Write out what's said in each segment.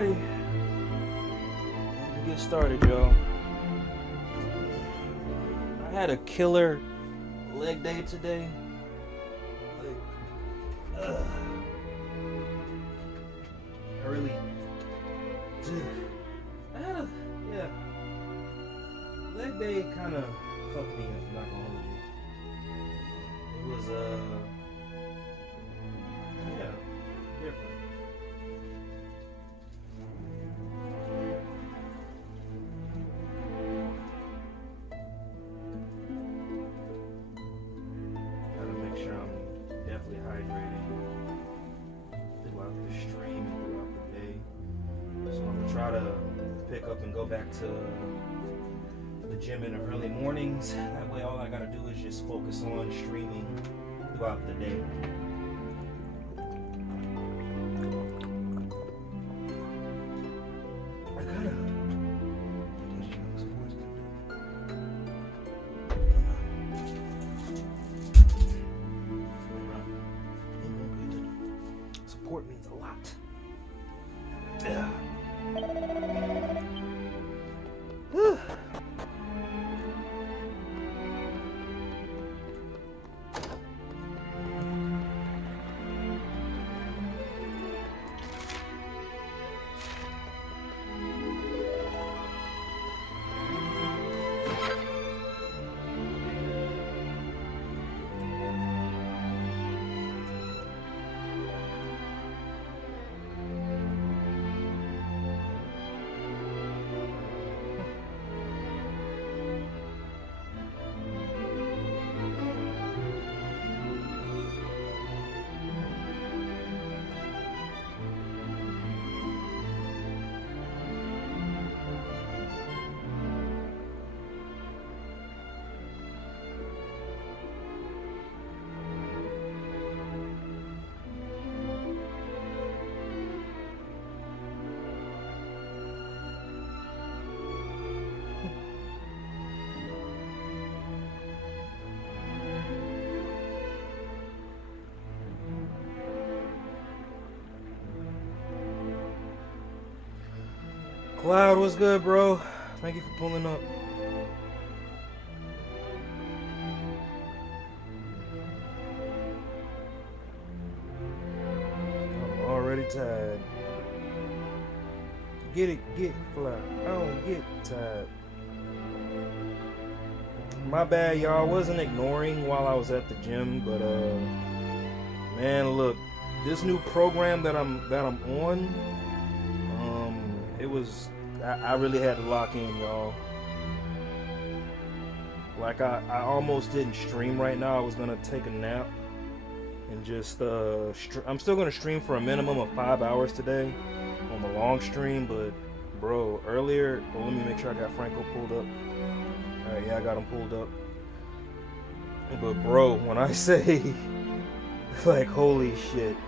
Alrighty. Get started, y'all. I had a killer leg day today. I really did. I had a leg day kind of fucked me up, I'm not gonna hold you. It was different. Gotta make sure I'm definitely hydrating throughout the stream and throughout the day. So I'm gonna try to pick up and go back to the gym in the early mornings. That way all I gotta do is just focus on streaming throughout the day. Support means a lot. Yeah. Cloud, what's good, bro? Thank you for pulling up. I'm already tired. Get Cloud. I don't get tired. My bad, y'all. I wasn't ignoring while I was at the gym, but man, look, this new program that I'm on. It was, I really had to lock in, y'all. Like, I almost didn't stream right now. I was going to take a nap and just, I'm still going to stream for a minimum of 5 hours today on the long stream, but, bro, earlier, well, let me make sure I got Franco pulled up. Alright, yeah, I got him pulled up. But, bro, when I say, like, holy shit,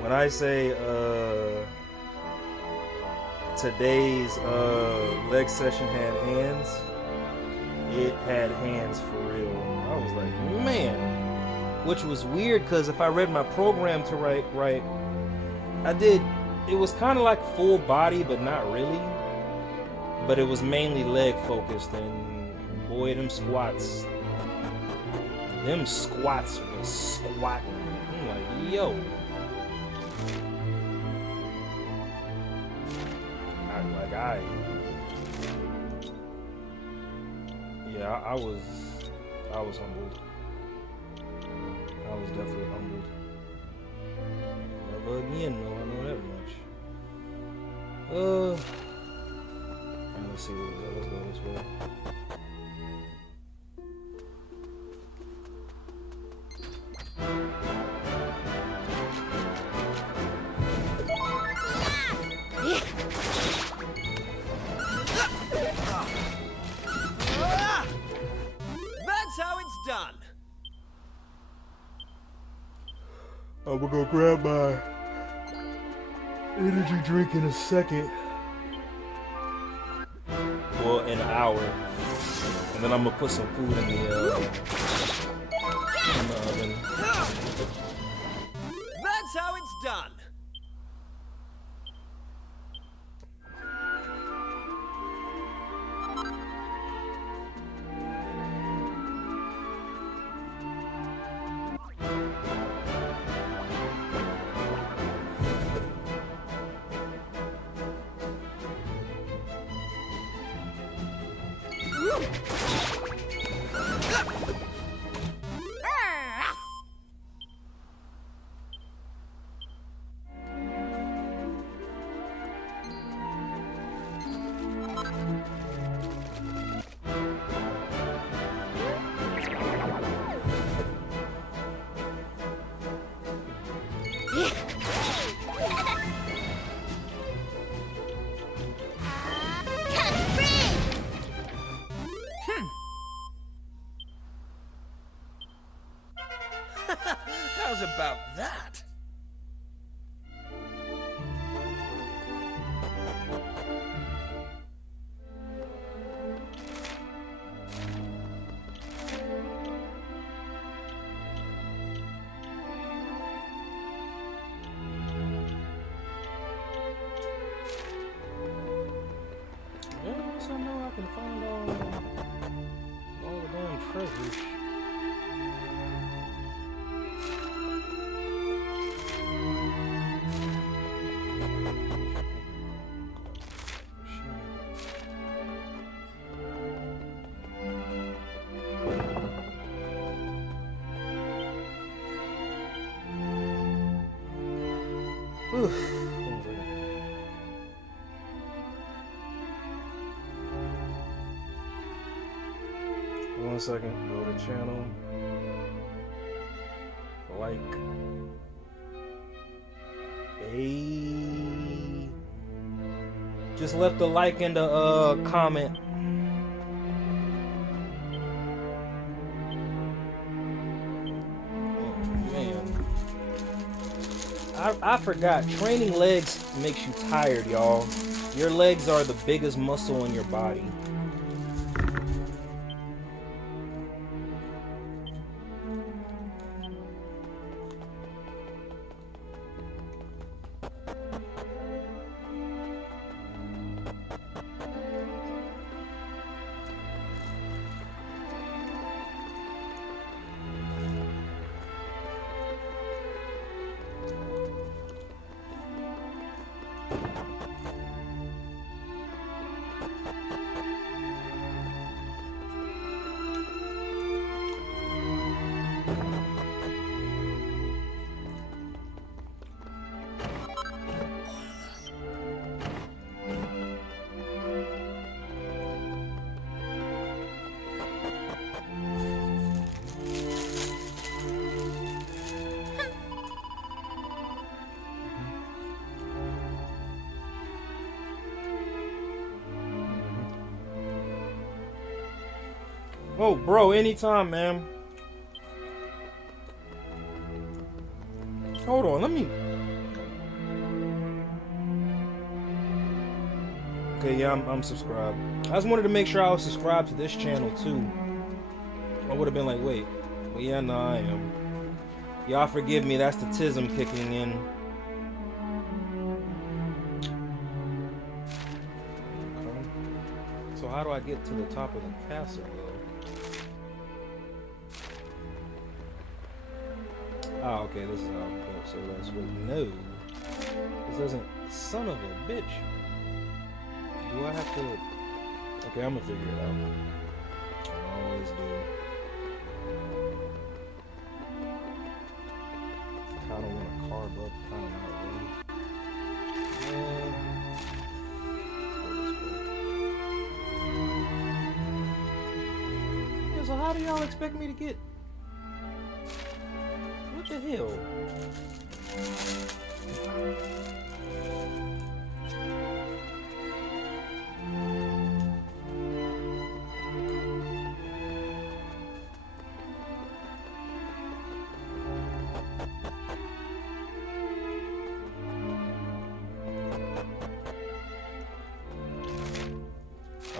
when I say, today's leg session had hands. It had hands for real. I was like, man. Which was weird because if I read my program to right, I did. It was kind of like full body, but not really. But it was mainly leg focused, and boy, them squats was squatting. I'm like, yo. I was humbled. I was definitely humbled. Never again, no, I know that much. Let's see what we got. Let's go this way. I'm gonna go grab my energy drink in a second. Well, in an hour. And then I'm gonna put some food in the oven. That's how it's done. One second. Go to channel. Like. Hey. Just left a like and a comment. I forgot, training legs makes you tired, y'all. Your legs are the biggest muscle in your body. Oh, bro, anytime, man. Hold on, let me... Okay, yeah, I'm subscribed. I just wanted to make sure I was subscribed to this channel, too. I would have been like, wait. But yeah, no, I am. Y'all forgive me, that's the tism kicking in. Okay. So how do I get to the top of the castle, though? Ah, okay, this is how I'm built, so that's what... No. This doesn't... Son of a bitch. Do I have to... Okay, I'm gonna figure it out. I always do. Kinda wanna carve up, kinda not really. Yeah, so how do y'all expect me to get... What the hell?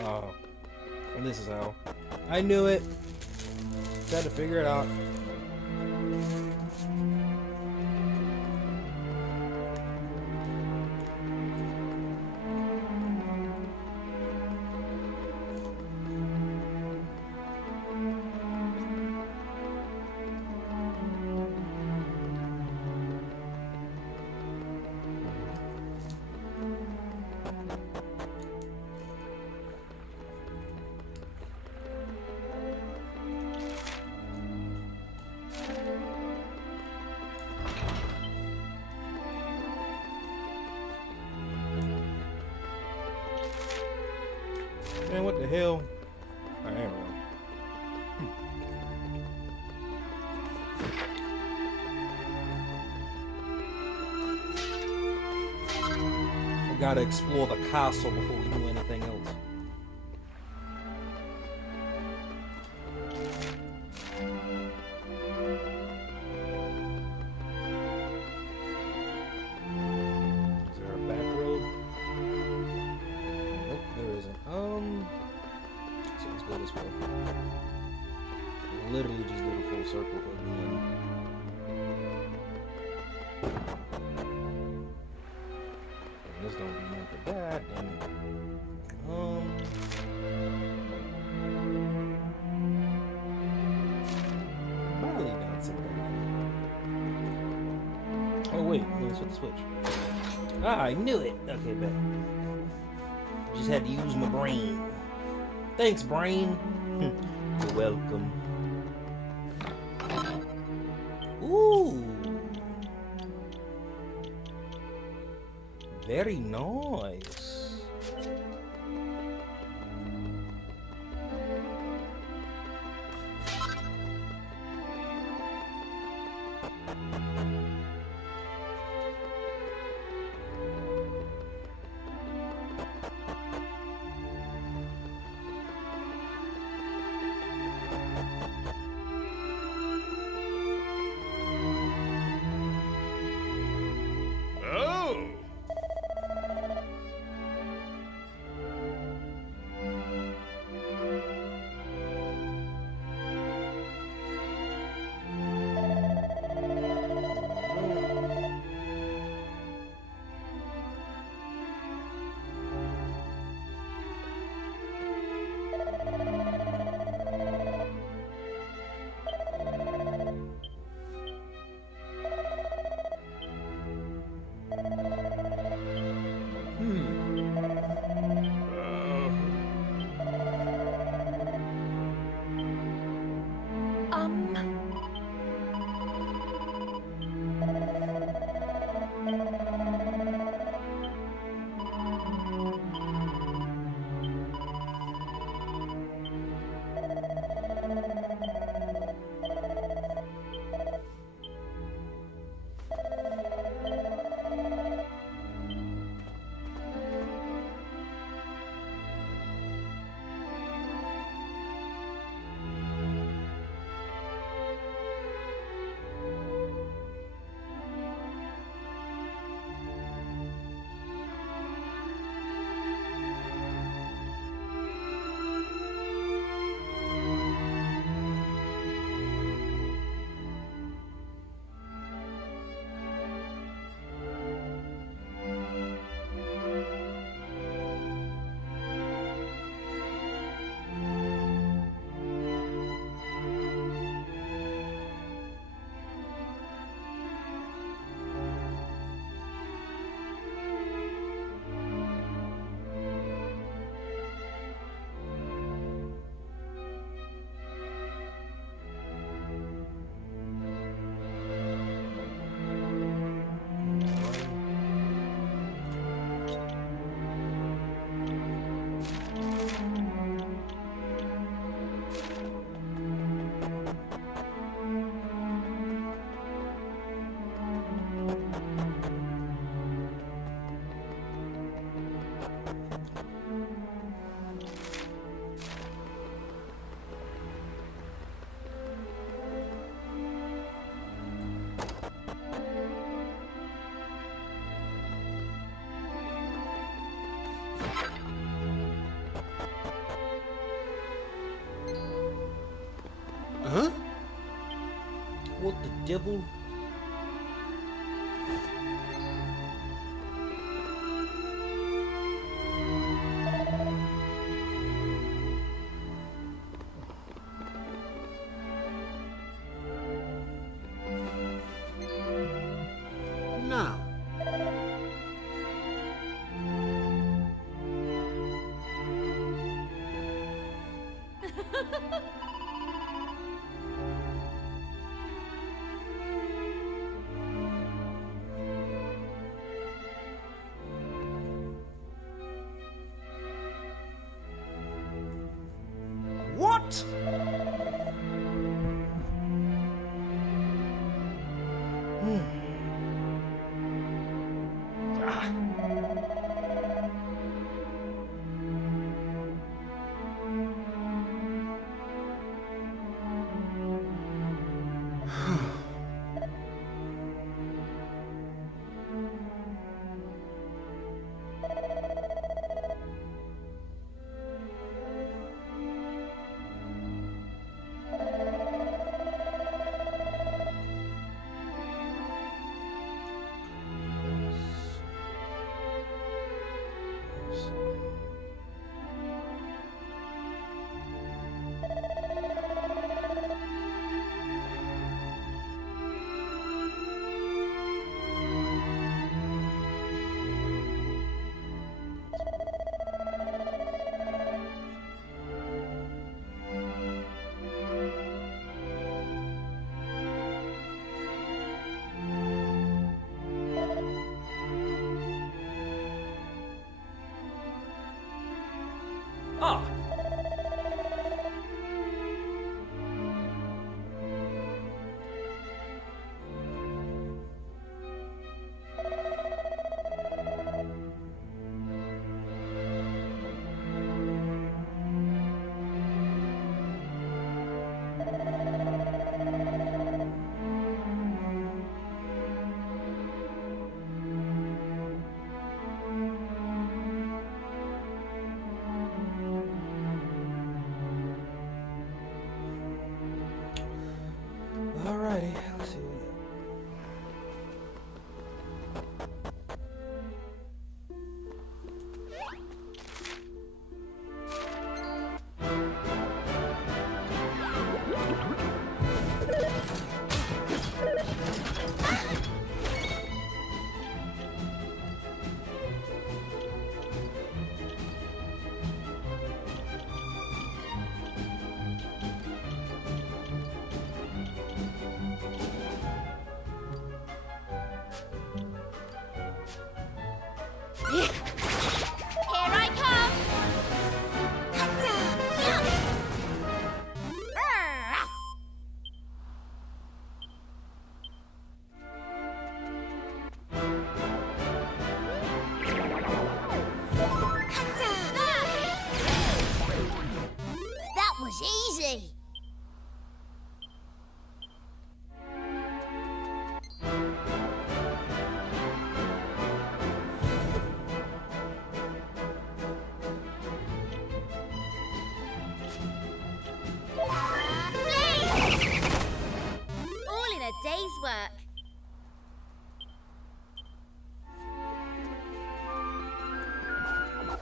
Oh, and this is how. I knew it. Just had to figure it out. Man, what the hell? I ain't wrong. We gotta explore the castle before we do anything else. Literally just did a full circle again. And this don't be meant for that. And Molly bouncing down. Oh wait, let's hit the switch. Ah, I knew it. Okay, bet. Just had to use my brain. Thanks, brain. You're welcome. Ooh. Very nice. Huh? What the devil? Now. What?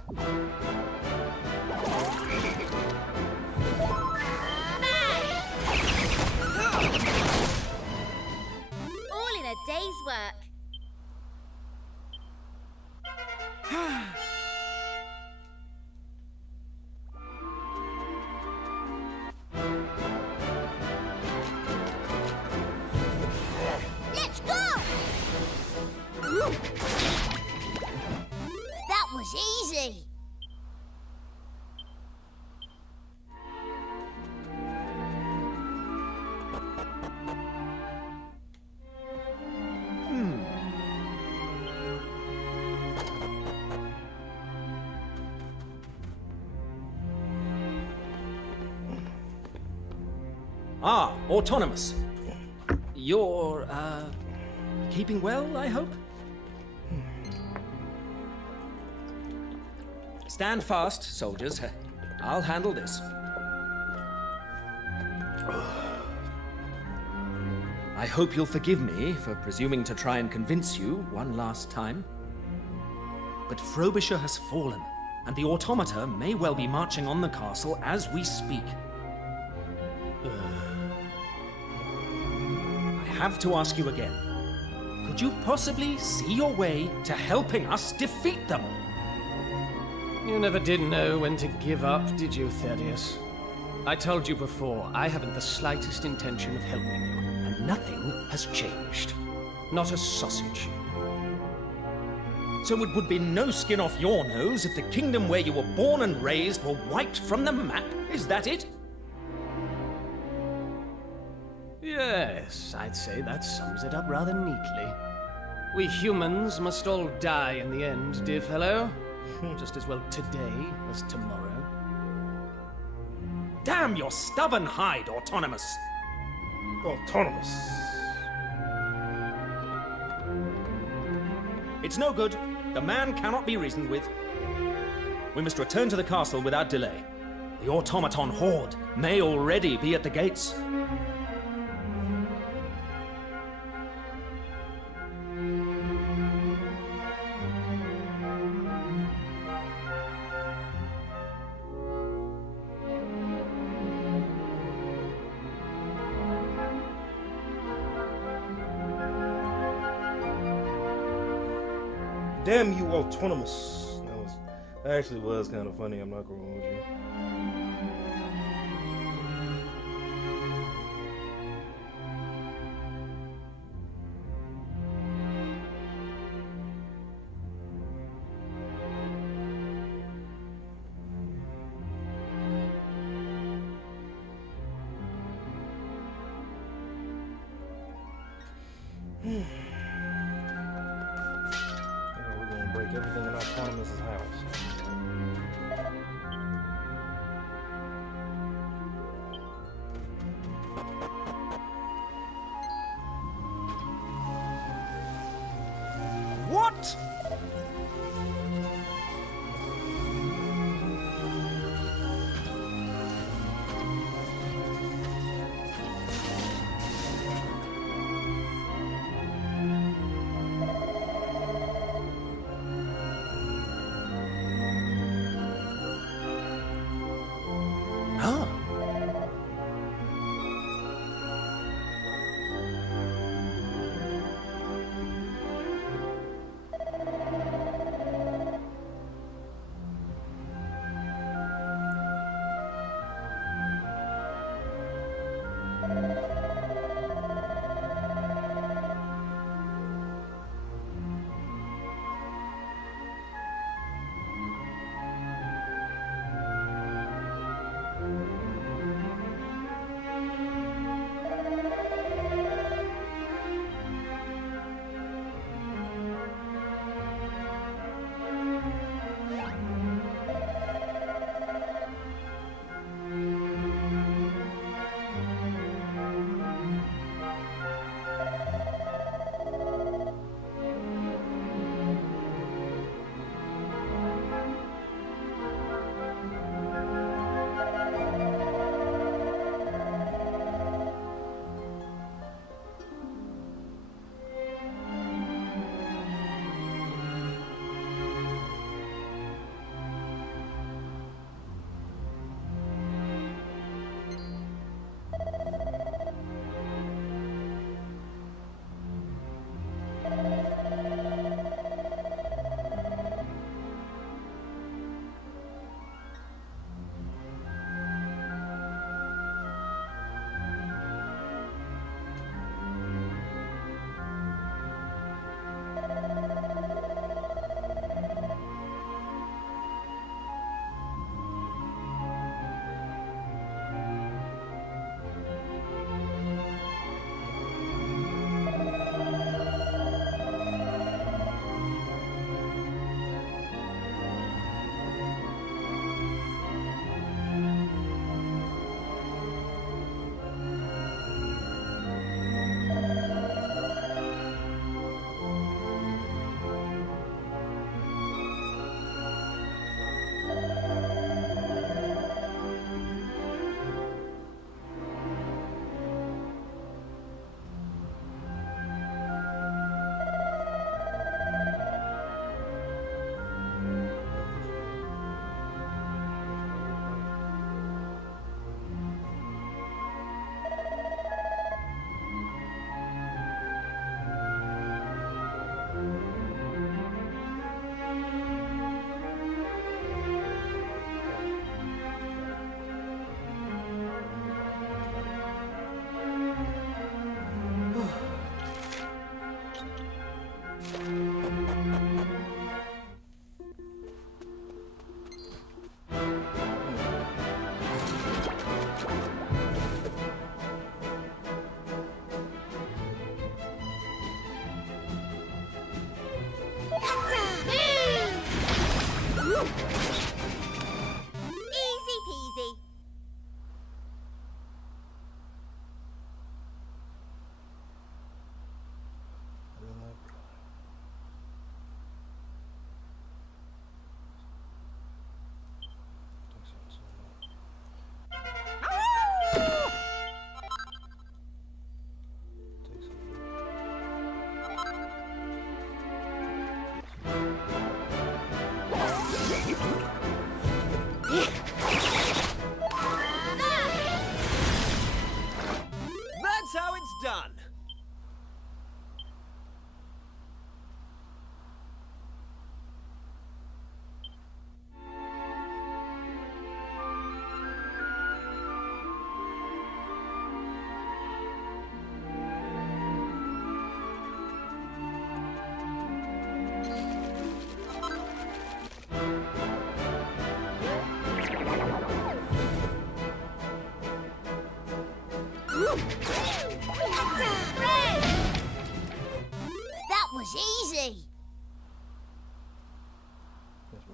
All in a day's work. Let's go! Ooh. That was easy. Ah, autonomous. You're, keeping well, I hope? Stand fast, soldiers. I'll handle this. I hope you'll forgive me for presuming to try and convince you one last time. But Frobisher has fallen, and the automata may well be marching on the castle as we speak. I have to ask you again. Could you possibly see your way to helping us defeat them? You never did know when to give up, did you, Thaddeus? I told you before, I haven't the slightest intention of helping you, and nothing has changed. Not a sausage. So it would be no skin off your nose if the kingdom where you were born and raised were wiped from the map? Is that it? Yes, I'd say that sums it up rather neatly. We humans must all die in the end, dear fellow. Just as well today as tomorrow. Damn your stubborn hide, Autonomous! Autonomous. It's no good. The man cannot be reasoned with. We must return to the castle without delay. The automaton horde may already be at the gates. Damn you, Autonomous. That actually was kind of funny, I'm not gonna hold you. Break everything in Autonomous's house. What?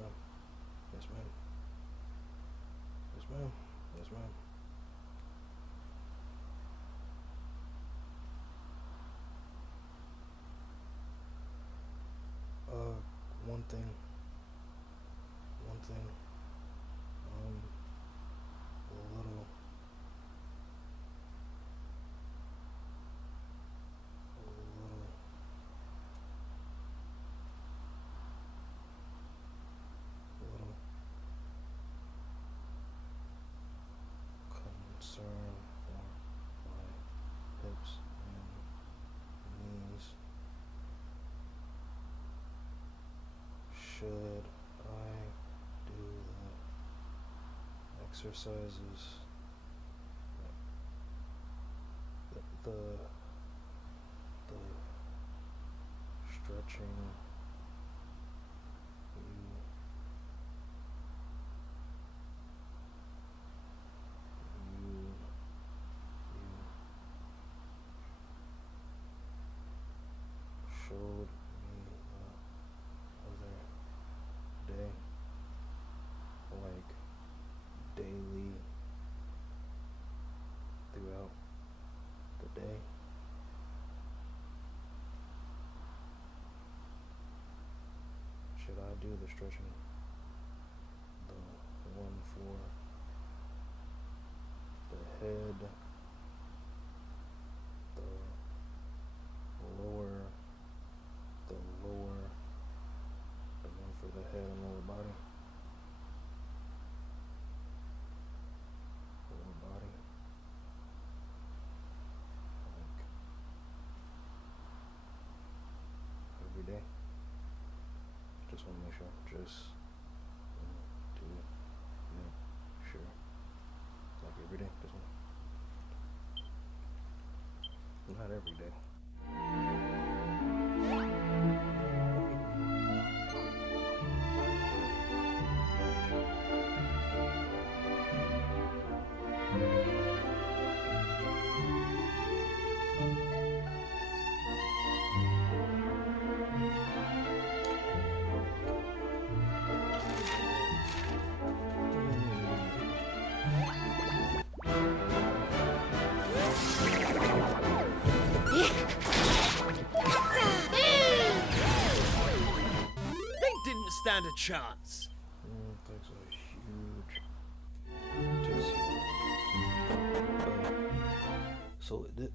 ma'am. Yes, ma'am. Yes, ma'am. Yes, ma'am. One thing. One thing. A little. Little concern for my hips and knees. Should I do the exercises? The stretching you showed me the other day, like daily throughout the day. Should I do the stretching? The one for the head, the lower, the one for the head and lower body. Lower body. Like every day. Just want to make sure. Just do make sure. Like every day. Just want. Not every day. They didn't stand a chance. Thanks a huge tipsy. So it did.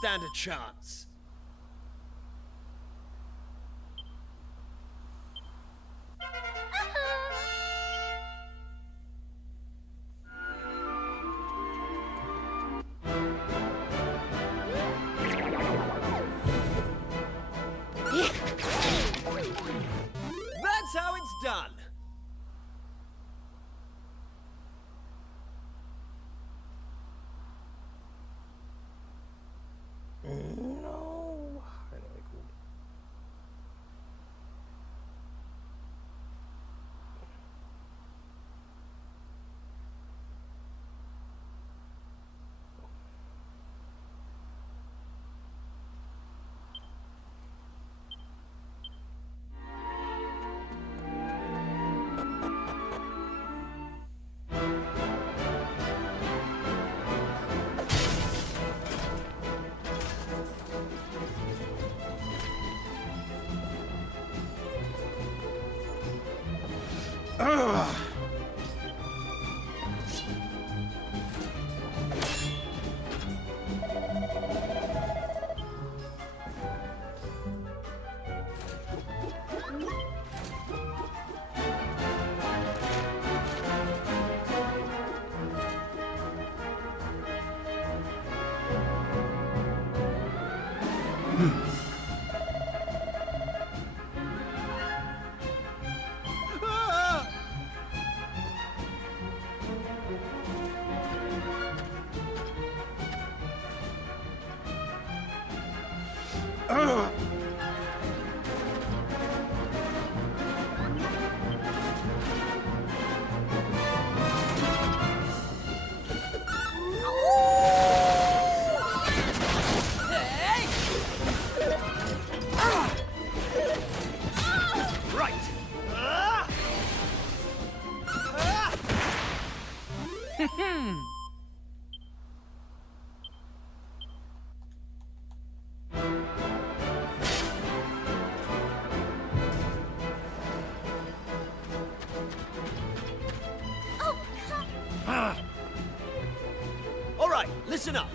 stand a chance. That's how it's done. No. Anyway, cool. Right. Oh, come. All right, listen up.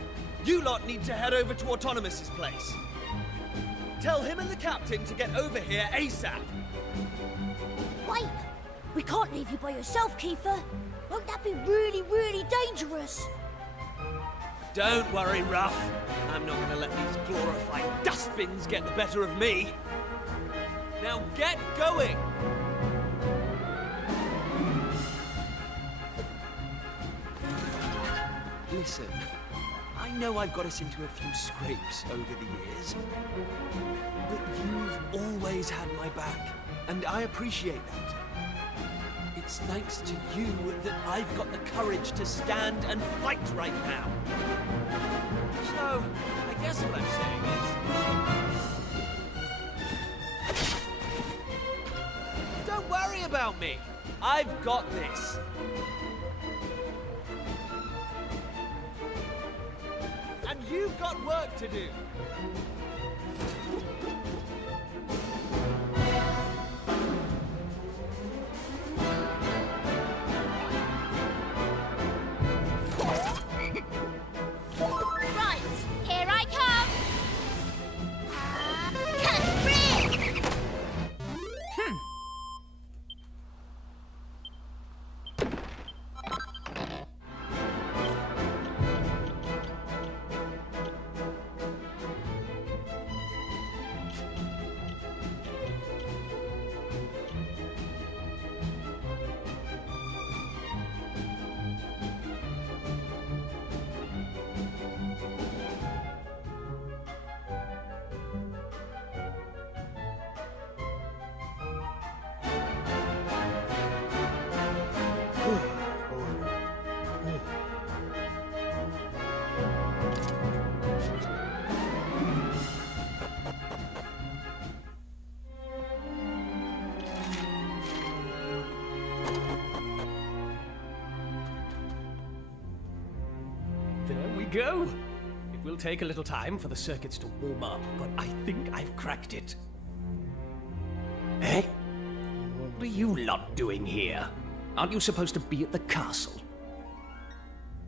You lot need to head over to Autonomous's place. Tell him and the captain to get over here ASAP. Wait. We can't leave you by yourself, Kiefer. Won't that be really, really dangerous? Don't worry, Ruff. I'm not gonna let these glorified dustbins get the better of me. Now get going! Listen, I know I've got us into a few scrapes over the years, but you've always had my back, and I appreciate that. It's thanks to you that I've got the courage to stand and fight right now. So, I guess what I'm saying is... Don't worry about me. I've got this. And you've got work to do. Right, here I come. Cut break. There we go. It will take a little time for the circuits to warm up, but I think I've cracked it. Eh? What are you lot doing here? Aren't you supposed to be at the castle?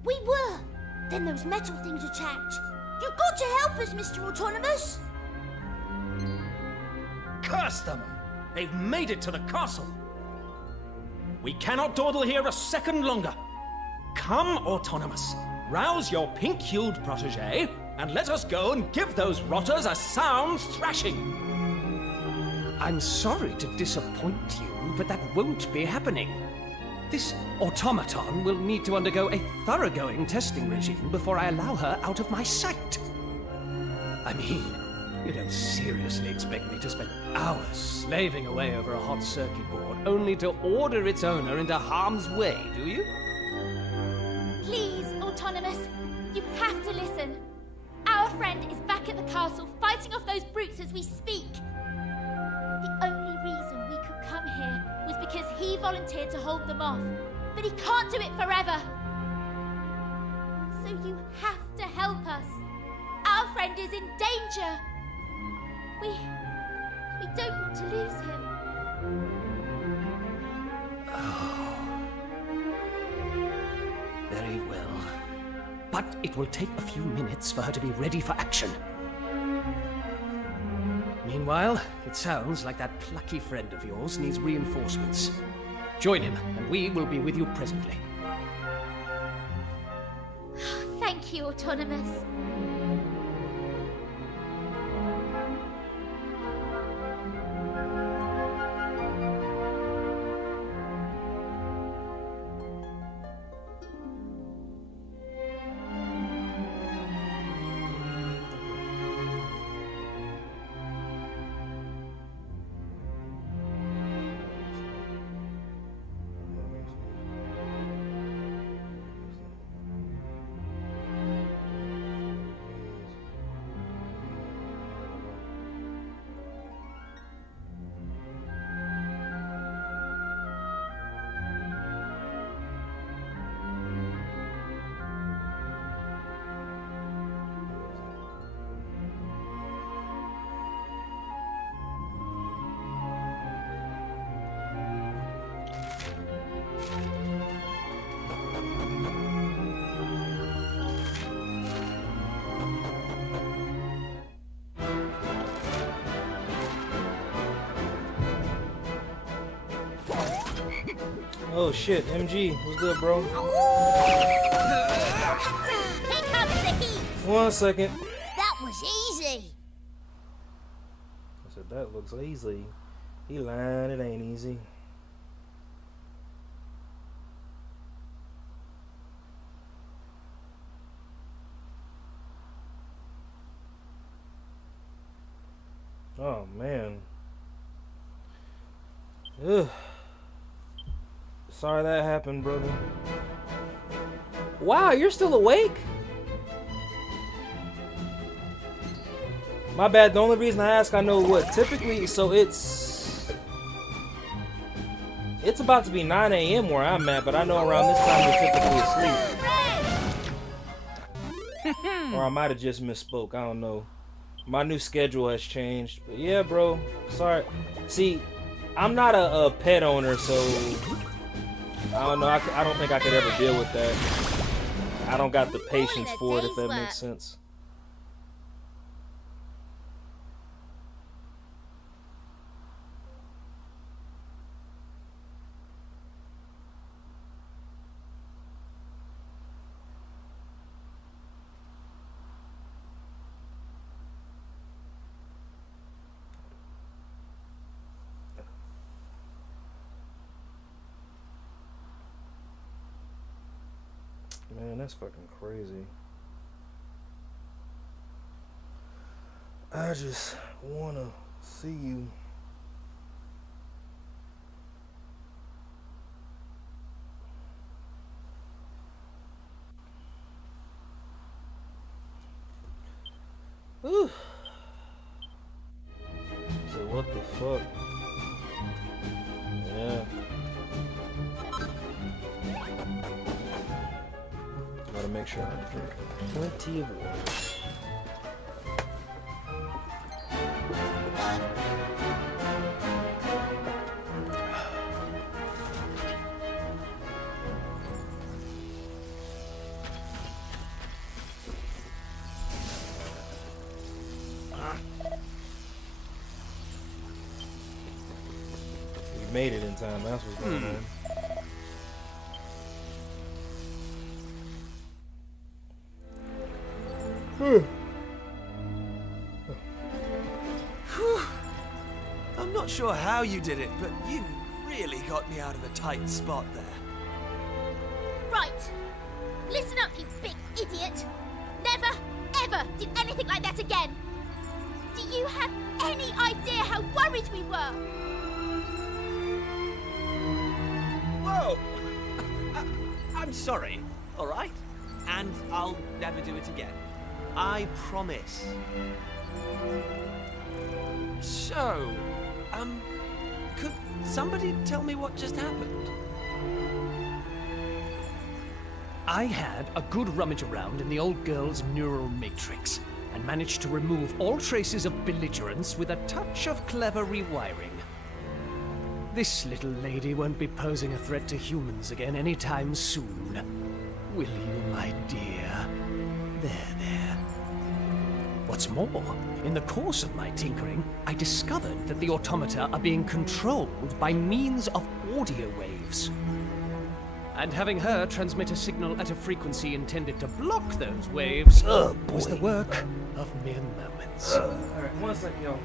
We were. Then those metal things attacked. You've got to help us, Mr. Autonomous! Curse them! They've made it to the castle! We cannot dawdle here a second longer. Come, Autonomous, rouse your pink-hued protege, and let us go and give those rotters a sound thrashing! I'm sorry to disappoint you, but that won't be happening. This automaton will need to undergo a thoroughgoing testing regime before I allow her out of my sight. I mean, you don't seriously expect me to spend hours slaving away over a hot circuit board only to order its owner into harm's way, do you? Please, Autonomous, you have to listen. Our friend is back at the castle fighting off those brutes as we speak. The only reason we could come here was because he volunteered to hold them off. But he can't do it forever. So you have to help us. Our friend is in danger. We don't want to lose him. Very well. But it will take a few minutes for her to be ready for action. Meanwhile, it sounds like that plucky friend of yours needs reinforcements. Join him, and we will be with you presently. Thank you, Autonomous. Oh shit, MG, what's good, bro? Here comes the heat! 1 second. That was easy. I said that looks easy. He lying, it ain't easy. Oh man. Ugh. Sorry that happened, brother. Wow, you're still awake? My bad. The only reason I ask, I know what typically, so it's about to be 9 a.m. where I'm at, but I know around this time you're typically asleep. Or I might have just misspoke. I don't know. My new schedule has changed. But yeah, bro. Sorry. See, I'm not a pet owner, so I don't know. I don't think I could ever deal with that. I don't got the patience for it, if that makes sense. Man, that's fucking crazy. I just wanna see you. Whew. So what the fuck? Yeah. Gotta make sure I drink plenty of water. We made it in time. That's what's going on. I'm not sure how you did it, but you really got me out of a tight spot there. Right. Listen up, you big idiot. Never, ever did anything like that again. Do you have any idea how worried we were? Whoa! I'm sorry, all right? And I'll never do it again. I promise. So, could somebody tell me what just happened? I had a good rummage around in the old girl's neural matrix and managed to remove all traces of belligerence with a touch of clever rewiring. This little lady won't be posing a threat to humans again anytime soon. Will you, my dear? There. What's more, in the course of my tinkering, I discovered that the automata are being controlled by means of audio waves. And having her transmit a signal at a frequency intended to block those waves was the work of mere moments. Alright, 1 second, y'all.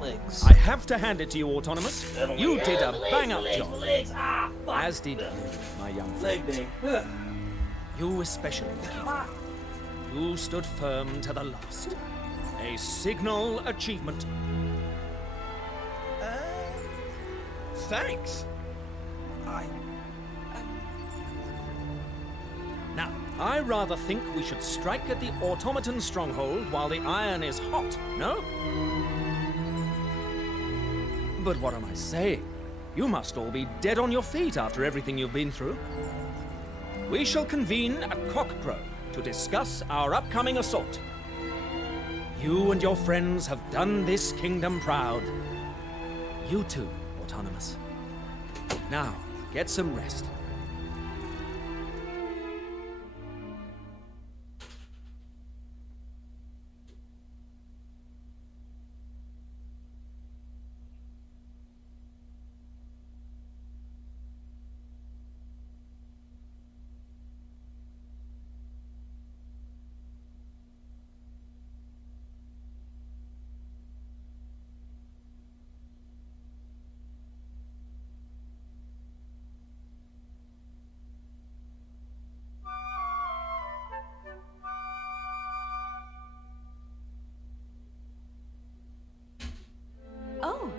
Legs. I have to hand it to you, Autonomous. You did a bang-up job. Legs. Ah, fuck. As did you, my young Leg friend. day. You especially, Kiefer. You stood firm to the last. A signal achievement. Thanks. Now, I rather think we should strike at the automaton stronghold while the iron is hot, no? But what am I saying? You must all be dead on your feet after everything you've been through. We shall convene at cockcrow to discuss our upcoming assault. You and your friends have done this kingdom proud. You too, Autonomous. Now, get some rest. Oh.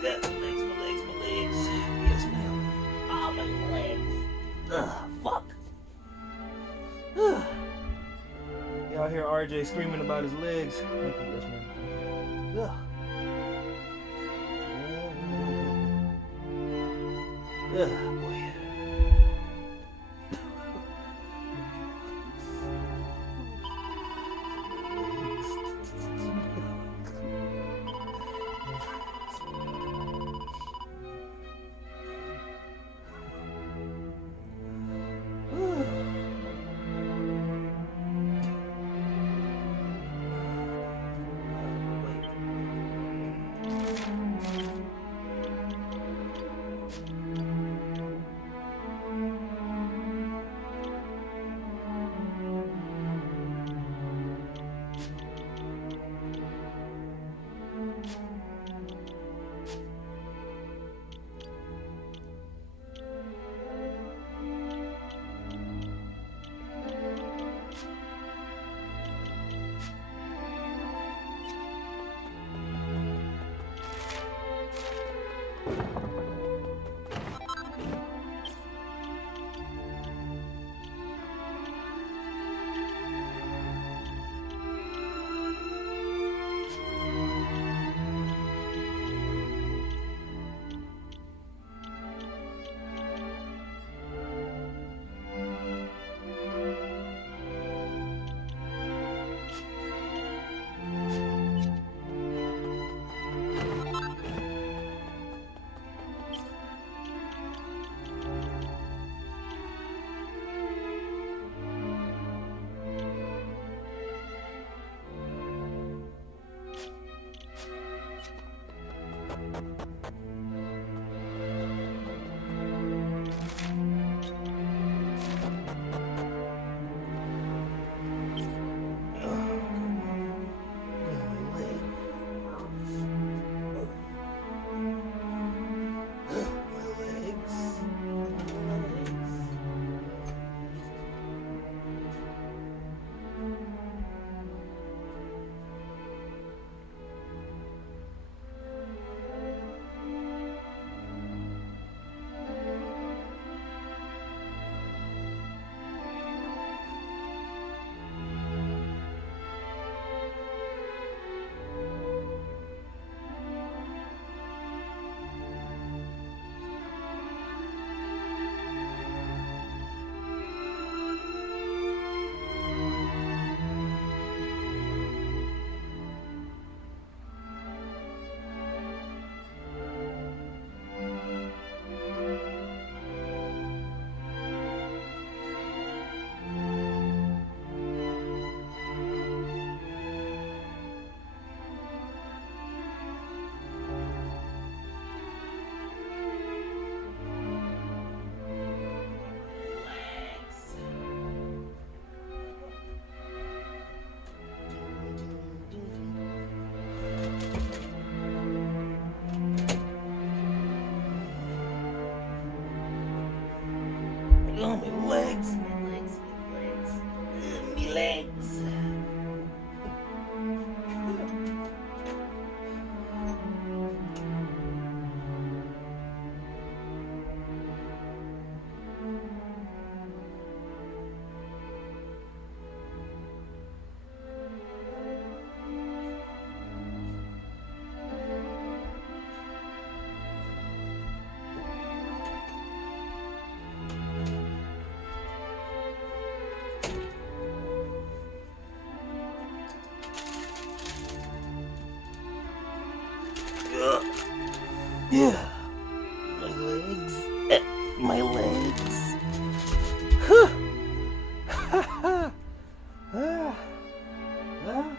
My legs. Yes, ma'am. Oh, my legs. Fuck. Y'all hear RJ screaming about his legs. Thank you, yes, ma'am. Boy. Oh, my legs, my legs, my legs, my legs. Yeah, my legs, my legs. Huh. My legs.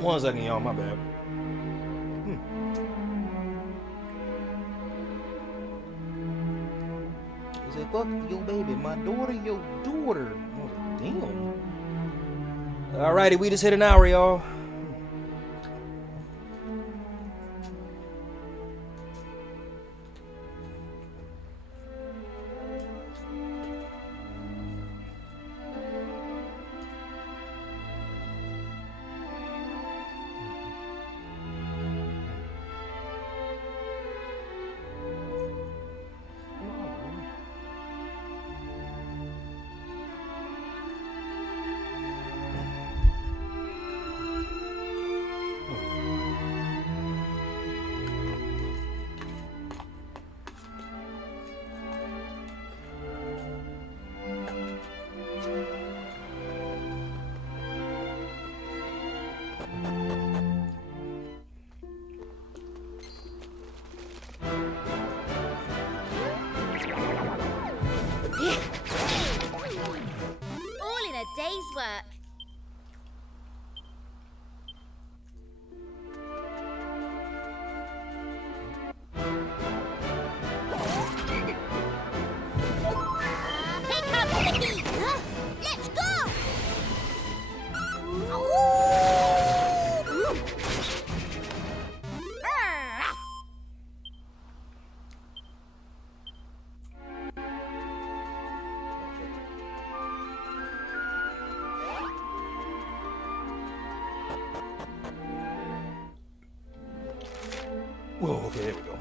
1 second, y'all. My bad. He said, "Fuck your baby, my daughter, your daughter." Oh, damn. Alrighty, we just hit an hour, y'all. All in a day's work. Here comes the heat. Let's go! Whoa, okay, there we go.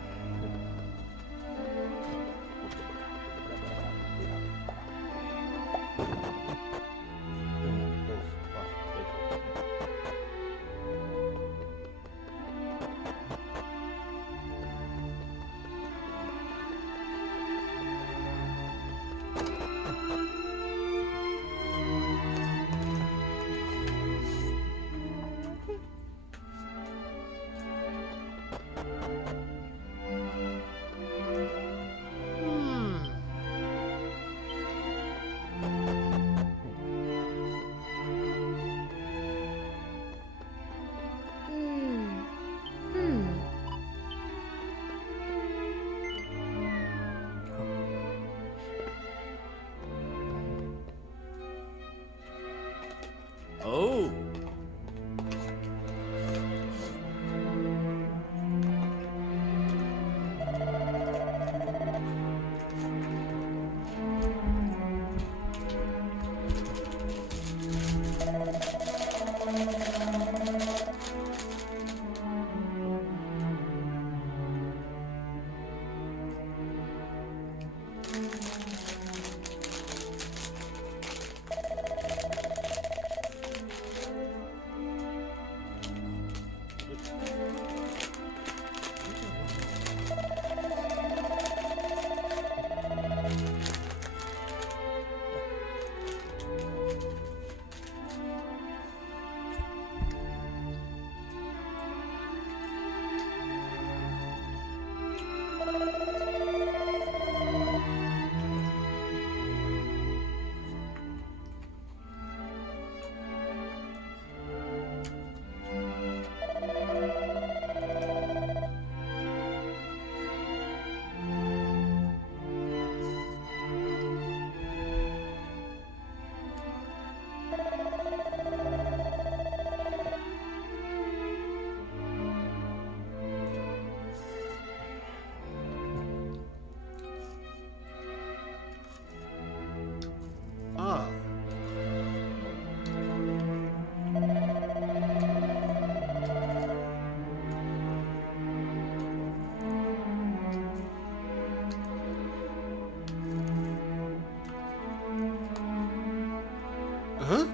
Oh. Ah. Huh?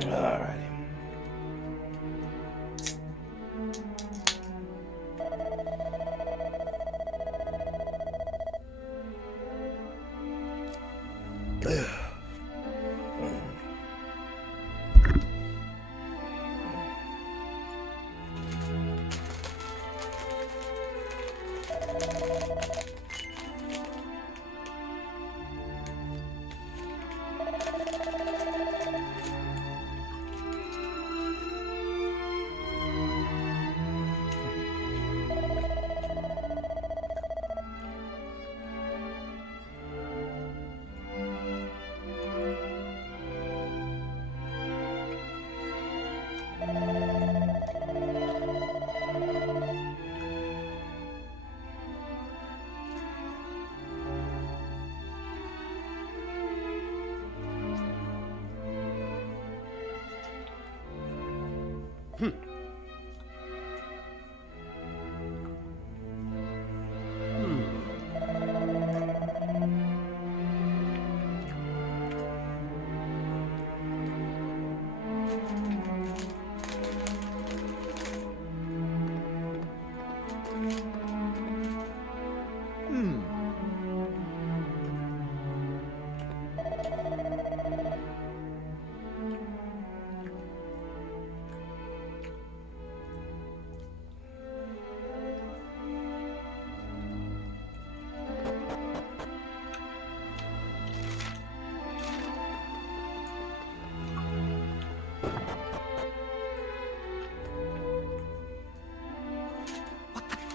Alrighty.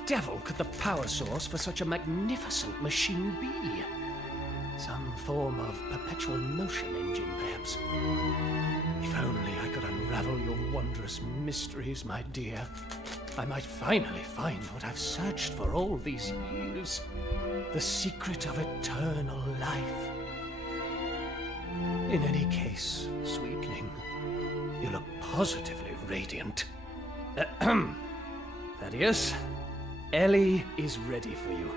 Devil could the power source for such a magnificent machine be? Some form of perpetual motion engine, perhaps. If only I could unravel your wondrous mysteries, my dear, I might finally find what I've searched for all these years. The secret of eternal life. In any case, sweetling, you look positively radiant. Thaddeus, Ellie is ready for you.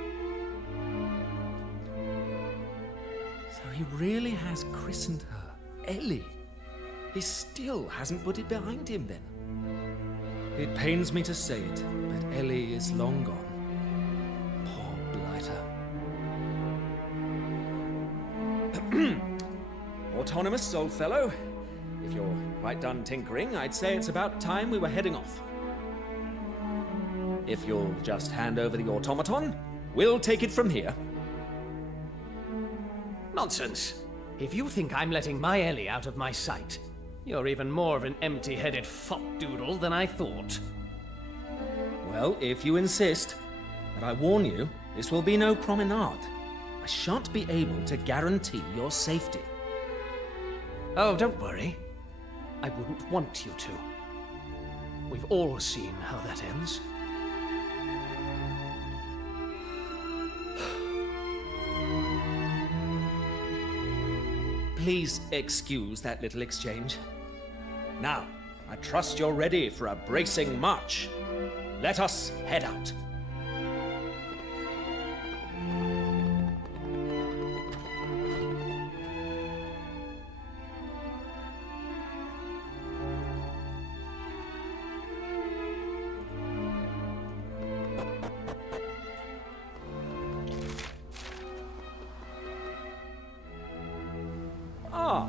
So he really has christened her Ellie. He still hasn't put it behind him then. It pains me to say it, but Ellie is long gone. Poor blighter. Autonomous, old fellow. If you're quite done tinkering, I'd say it's about time we were heading off. If you'll just hand over the automaton, we'll take it from here. Nonsense. If you think I'm letting my Ellie out of my sight, you're even more of an empty-headed fop-doodle than I thought. Well, if you insist. But I warn you, this will be no promenade. I shan't be able to guarantee your safety. Oh, don't worry. I wouldn't want you to. We've all seen how that ends. Please excuse that little exchange. Now, I trust you're ready for a bracing march. Let us head out. Ah.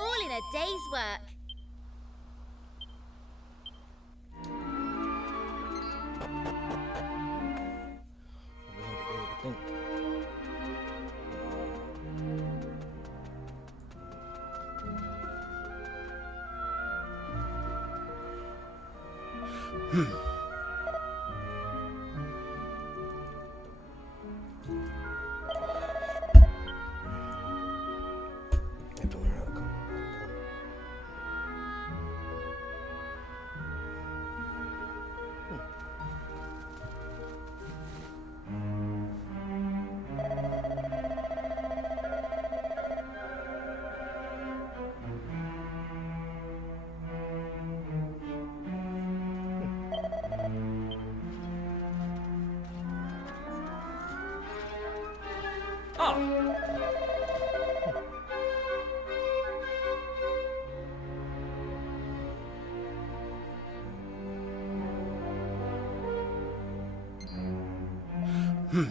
All in a day's work. Have to learn how to cook. Hey!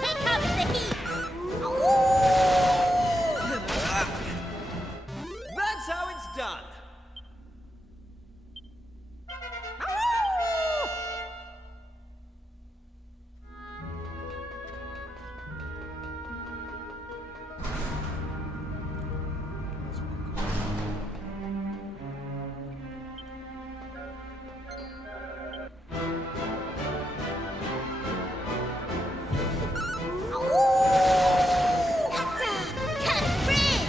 Here comes the heat! That's how it's done! Can't breathe!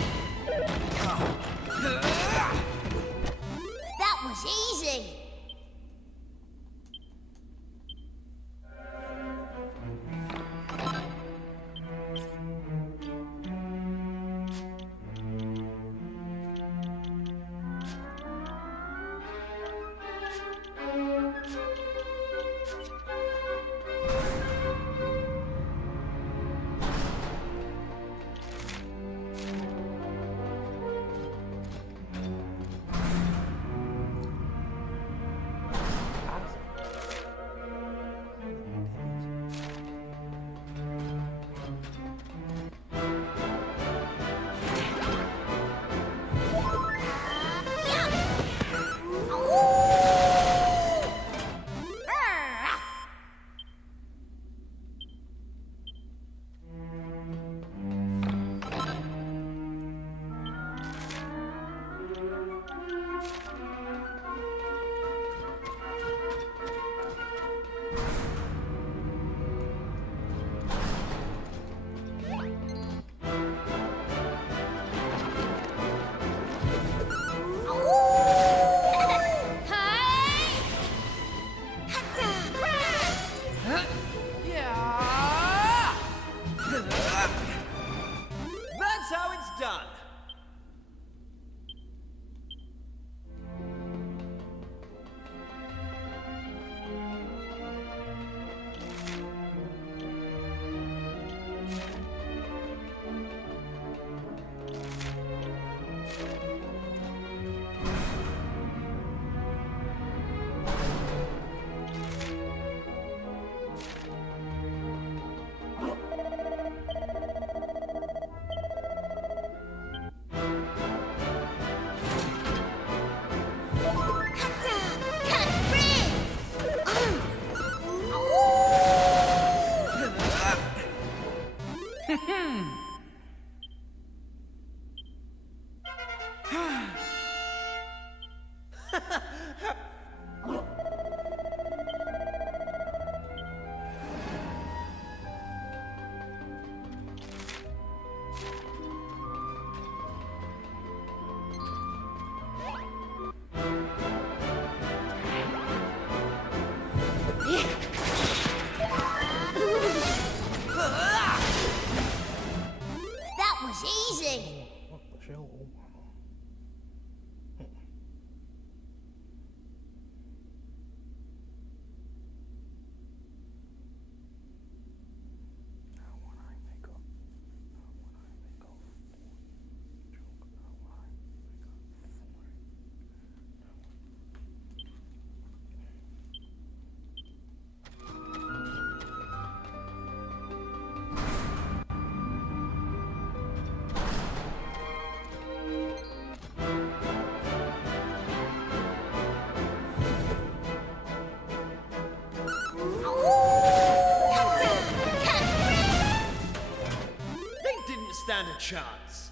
chance.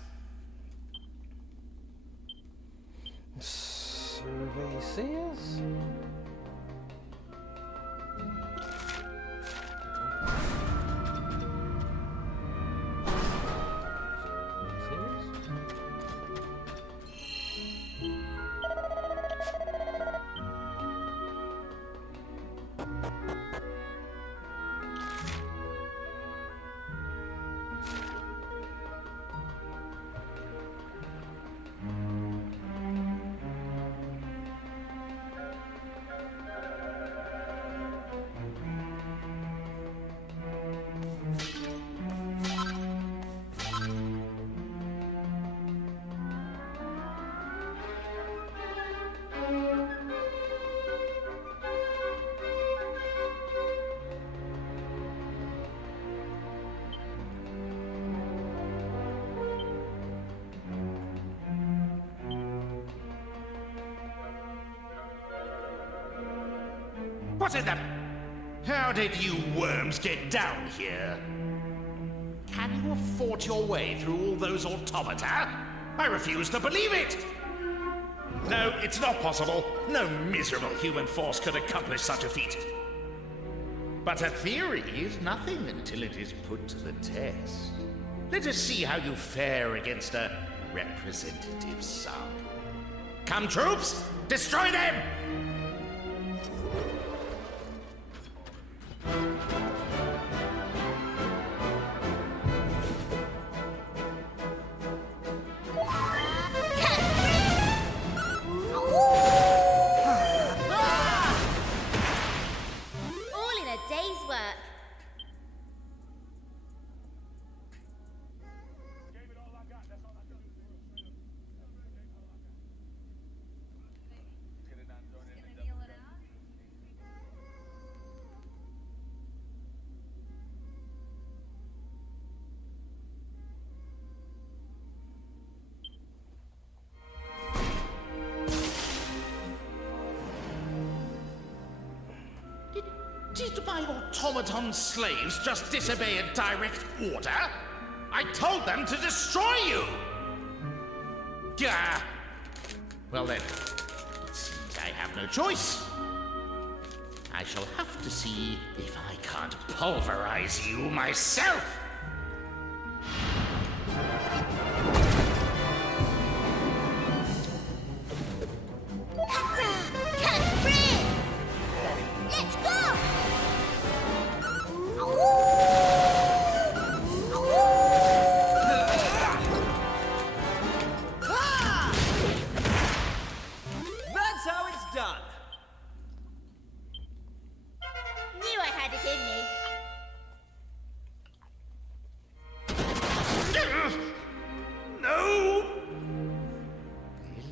Survey says. What in the... How did you worms get down here? Can you have fought your way through all those automata? I refuse to believe it! No, it's not possible. No miserable human force could accomplish such a feat. But a theory is nothing until it is put to the test. Let us see how you fare against a representative sample. Come, troops! Destroy them! Did my automaton slaves just disobey a direct order? I told them to destroy you! Gah! Well then, it seems I have no choice. I shall have to see if I can't pulverize you myself!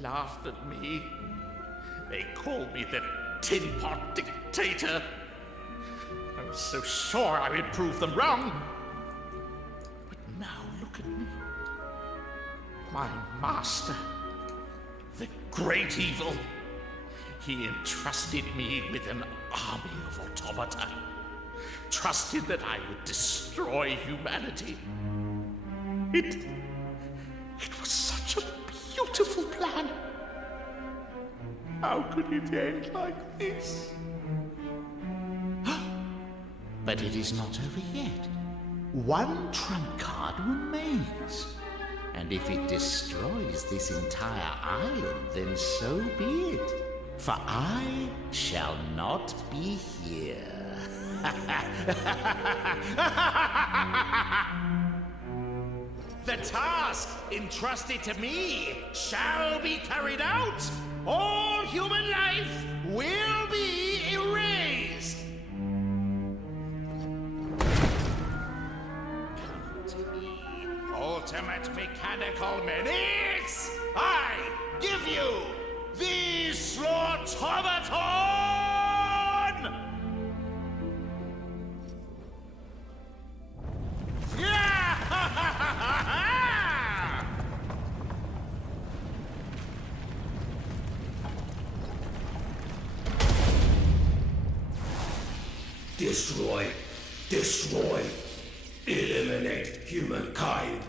Laughed at me. They called me the Tin Pot Dictator. I was so sure I would prove them wrong. But now look at me. My master, the great evil. He entrusted me with an army of automata. Trusted that I would destroy humanity. It was such a beautiful plan. How could it end like this? But it is not over yet. One trump card remains. And if it destroys this entire island, then so be it. For I shall not be here. The task entrusted to me shall be carried out. All human life will be erased. Come to me, ultimate mechanical menace. I give you the Slaughtomaton! Destroy, eliminate humankind.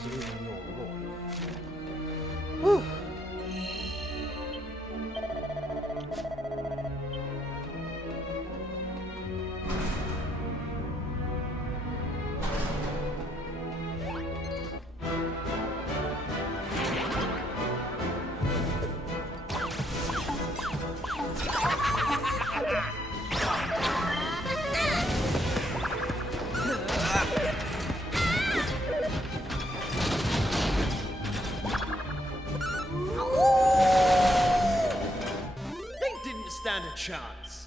Saving your life. Whew. They didn't stand a chance.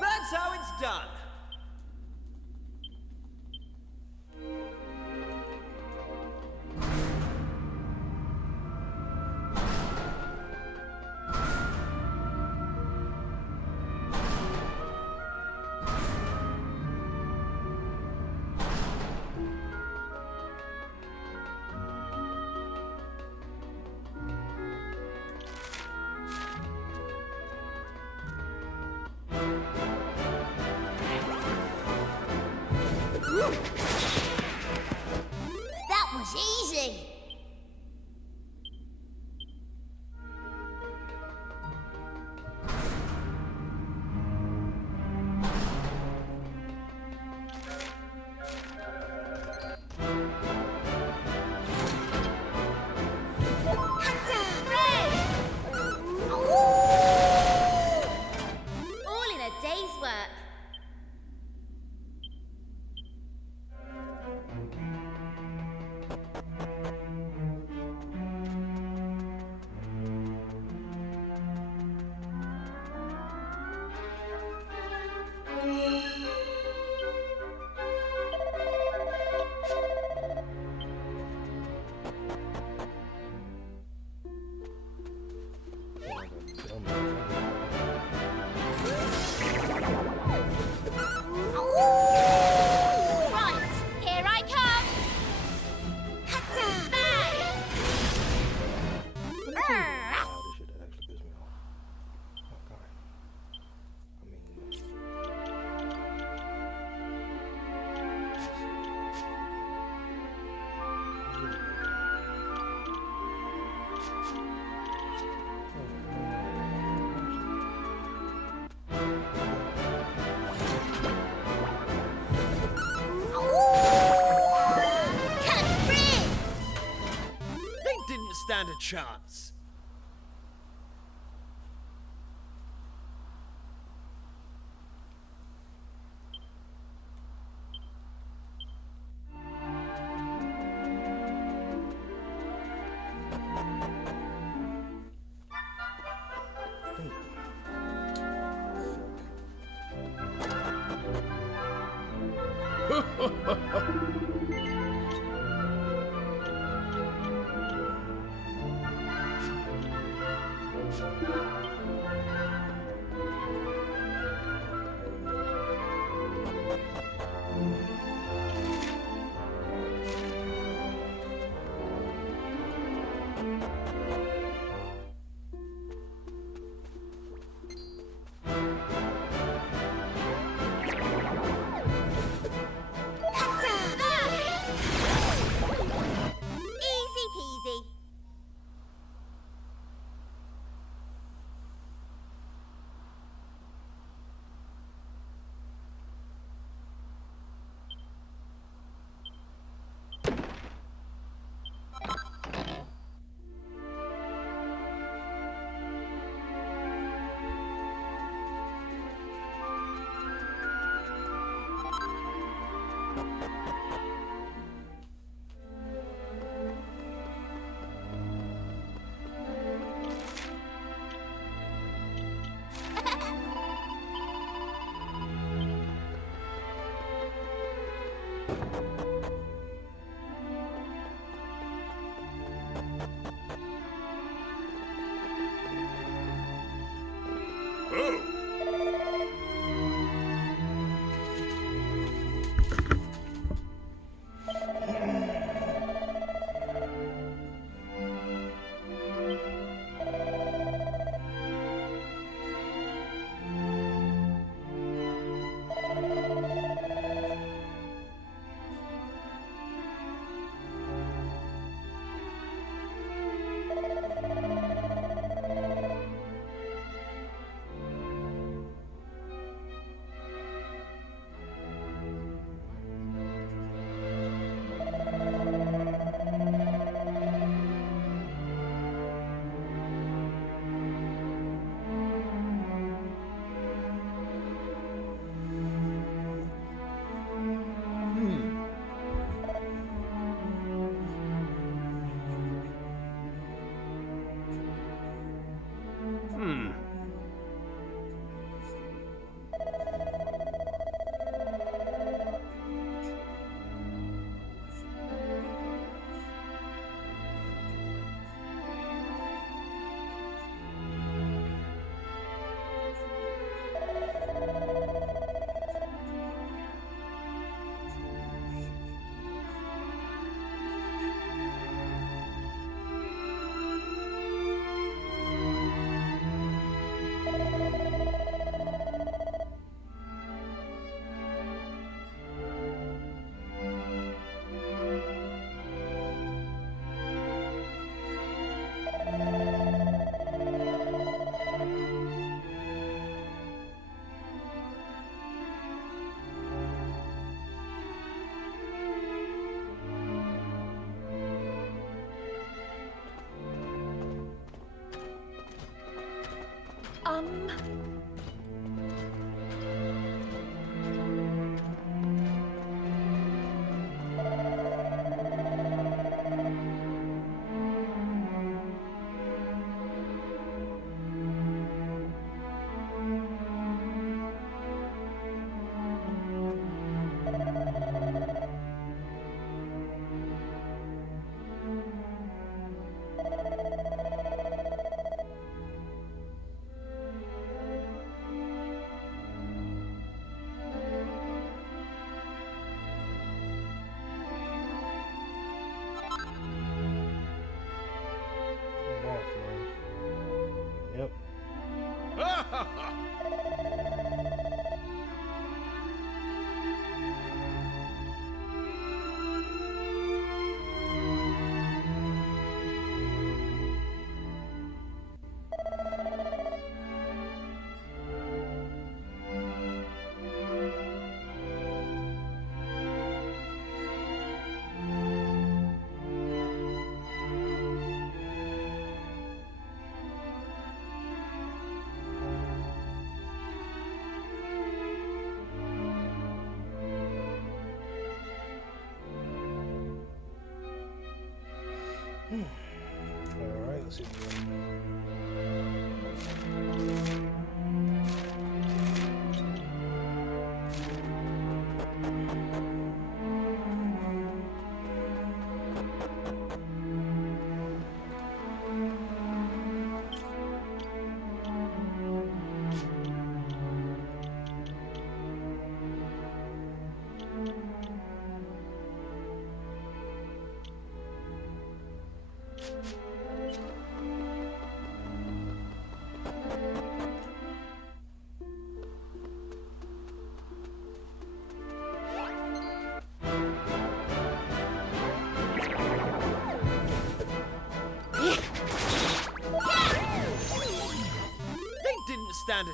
That's how it's done. That was easy. All in a day's work. Right, here I come. Bang! Wow, this shit actually pisses me off. Okay. They didn't stand a chance.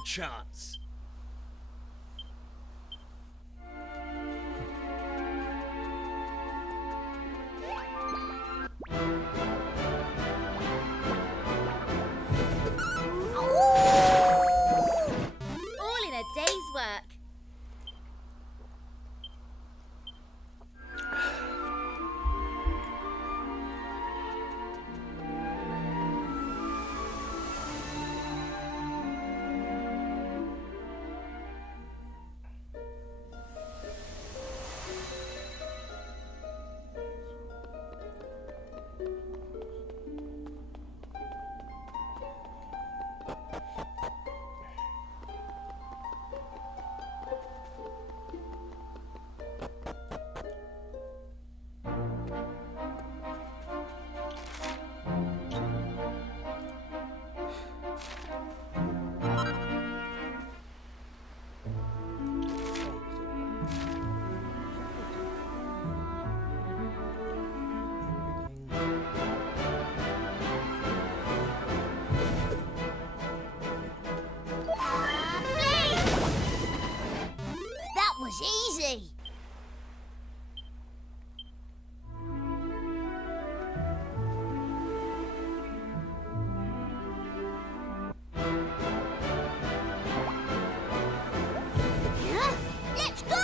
chance. All in a day's work. That was easy. Huh? Let's go.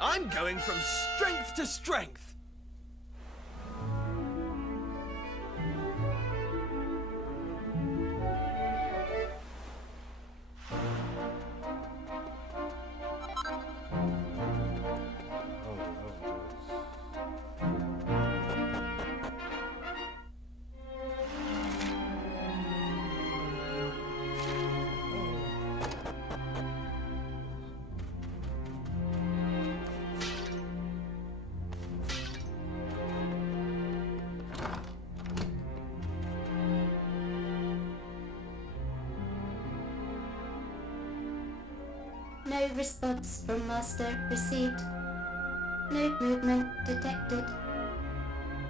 I'm going from strength to strength. No response from master received. No movement detected.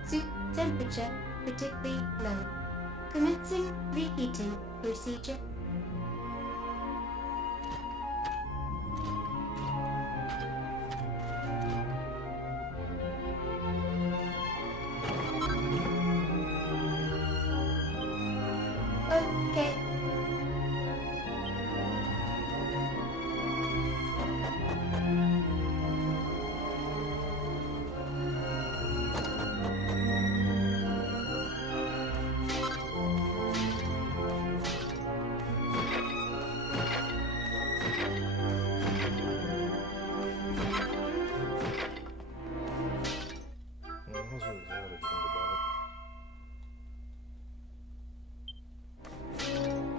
Suit temperature critically low. Commencing reheating procedure. Okay. That's really sad if you think about it.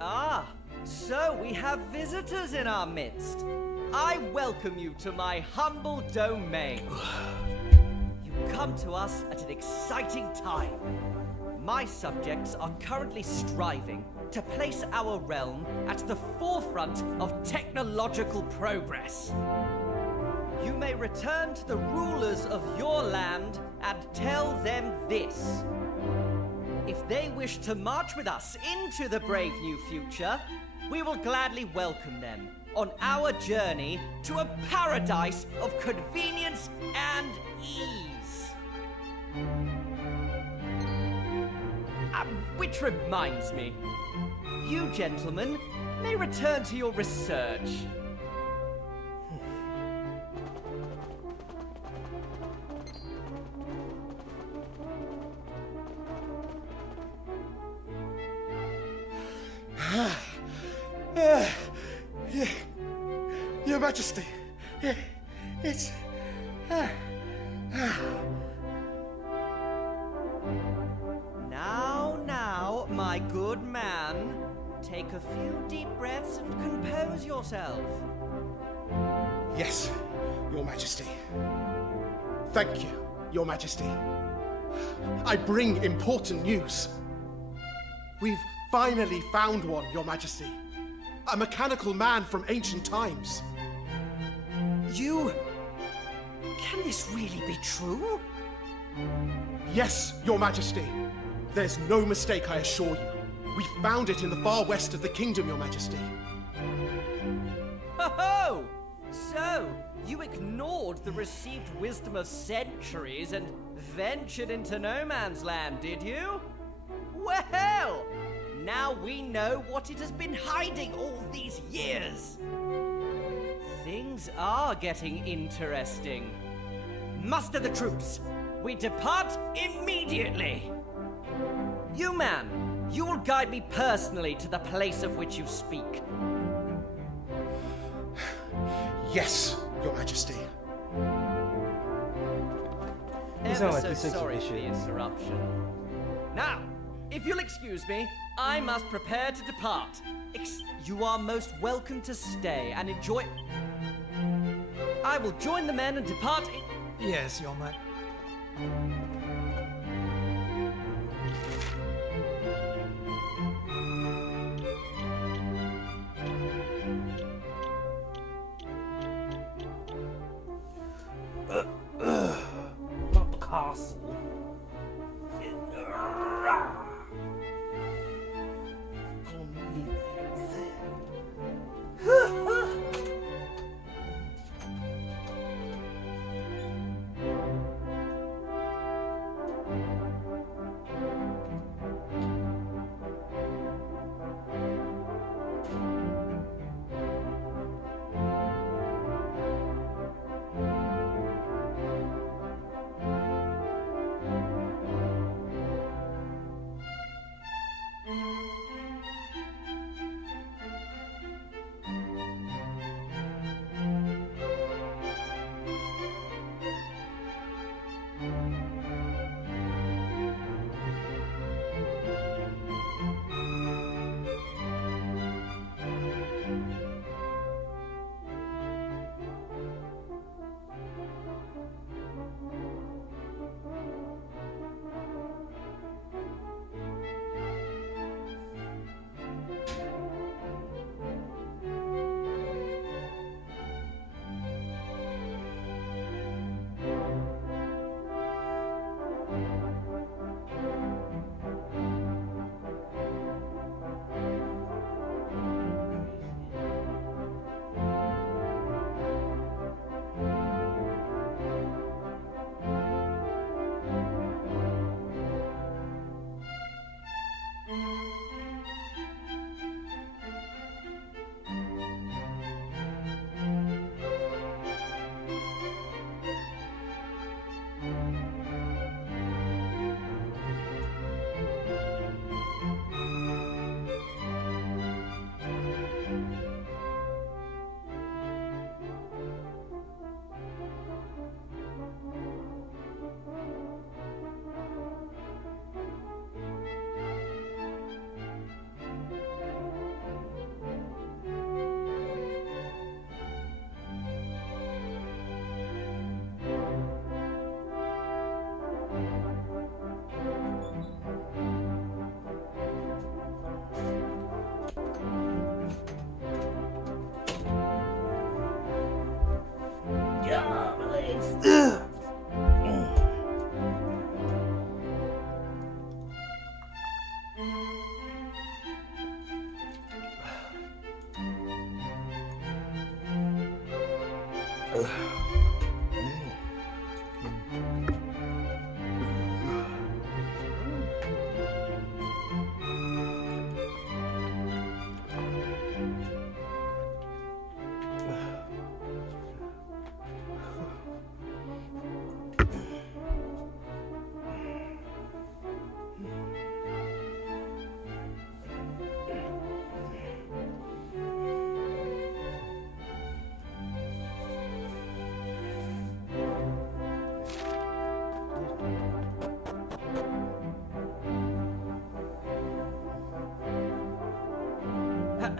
Ah, so we have visitors in our midst. I welcome you to my humble domain. You come to us at an exciting time. My subjects are currently striving to place our realm at the forefront of technological progress. You may return to the rulers of your land and tell them this. If they wish to march with us into the brave new future, we will gladly welcome them on our journey to a paradise of convenience and ease. Which reminds me, you gentlemen may return to your research. Your Majesty, it's... Now, my good man, take a few deep breaths and compose yourself. Yes, Your Majesty. Thank you, Your Majesty. I bring important news. We've finally found one, Your Majesty. A mechanical man from ancient times. You... Can this really be true? Yes, Your Majesty. There's no mistake, I assure you. We found it in the far west of the kingdom, Your Majesty. Ho-ho! So, you ignored the received wisdom of centuries and ventured into no man's land, did you? Well, now we know what it has been hiding all these years. Things are getting interesting. Muster the troops. We depart immediately. You, man, you will guide me personally to the place of which you speak. Yes, Your Majesty. sound Ever like so he said some sorry good for the shit. interruption. Now, if you'll excuse me, I must prepare to depart. You are most welcome to stay and enjoy. I will join the men and depart. Yes, Your Majesty. Not the castle.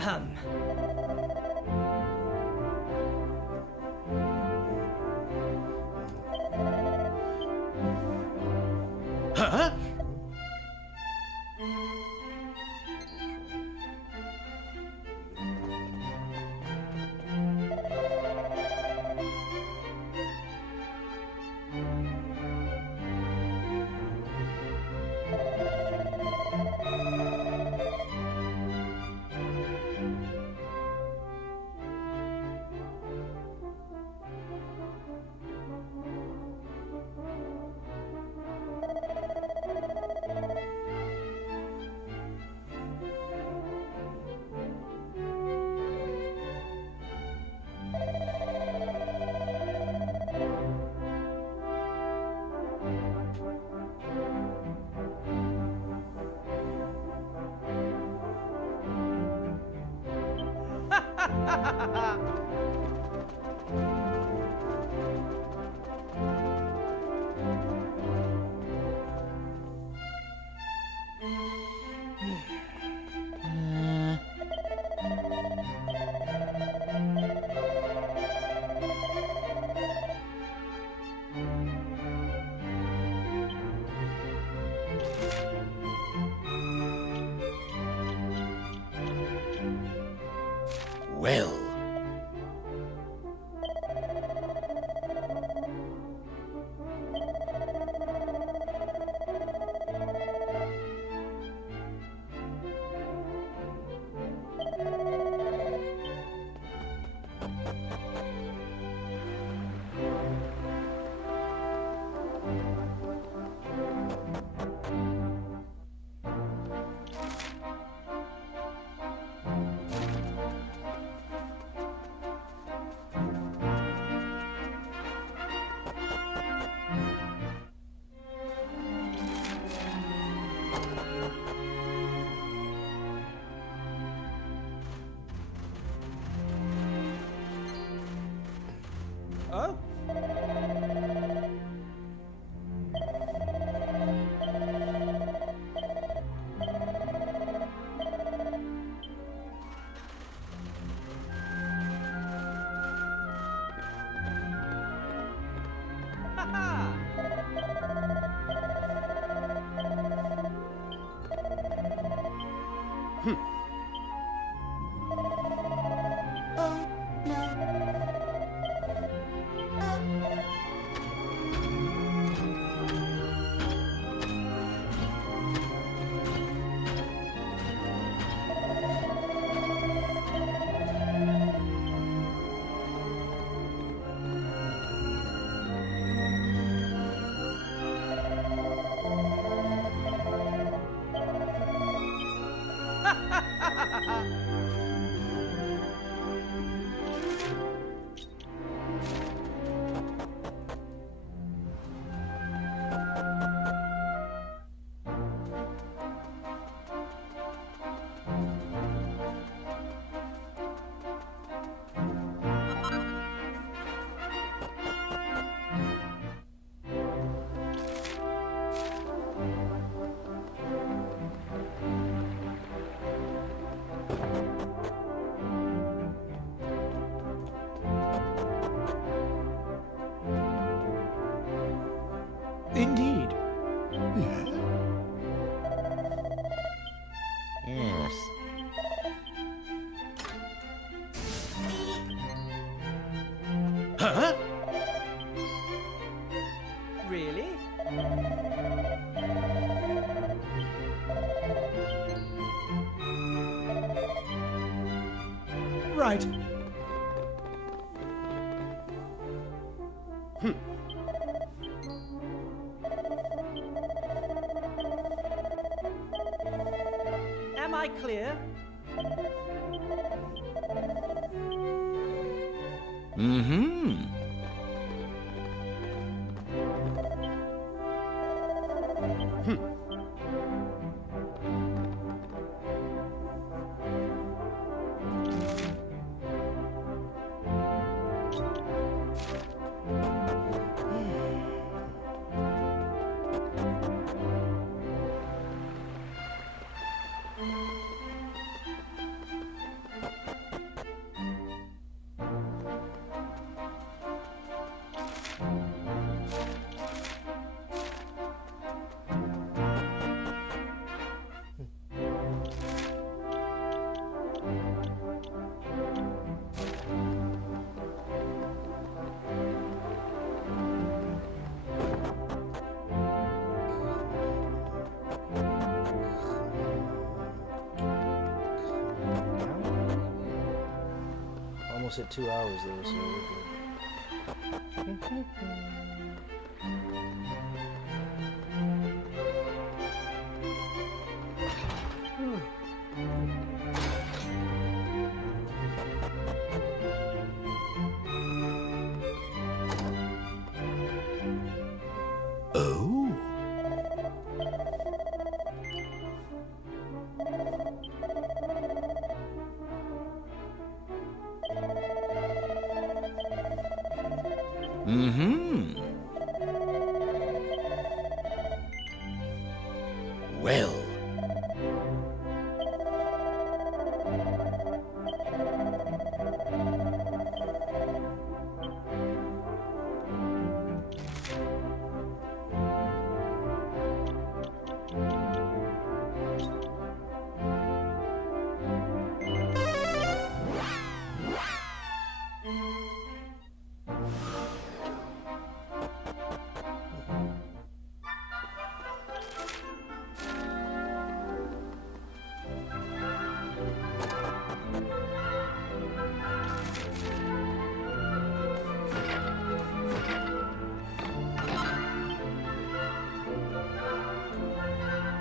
Ahem. Huh? Well. Oh? Oh, no. Indeed. Yes. Huh? Really? Right. Am I clear? Mm-hmm. Almost at 2 hours though, so we're good. Oh. Well.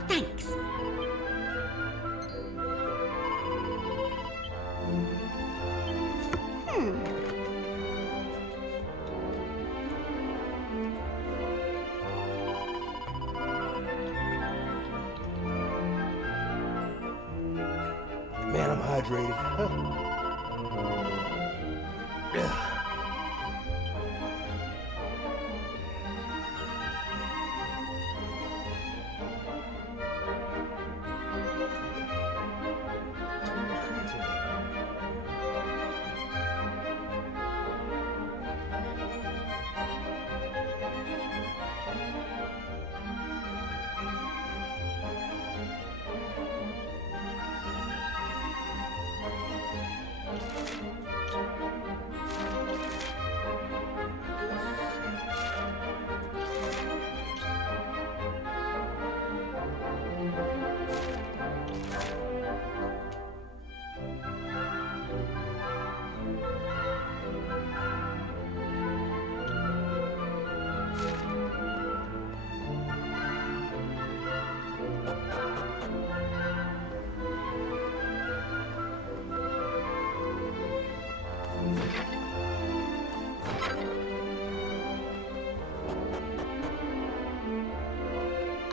Thanks. Man, I'm hydrated.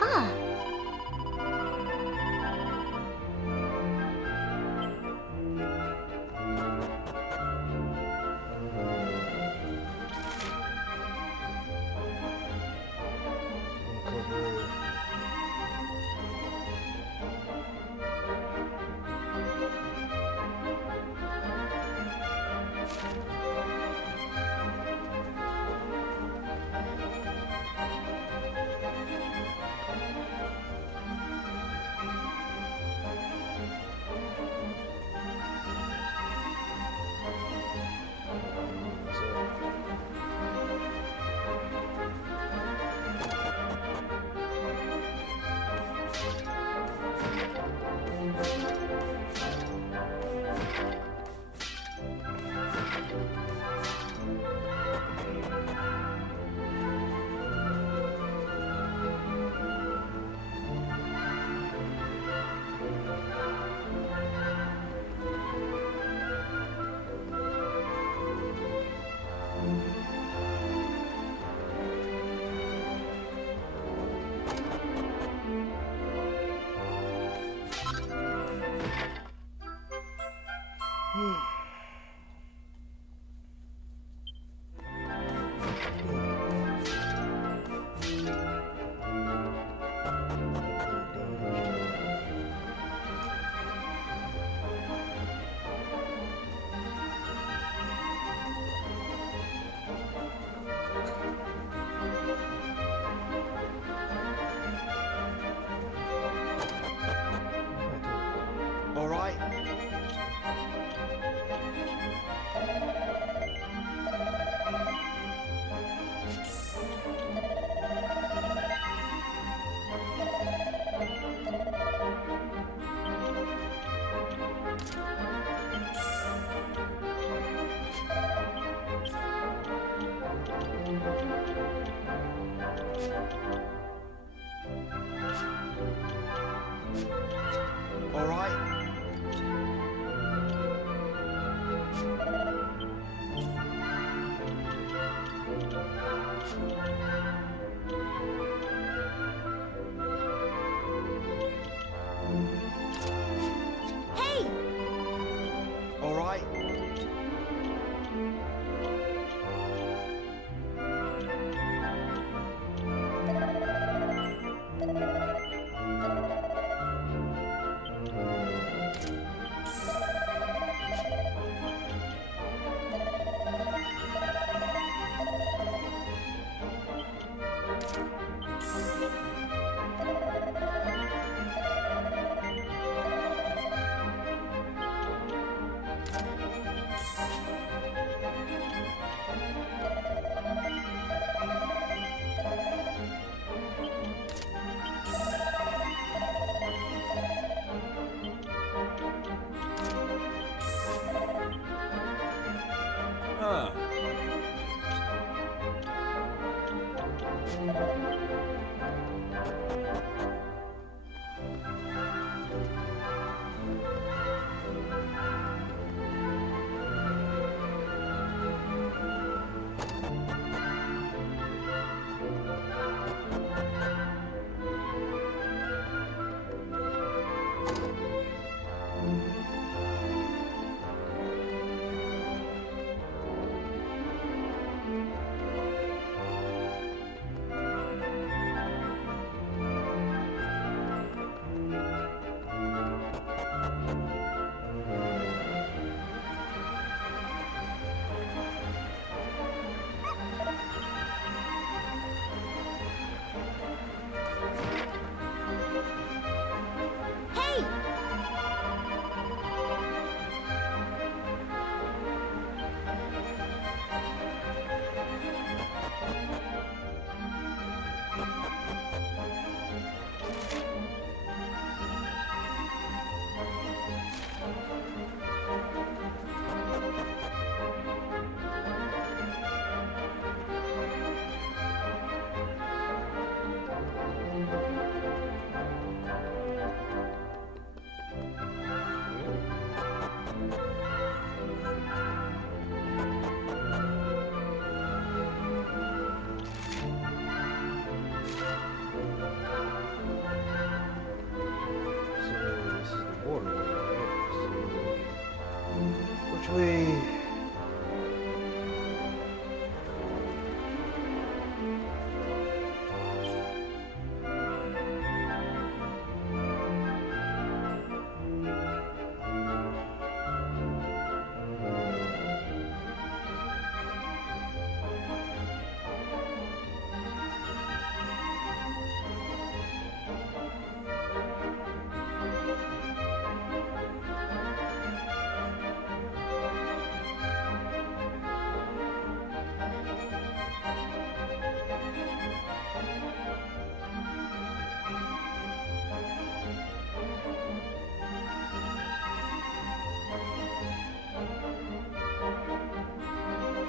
Ah, All right. All right. hey! All right. Which way?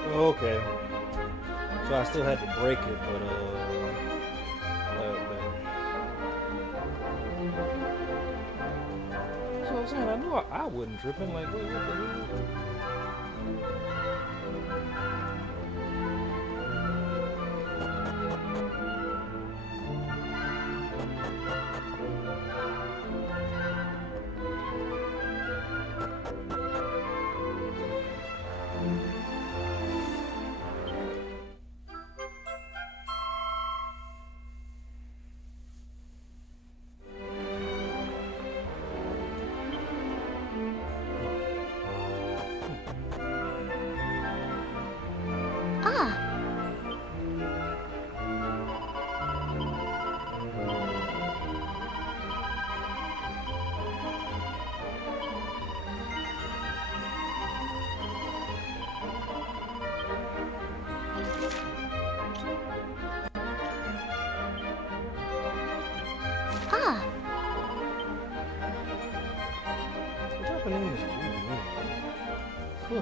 Okay. So I still had to break it, but so I'm saying I knew I wasn't tripping. Like, wait, what the hell? What's happening in this movie? Huh.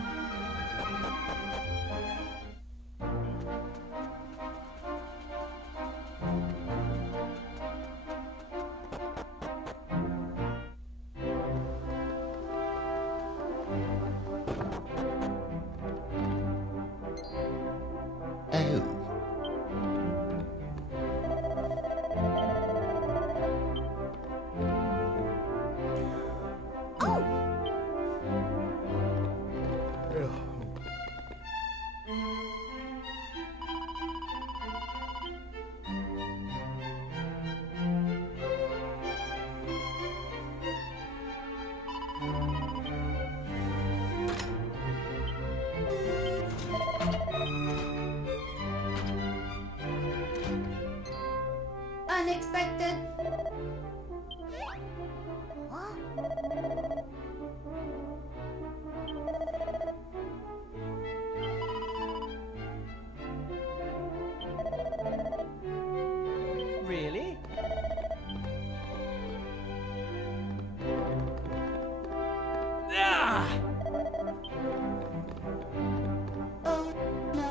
Unexpected. Really? Ah! Oh no.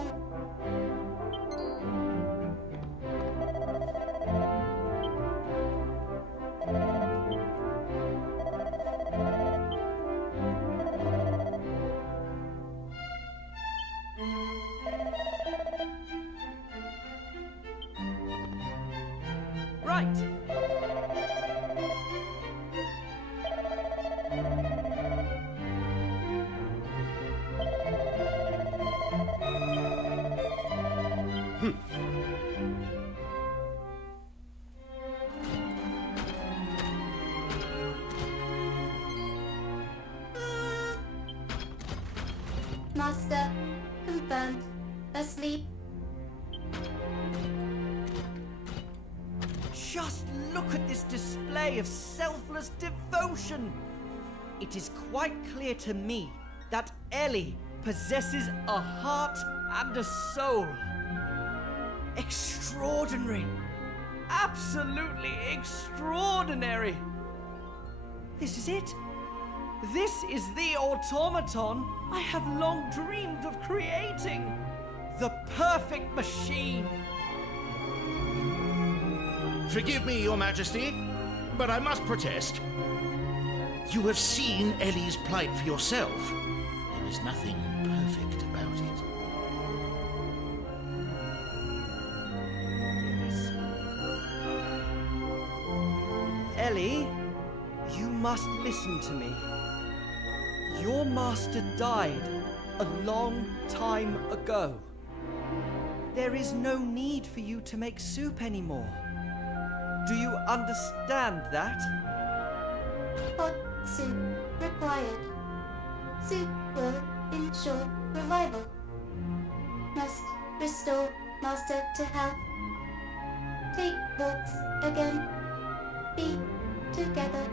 Right. Master, confirmed. Asleep. Just look at this display of selfless devotion. It is quite clear to me that Ellie possesses a heart and a soul. Extraordinary. Absolutely extraordinary. This is it. This is the automaton I have long dreamed of creating. The perfect machine. Forgive me, Your Majesty, but I must protest. You have seen Ellie's plight for yourself. There is nothing perfect about it. Yes. Ellie, you must listen to me. Your master died a long time ago. There is no need for you to make soup anymore. Do you understand that? Hot soup required. Soup will ensure revival. Must restore master to health. Take walks again. Be together.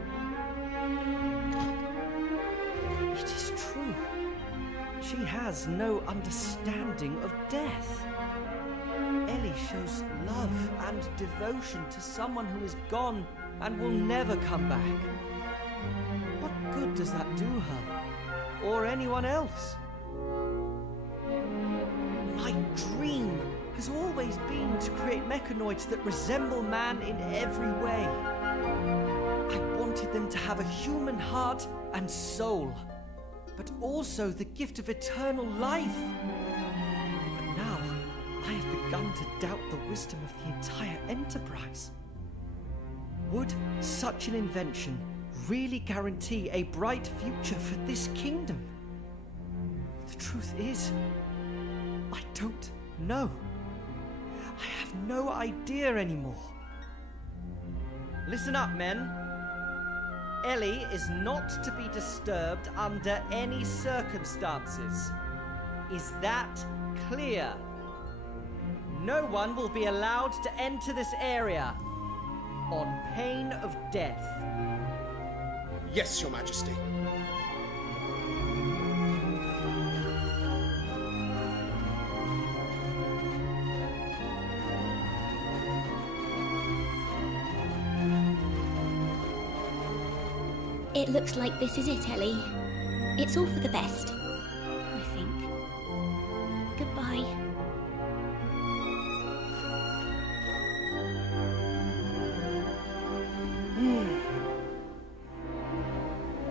It is true. She has no understanding of death. Ellie shows love and devotion to someone who is gone and will never come back. What good does that do her? Or anyone else? My dream has always been to create mechanoids that resemble man in every way. I wanted them to have a human heart and soul, but also the gift of eternal life. But now, I have begun to doubt the wisdom of the entire enterprise. Would such an invention really guarantee a bright future for this kingdom? The truth is, I don't know. I have no idea anymore. Listen up, men. Ellie is not to be disturbed under any circumstances. Is that clear? No one will be allowed to enter this area on pain of death. Yes, Your Majesty. It looks like this is it, Ellie. It's all for the best, I think. Goodbye.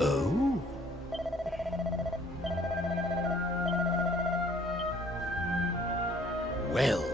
Oh? Well.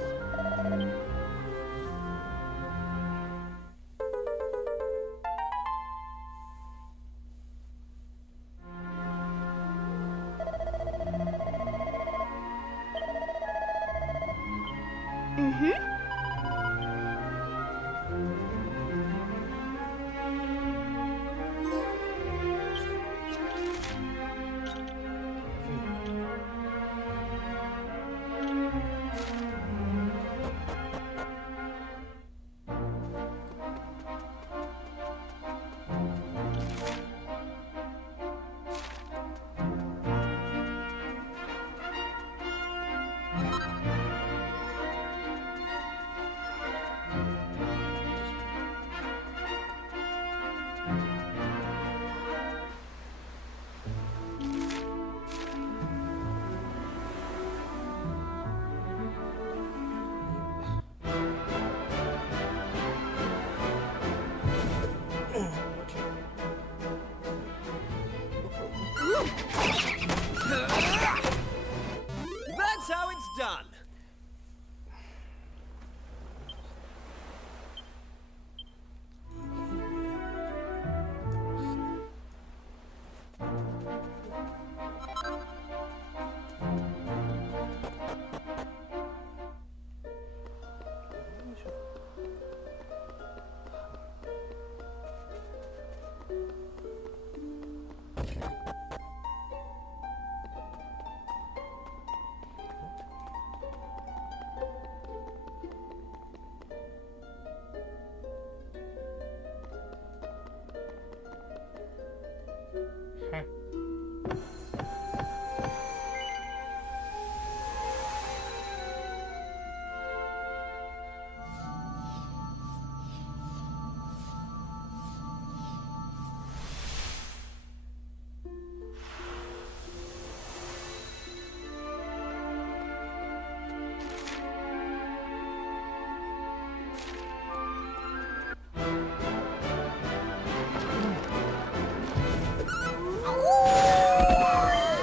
That's how it's done.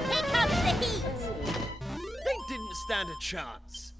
Here comes the heat! They didn't stand a chance.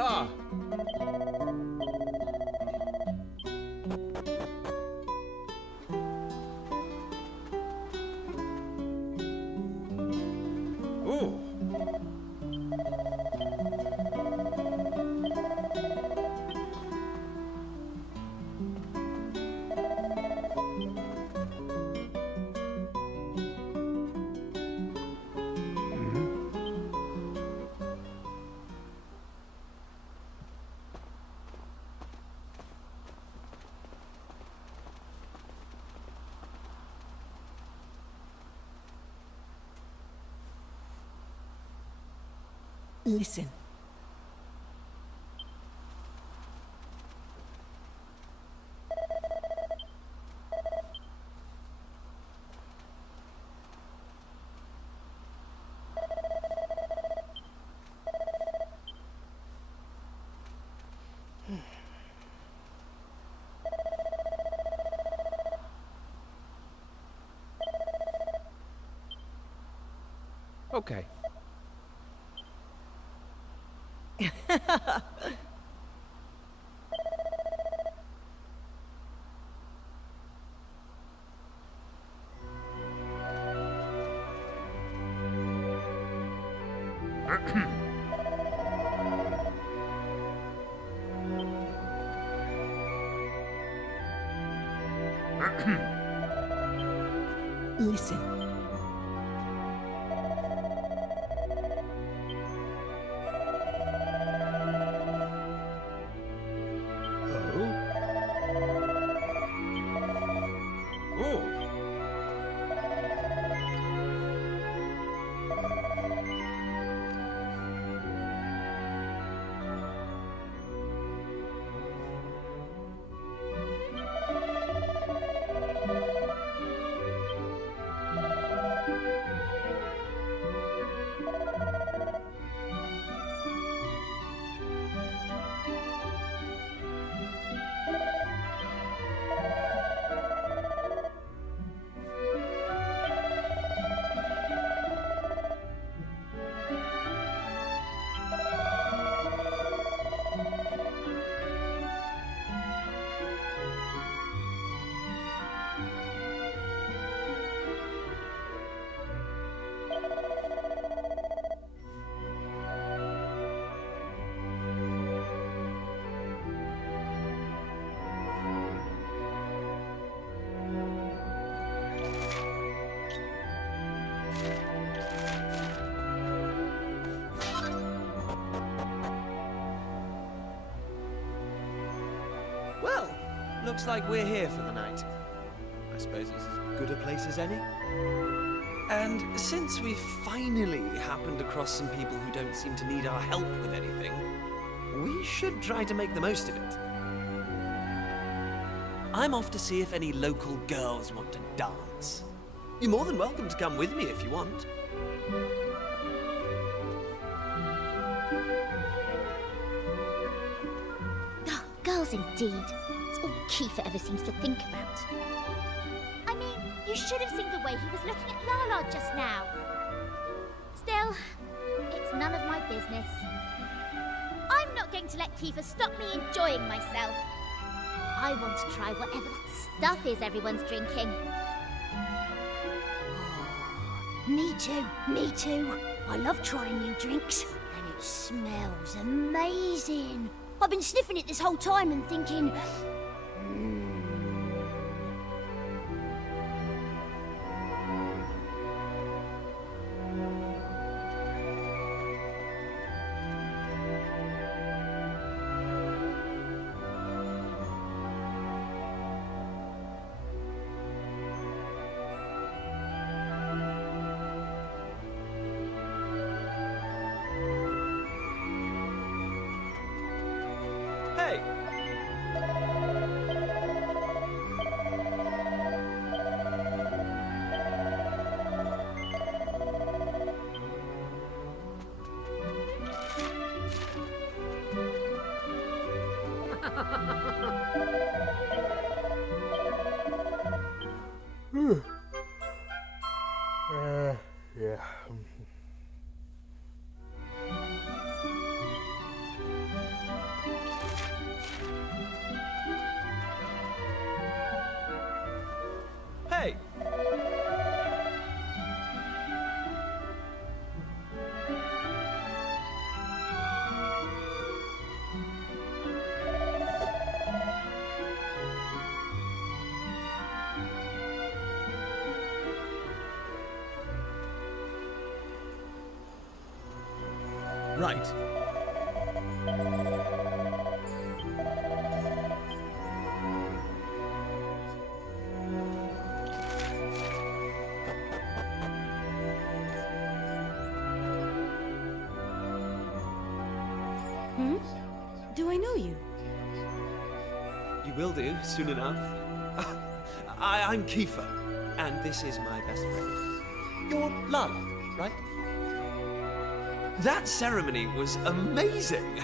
Ah, Ooh. Listen. okay. Listen. Ooh. Well, looks like we're here for the night. I suppose it's as good a place as any. And since we've finally happened across some people who don't seem to need our help with anything, we should try to make the most of it. I'm off to see if any local girls want to dance. You're more than welcome to come with me if you want. Oh, girls indeed. It's all Kiefer ever seems to think about. I mean, you should have seen the way he was looking at Lala just now. Still, it's none of my business. I'm not going to let Kiefer stop me enjoying myself. I want to try whatever that stuff is everyone's drinking. Me too, me too. I love trying new drinks. And it smells amazing. I've been sniffing it this whole time and thinking... Hey! Right. Do I know you? You will do, soon enough. I'm Kiefer, and this is my best friend. You're Lala, right? That ceremony was amazing!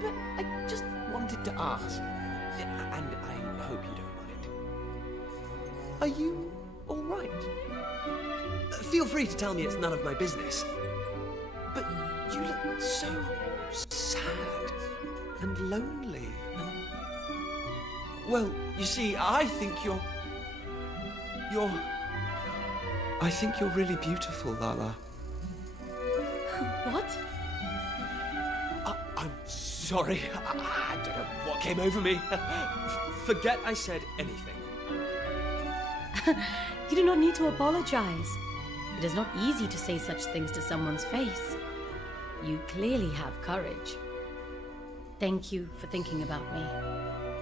But I just wanted to ask, and I hope you don't mind. Are you alright? Feel free to tell me it's none of my business. But you look so sad and lonely and... Well, you see, I think you're... I think you're really beautiful, Lala. What? I'm sorry. I don't know what came over me. Forget I said anything. You do not need to apologize. It is not easy to say such things to someone's face. You clearly have courage. Thank you for thinking about me.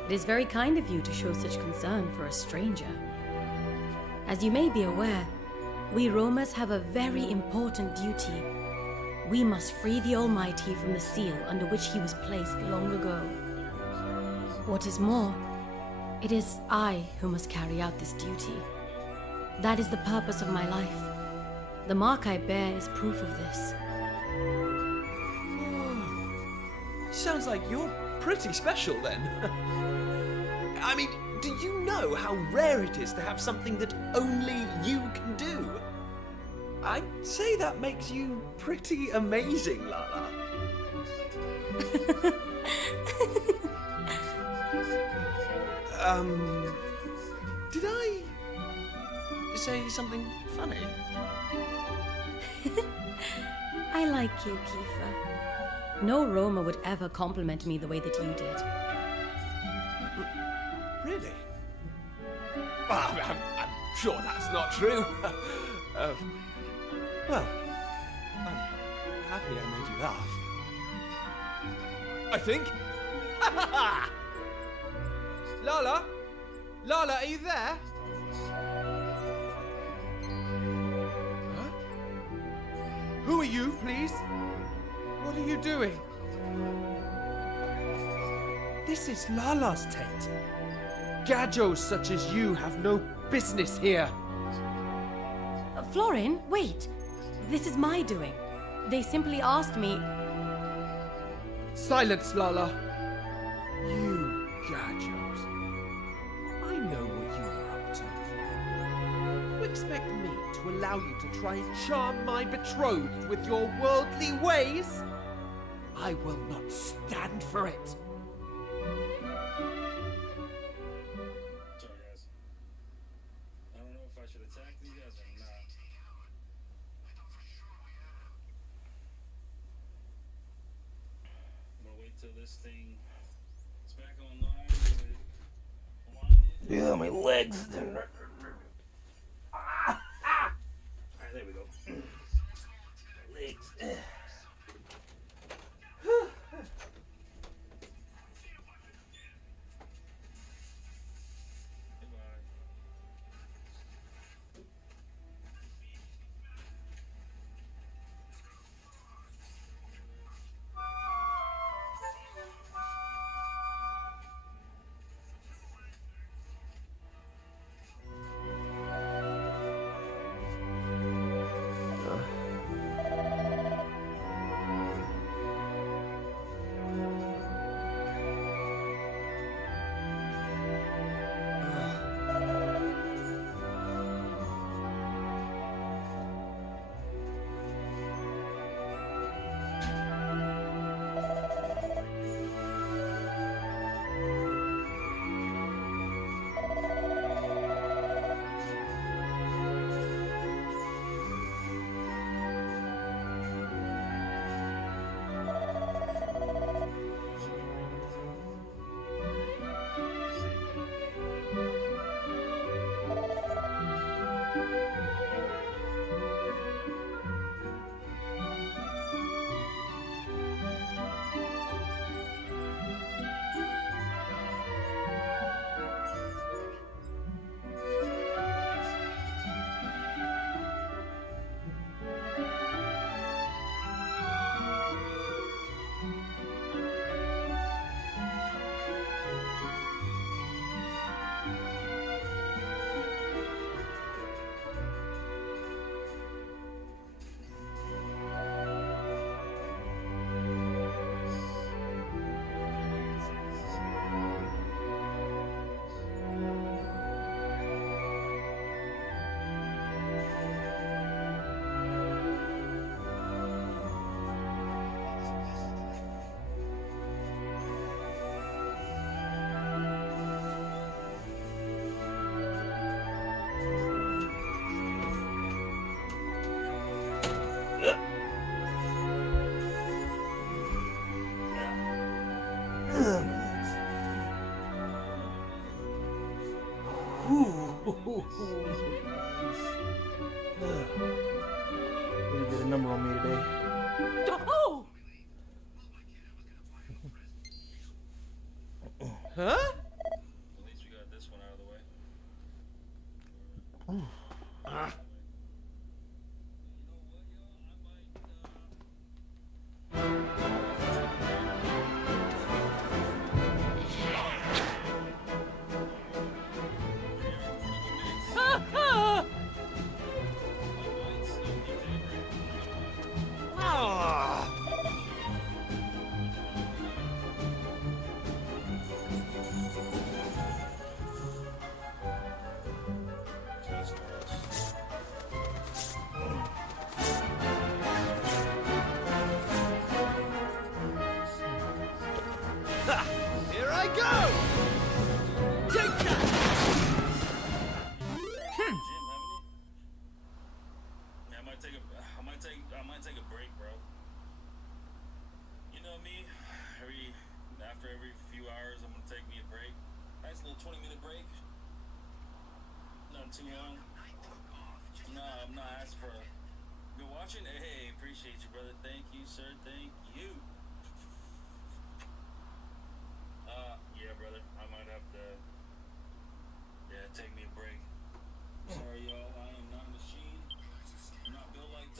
It is very kind of you to show such concern for a stranger. As you may be aware, we Romas have a very important duty. We must free the Almighty from the seal under which he was placed long ago. What is more, it is I who must carry out this duty. That is the purpose of my life. The mark I bear is proof of this. Sounds like you're pretty special then. I mean, do you know how rare it is to have something that only you can do? I'd say that makes you pretty amazing, Lala. Did I say something funny? I like you, Kiefer. No Roma would ever compliment me the way that you did. Really? Well, I'm sure that's not true. Well, I'm happy I made you laugh. I think. Lala? Lala, are you there? Huh? Who are you, please? What are you doing? This is Lala's tent. Gadjos such as you have no business here. Florin, wait. This is my doing. They simply asked me... Silence, Lala. You, Gadjos. I know what you are up to. You expect me to allow you to try and charm my betrothed with your worldly ways? I will not stand for it. Sorry, guys. I don't know if I should attack these guys or not. I'm gonna wait till this thing is back online. Yeah, my legs. Alright, there we go. Legs. Really did a number on me today. Oh! Huh? At least we got this one out of the way. Here I go! Take that! Gym, haven't you? Yeah, I might take a break, bro. You know me, after every few hours, I'm gonna take me a break. Nice little 20-minute break. Not too long. Nah, I'm not asking for. You watching? Hey, appreciate you, brother. Thank you, sir. Thank you. Yeah, brother. I might have to. Yeah, take me a break. Sorry, y'all. I am not a machine. I'm not built like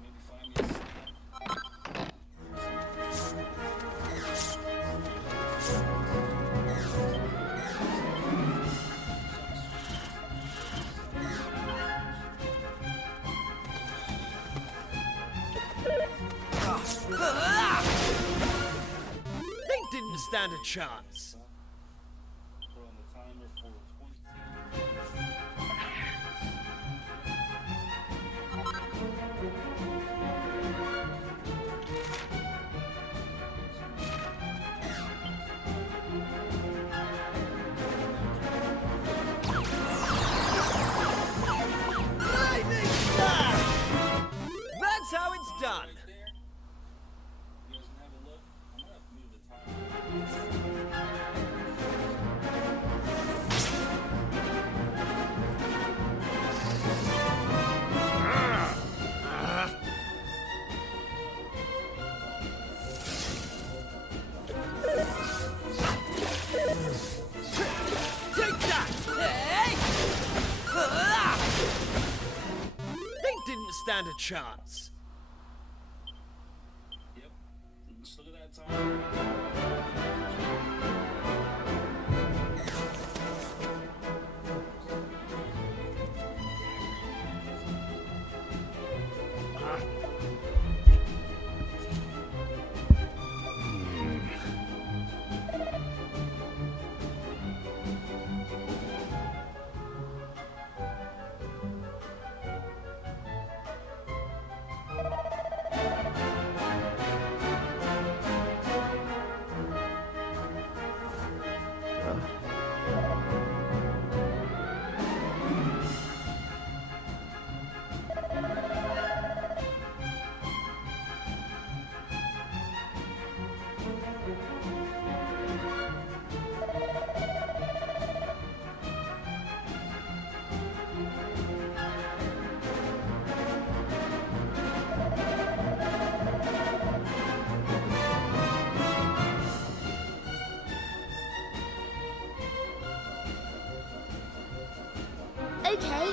maybe find me a snack. They didn't stand a chance. Put on the timer for 20. Lightning slash! That's how it's done. You guys can have a look. I'm gonna have to move the timer. Take that! Hey! They didn't stand a chance. Yep. Just look at that timer. Okay.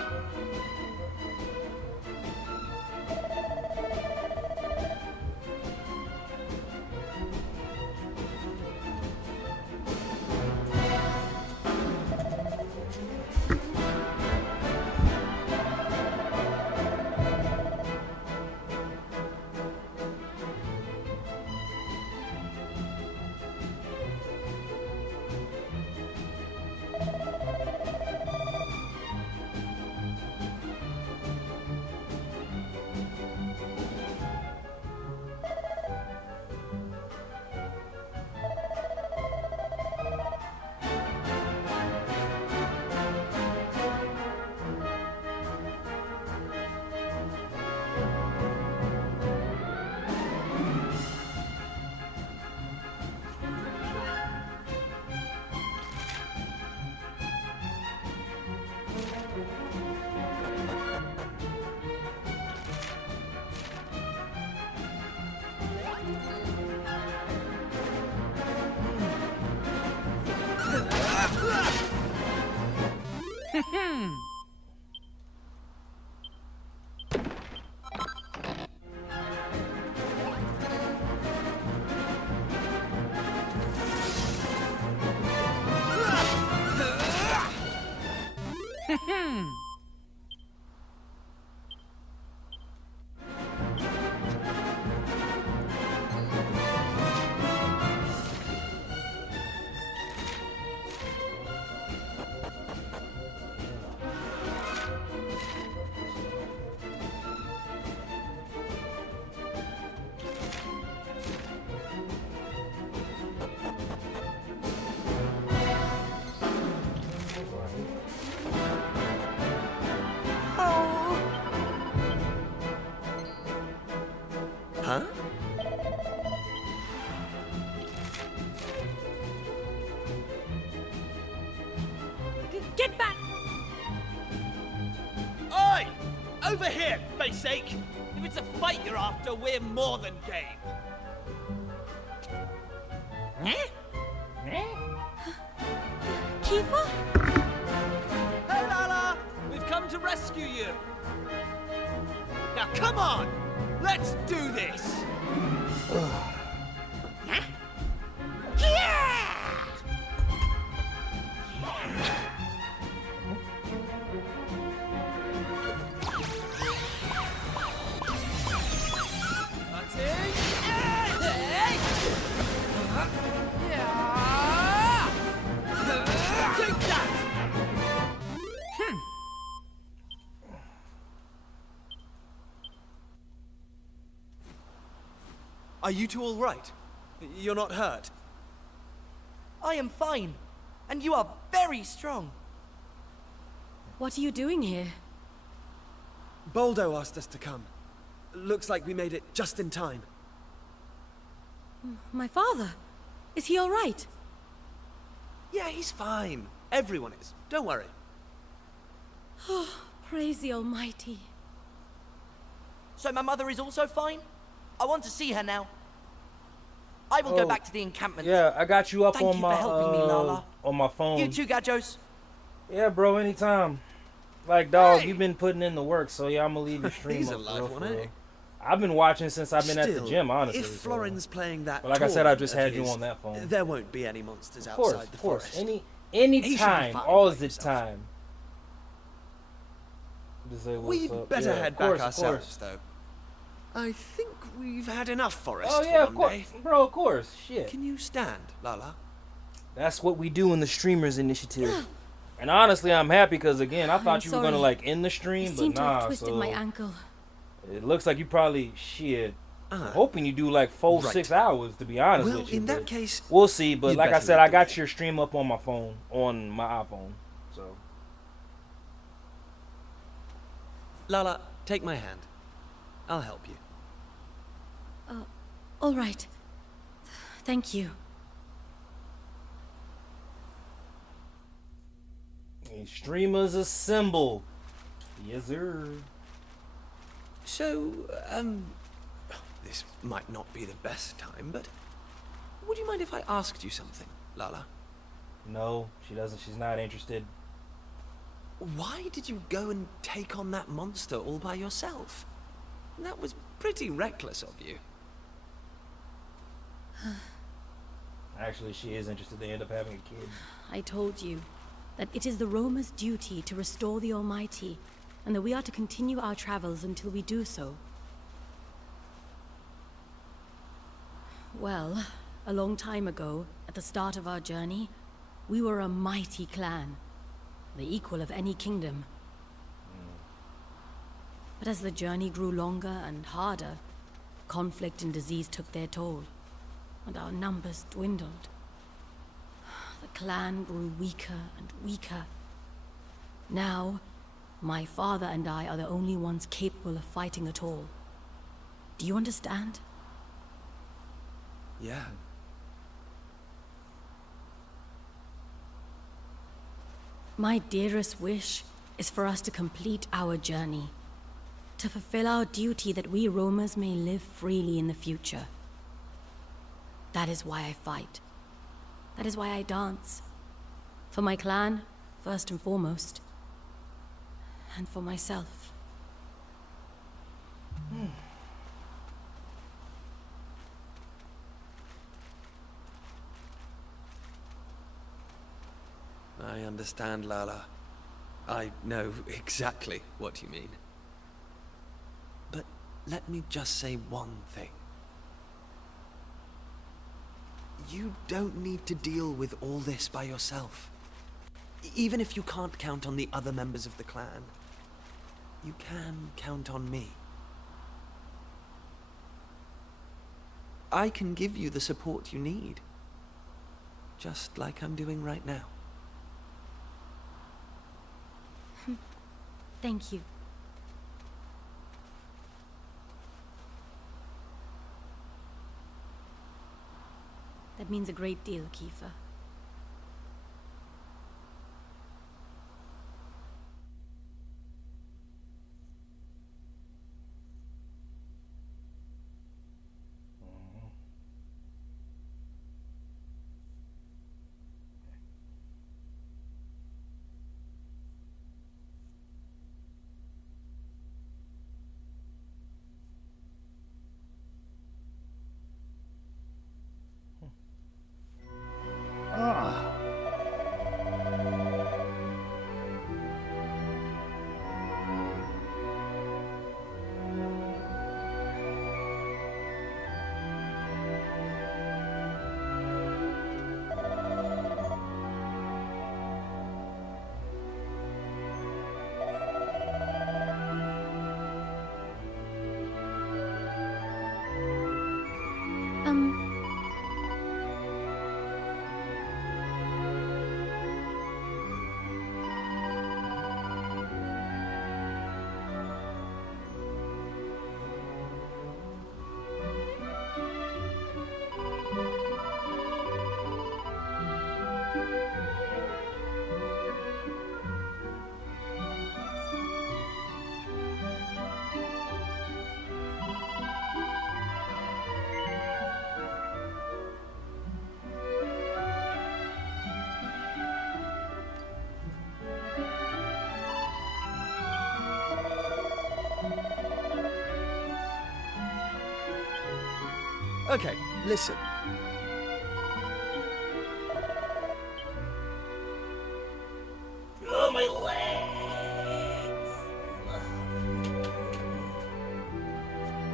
Huh? Get back! Oi! Over here, face sake! If it's a fight you're after, we're more than game. Kiefer? Hey, Lala! We've come to rescue you. Now, come on! Let's do this! Are you two all right? You're not hurt? I am fine, and you are very strong. What are you doing here? Boldo asked us to come. Looks like we made it just in time. My father? Is he all right? Yeah, he's fine. Everyone is. Don't worry. Oh, praise the Almighty. So my mother is also fine? I want to see her now. I will go back to the encampment. Yeah, I got you up Thank on you my for helping me, Lala. on my phone. You too, Gajos. Yeah, bro, anytime. Like, dog, you've been putting in the work, so yeah, I'm gonna leave the stream He's up a for live real, one, for eh? real. I've been watching since I've been at the gym, honestly. If Florin's playing that, but like I said, I tour just of had you his, on that phone. There won't be any monsters Of course, outside the of course. forest. Any He should be time, fine all by is the himself. time. Just say what's We up. better Yeah, head of course, back of course. ourselves, though. I think we've had enough forest Oh yeah, for of one course, day. bro, of course. Shit. Can you stand, Lala? That's what we do in the Streamers Initiative. And honestly, I'm happy because again, I thought you were gonna sorry. like end the I stream, seem but to have nah. twisted So my ankle. it looks like you probably shit. I'm Ah, hoping you do like 6 hours to be honest well, with you. in that but case, we'll see. But you'd like I better said, lead I the got way. your stream up on my phone, on my iPhone. So Lala, take my hand. I'll help you. All right. Thank you. hey, streamers assemble. Yes, sir. So, this might not be the best time, but would you mind if I asked you something, Lala? No, she doesn't. She's not interested. Why did you go and take on that monster all by yourself? That was pretty reckless of you. Actually, she is interested. They end up having a kid. I told you that it is the Roma's duty to restore the Almighty, and that we are to continue our travels until we do so. Well, a long time ago, at the start of our journey, we were a mighty clan, the equal of any kingdom. But as the journey grew longer and harder, conflict and disease took their toll, and our numbers dwindled. The clan grew weaker and weaker. Now, my father and I are the only ones capable of fighting at all. Do you understand? Yeah. My dearest wish is for us to complete our journey, to fulfill our duty that we roamers may live freely in the future. That is why I fight. That is why I dance. For my clan, first and foremost, and for myself. I understand, Lala. I know exactly what you mean. But let me just say one thing. You don't need to deal with all this by yourself. Even if you can't count on the other members of the clan, you can count on me. I can give you the support you need, just like I'm doing right now. Thank you. That means a great deal, Kiefer. Okay, listen. Oh, my legs!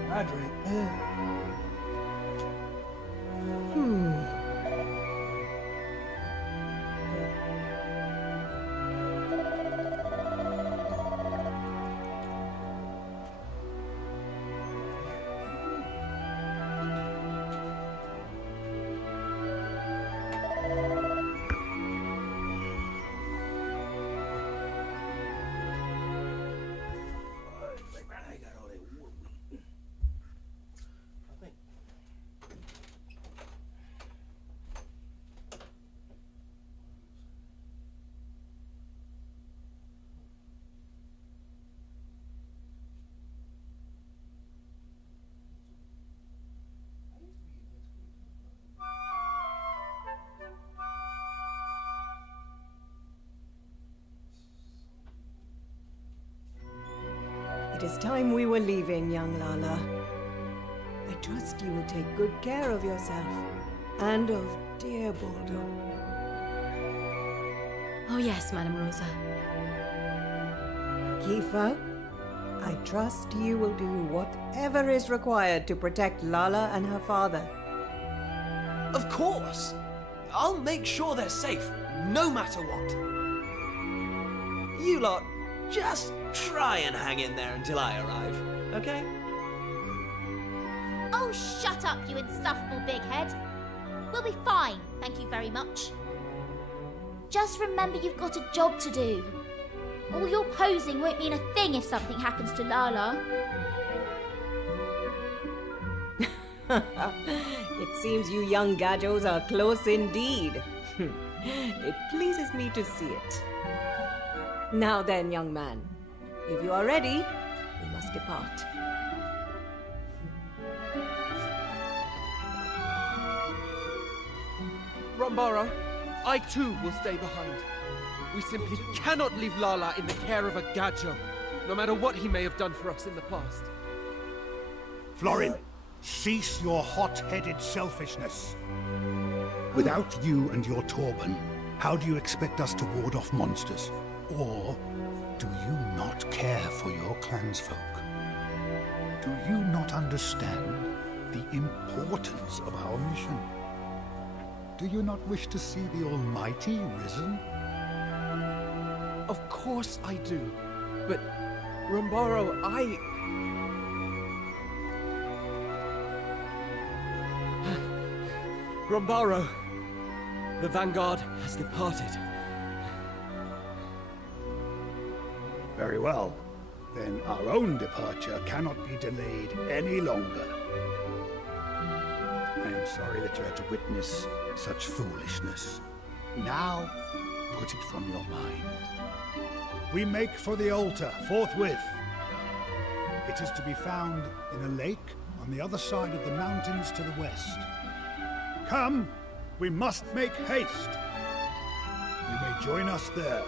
Hydrate. I got all that wood. I think. It is time we were leaving, young Lala. I trust you will take good care of yourself and of dear Baldo. Oh yes, Madame Rosa. Kiefer, I trust you will do whatever is required to protect Lala and her father. Of course! I'll make sure they're safe, no matter what. You lot, just try and hang in there until I arrive, okay? Oh, shut up, you insufferable big head. We'll be fine, thank you very much. Just remember you've got a job to do. All your posing won't mean a thing if something happens to Lala. It seems you young gadgos are close indeed. It pleases me to see it. Now then, young man, if you are ready, we must depart. Rombara, I too will stay behind. We simply cannot leave Lala in the care of a Gadjo. no matter what he may have done for us in the past. Florin, cease your hot-headed selfishness. Without you and your Torben, how do you expect us to ward off monsters? Or do you not care for your clansfolk? Do you not understand the importance of our mission? Do you not wish to see the Almighty risen? Of course I do. But, Rambaro, Rambaro, the Vanguard has departed. Very well. Then our own departure cannot be delayed any longer. I am sorry that you had to witness such foolishness. Now, put it from your mind. We make for the altar forthwith. It is to be found in a lake on the other side of the mountains to the west. Come, we must make haste. You may join us there.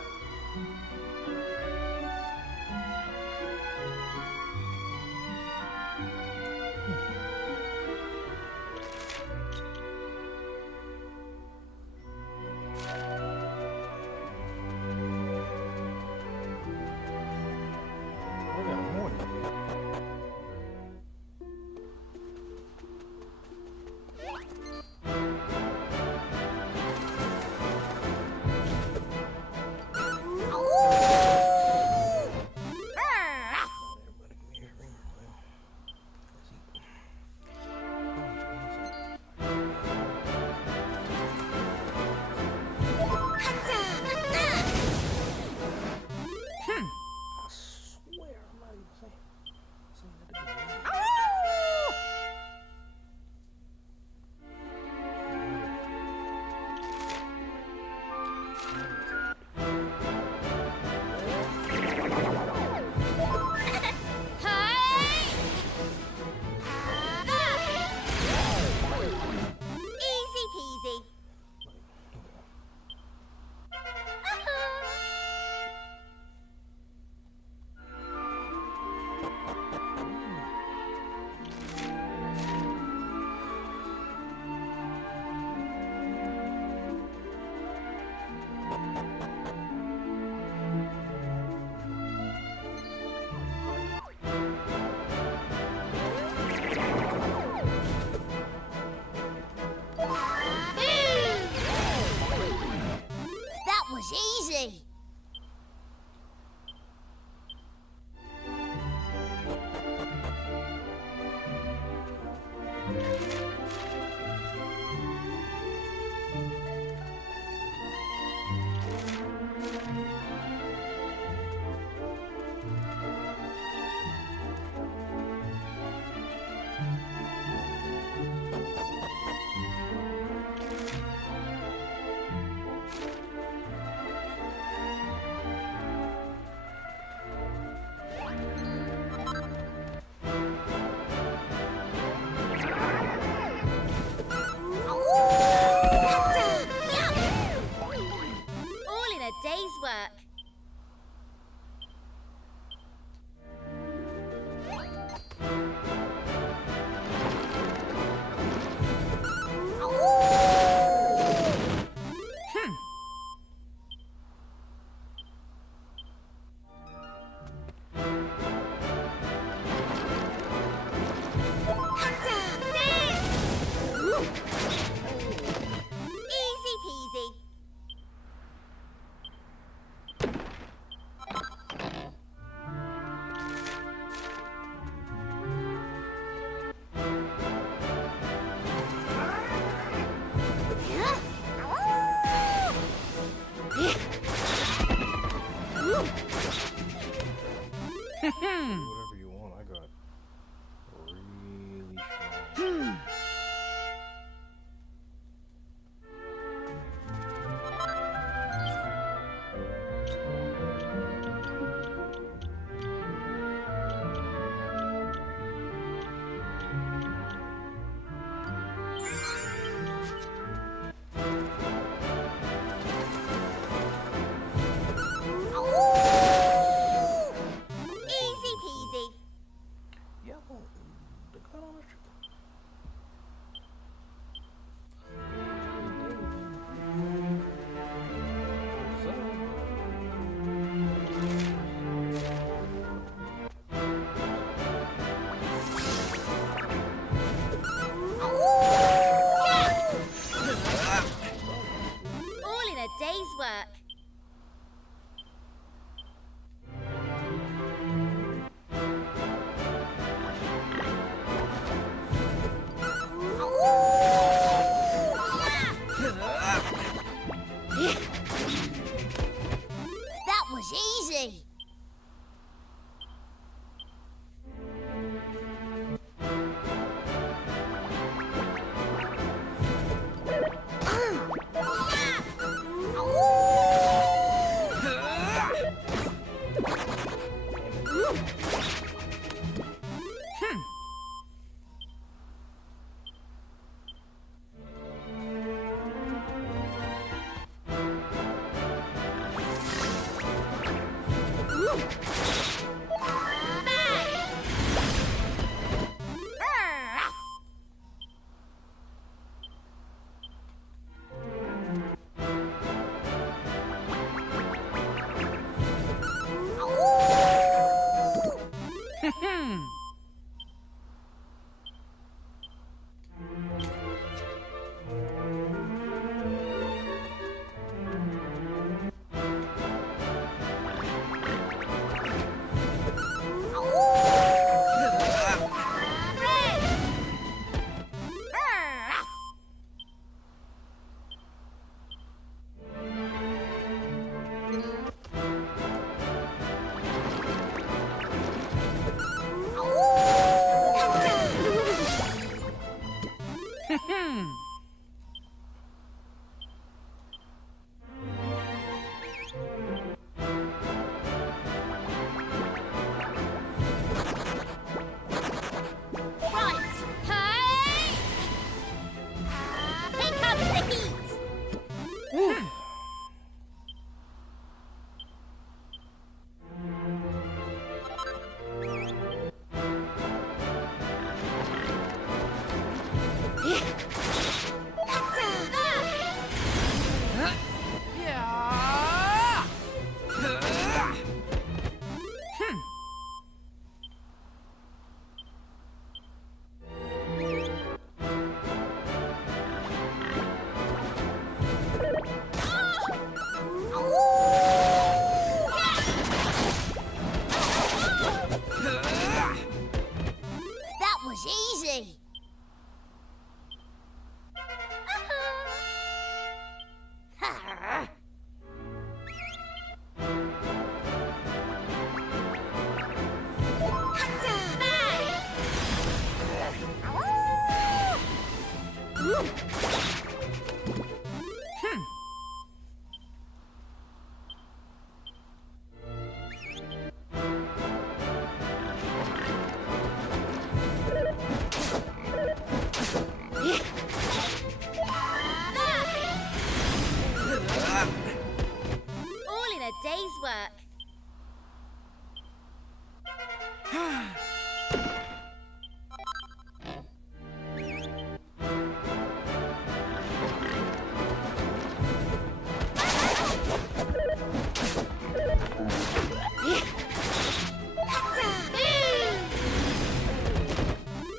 All in a day's work.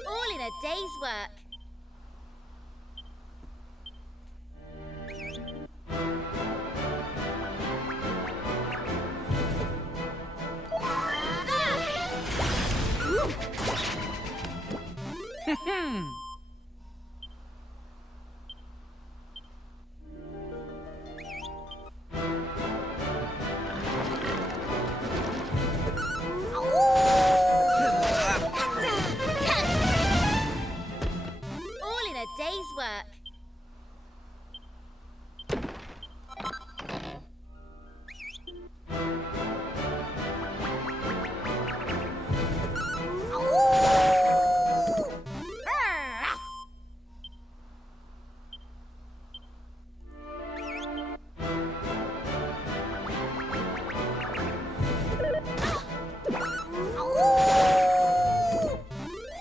All in a day's work. All in a day's work.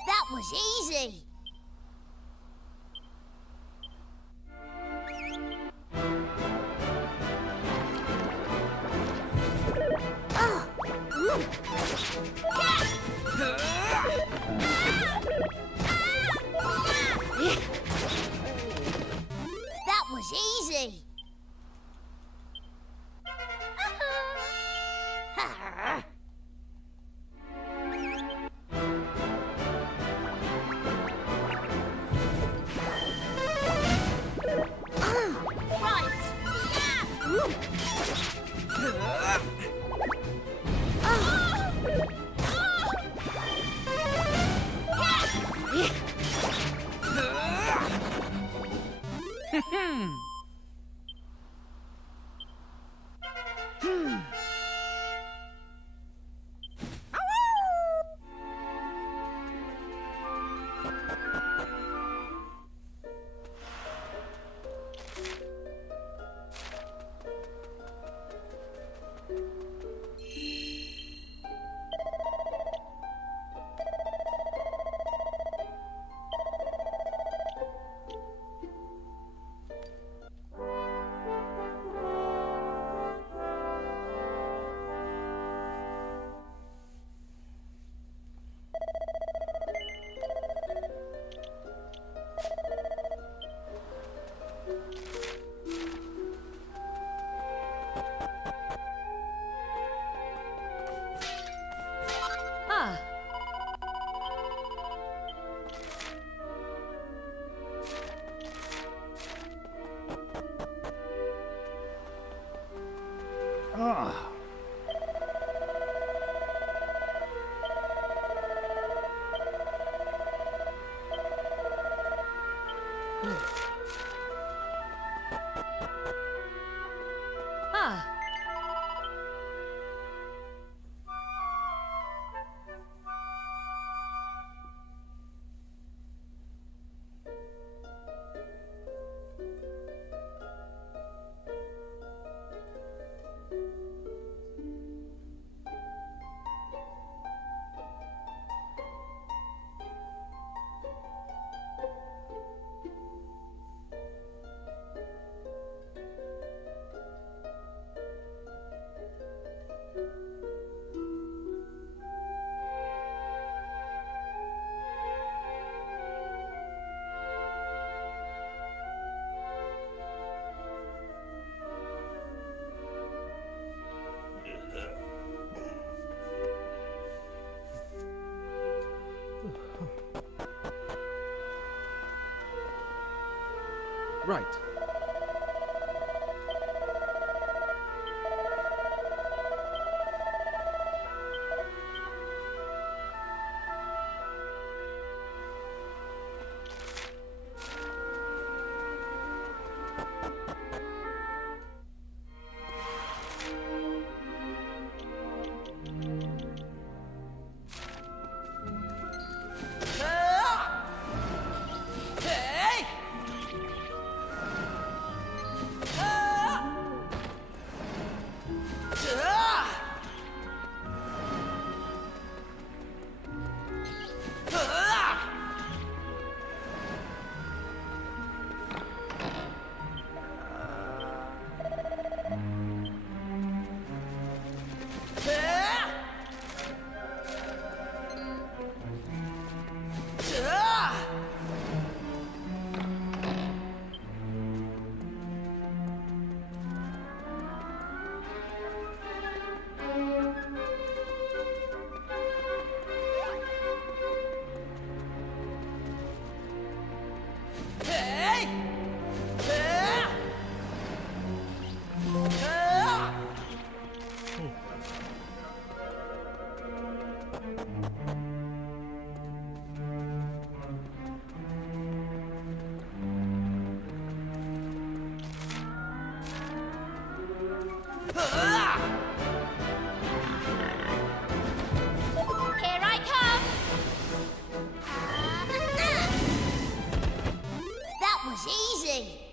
That was easy. That was easy. Ah, Ah. ah. Right. Sounds easy.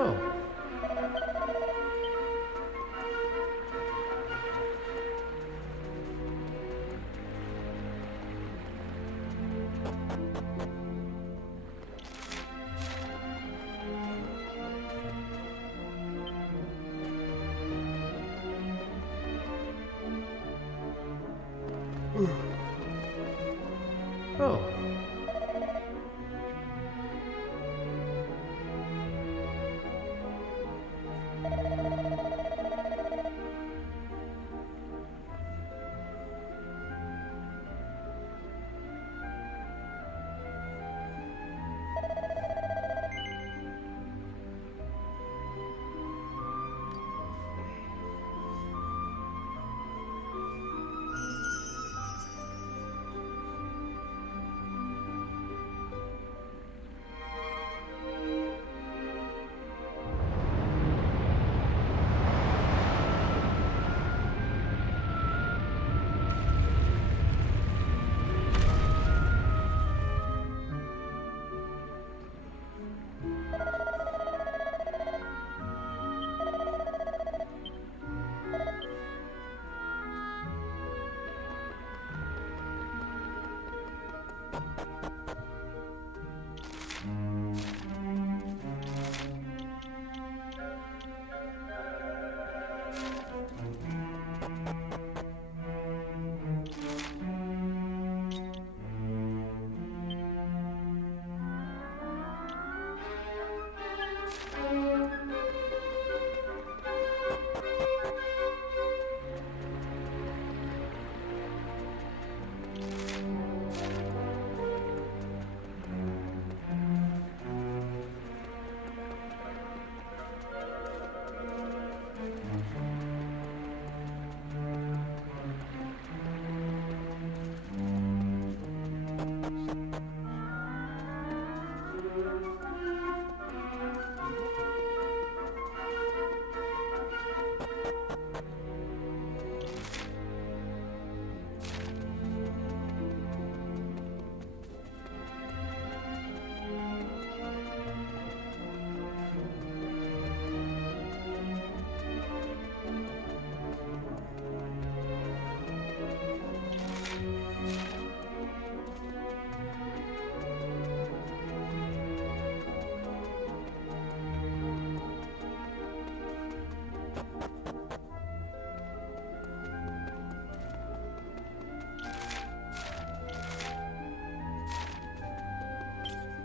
Oh. Oh.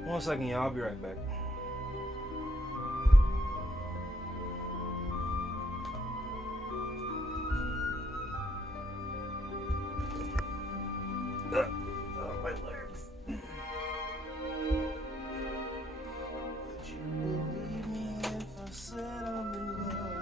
One second, y'all. I'll be right back. My legs. Would you believe me if I said I'm in love?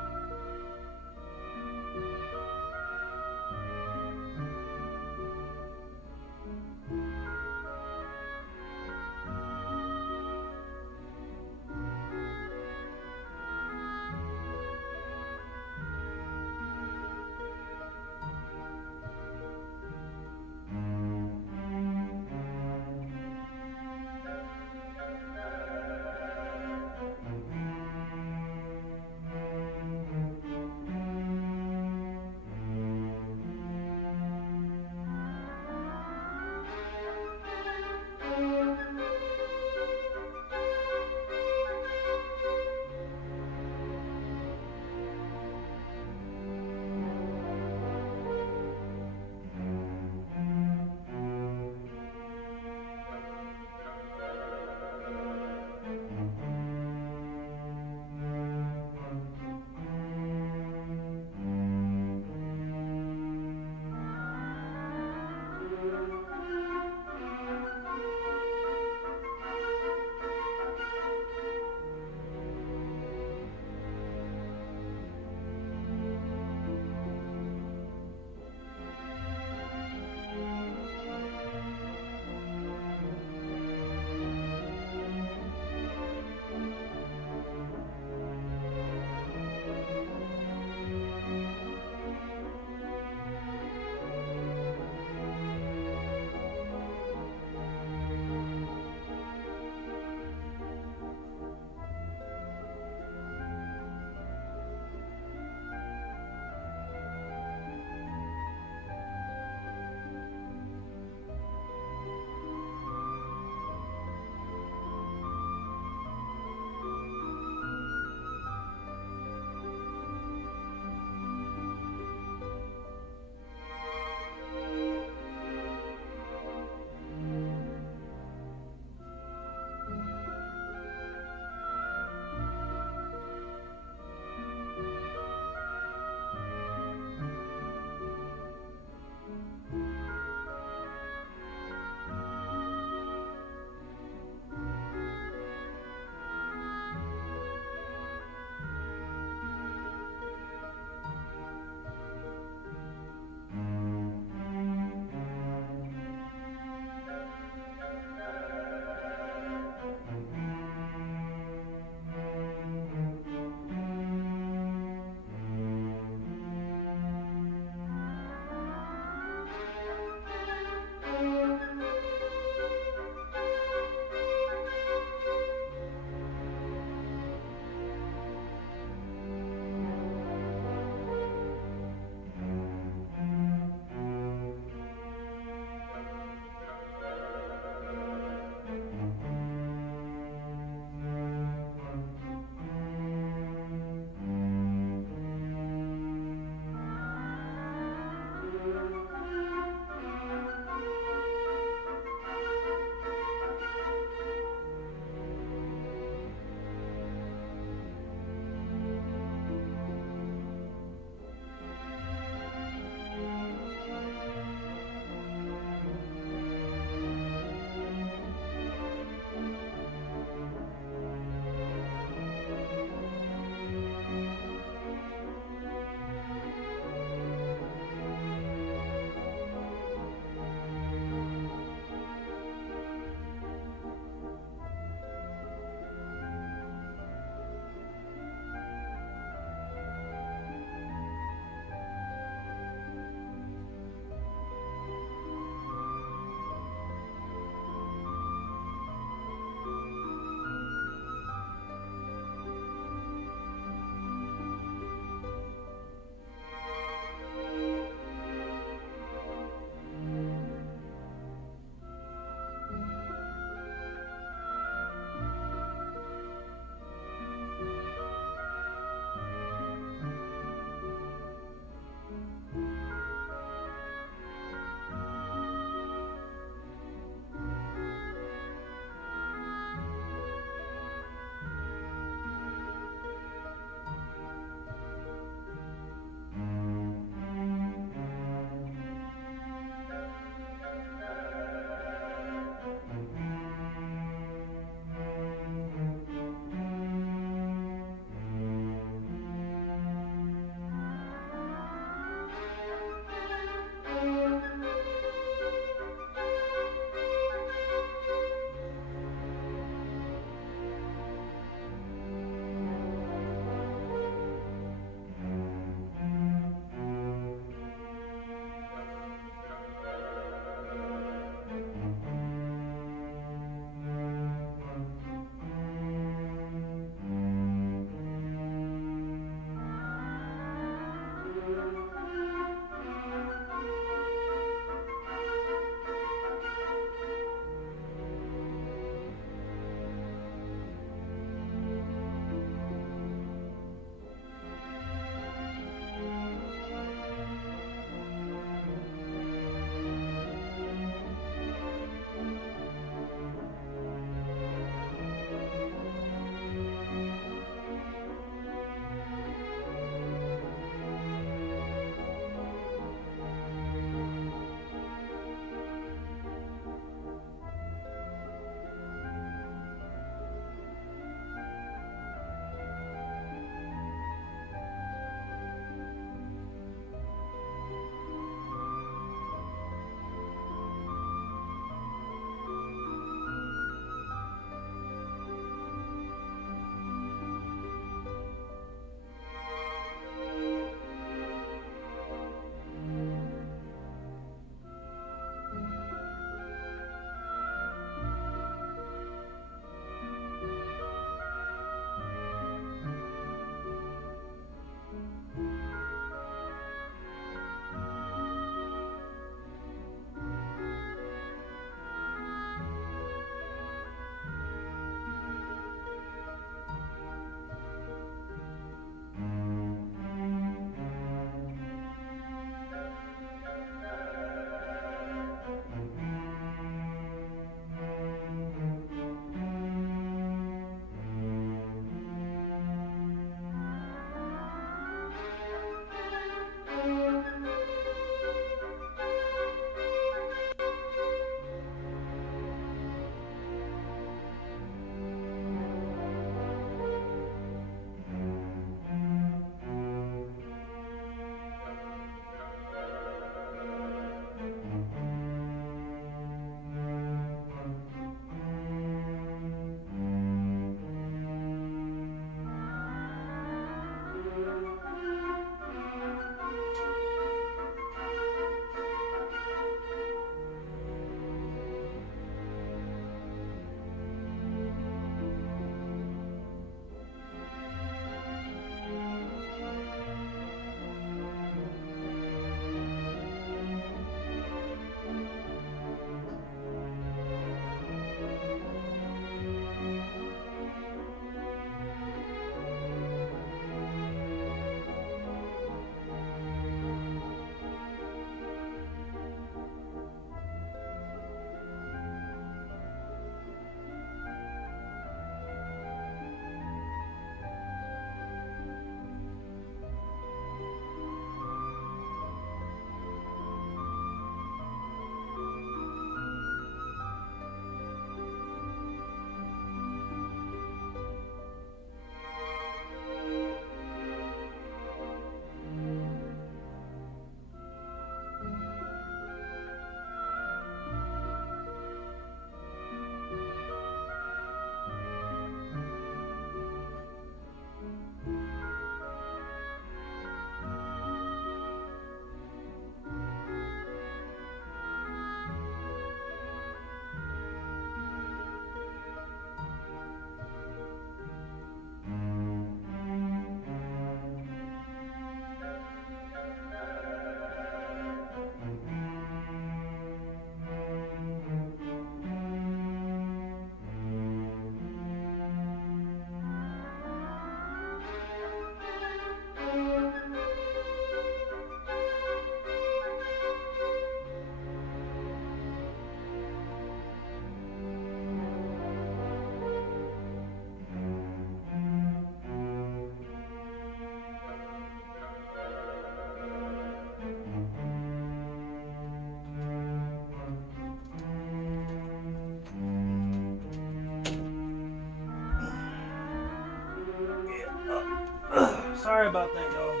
Sorry about that, y'all.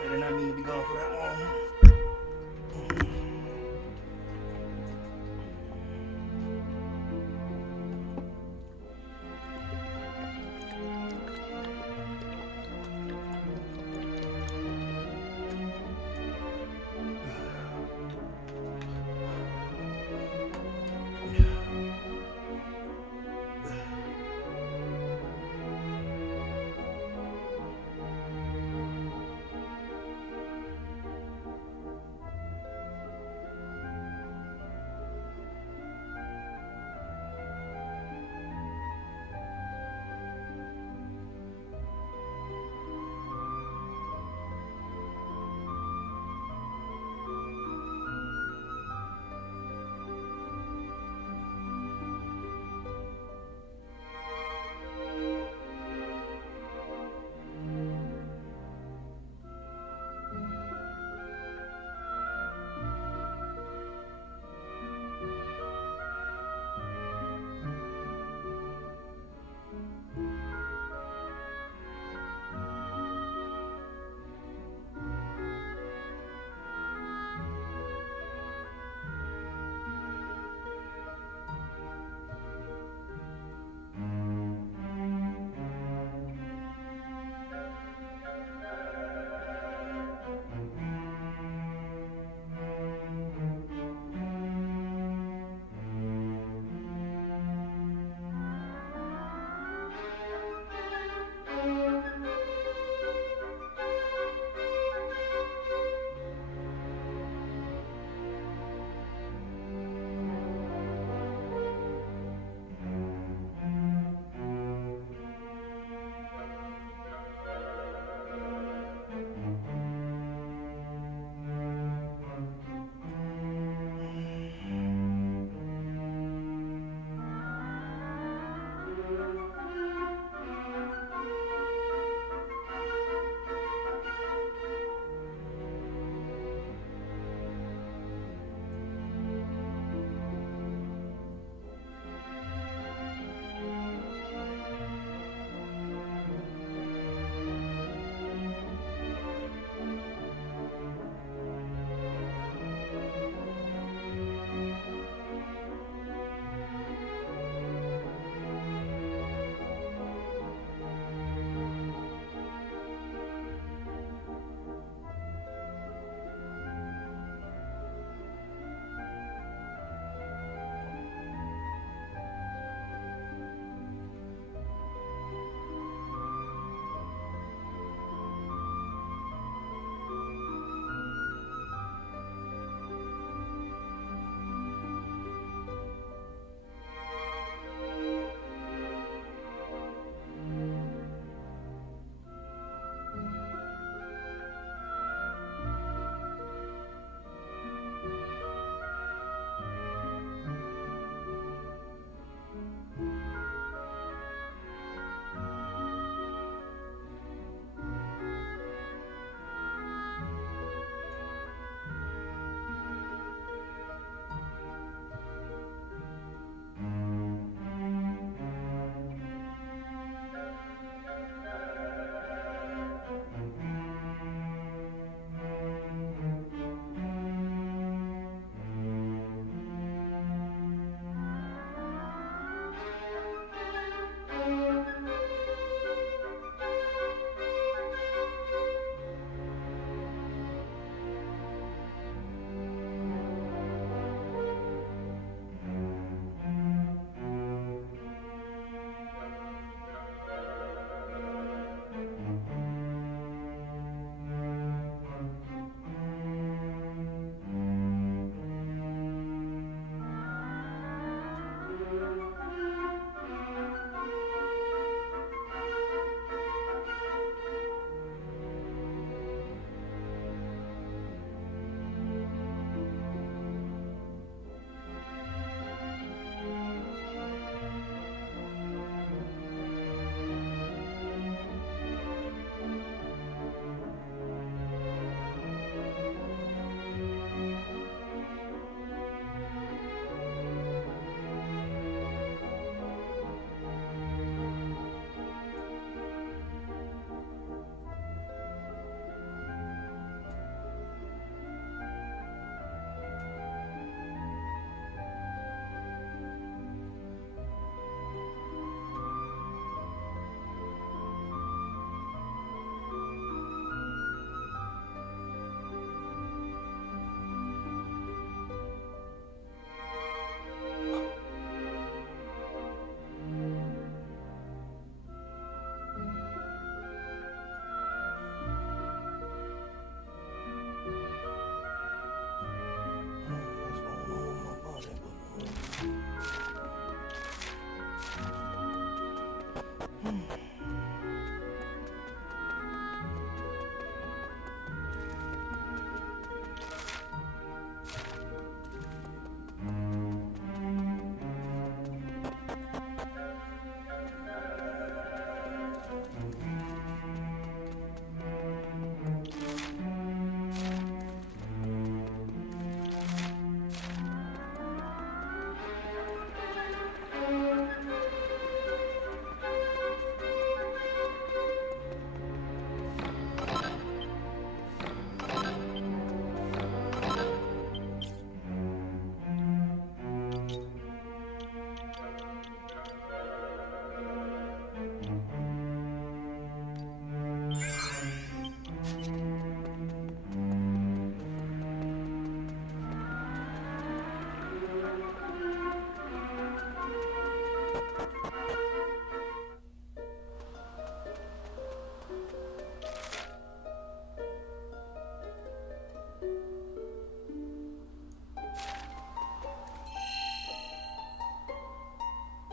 I did not mean to be gone for that long.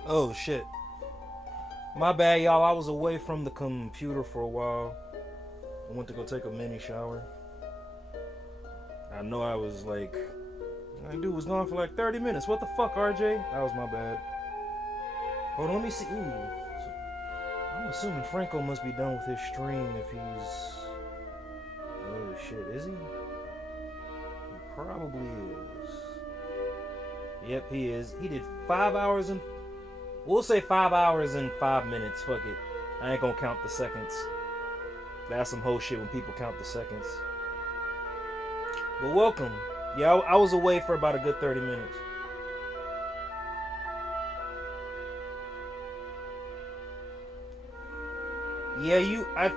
Oh shit. My bad, y'all. I was away from the computer for a while. I went to go take a mini shower. I know I was like, that dude was gone for like 30 minutes. What the fuck, RJ? That was my bad. Hold on, let me see. Ooh. I'm assuming Franco must be done with his stream if he's... Oh shit, is he? He probably is. Yep, he is. He did 5 hours and... We'll say 5 hours and 5 minutes. Fuck it. I ain't gonna count the seconds. That's some whole shit when people count the seconds. But welcome. Yeah, I was away for about a good 30 minutes. Yeah,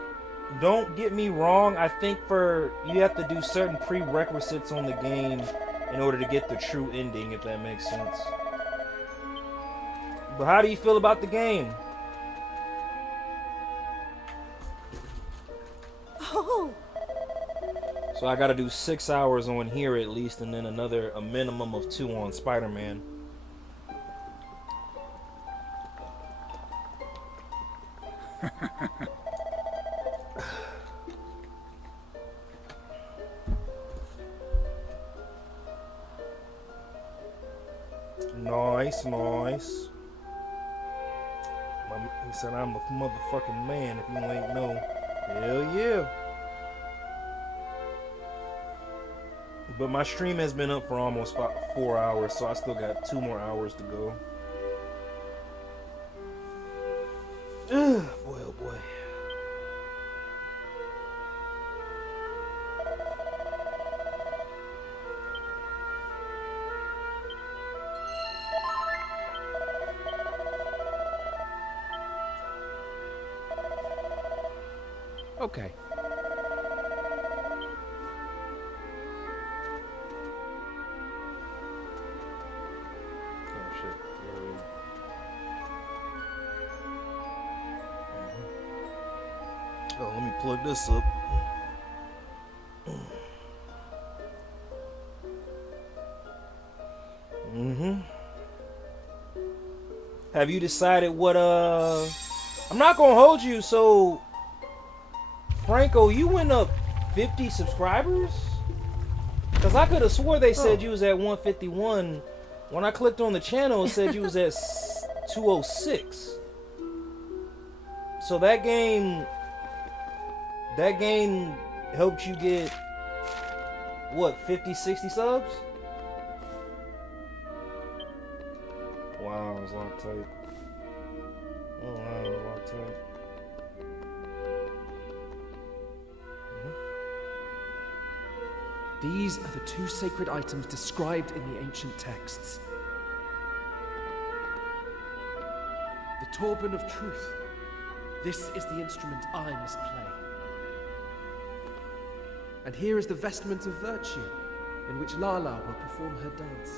don't get me wrong. I think you have to do certain prerequisites on the game in order to get the true ending, if that makes sense. But how do you feel about the game? Oh. So I gotta do 6 hours on here at least, and then a minimum of 2 on Spider-Man. Nice. He said I'm a motherfucking man if you ain't know. Hell yeah. But my stream has been up for almost 4 hours, so I still got 2 more hours to go. Ugh, boy, oh boy. Okay. Oh shit. Oh, let me plug this up. Have you decided what I'm not gonna hold you, so Franco, you went up 50 subscribers? Cause I could have swore they said you was at 151. When I clicked on the channel, it said you was at 206. So that game helped you get what, 50, 60 subs? Wow, it was a lot tight. Oh wow, it was a lot tight. These are the 2 sacred items described in the ancient texts. The Torban of Truth. This is the instrument I must play. And here is the Vestment of Virtue, in which Lala will perform her dance.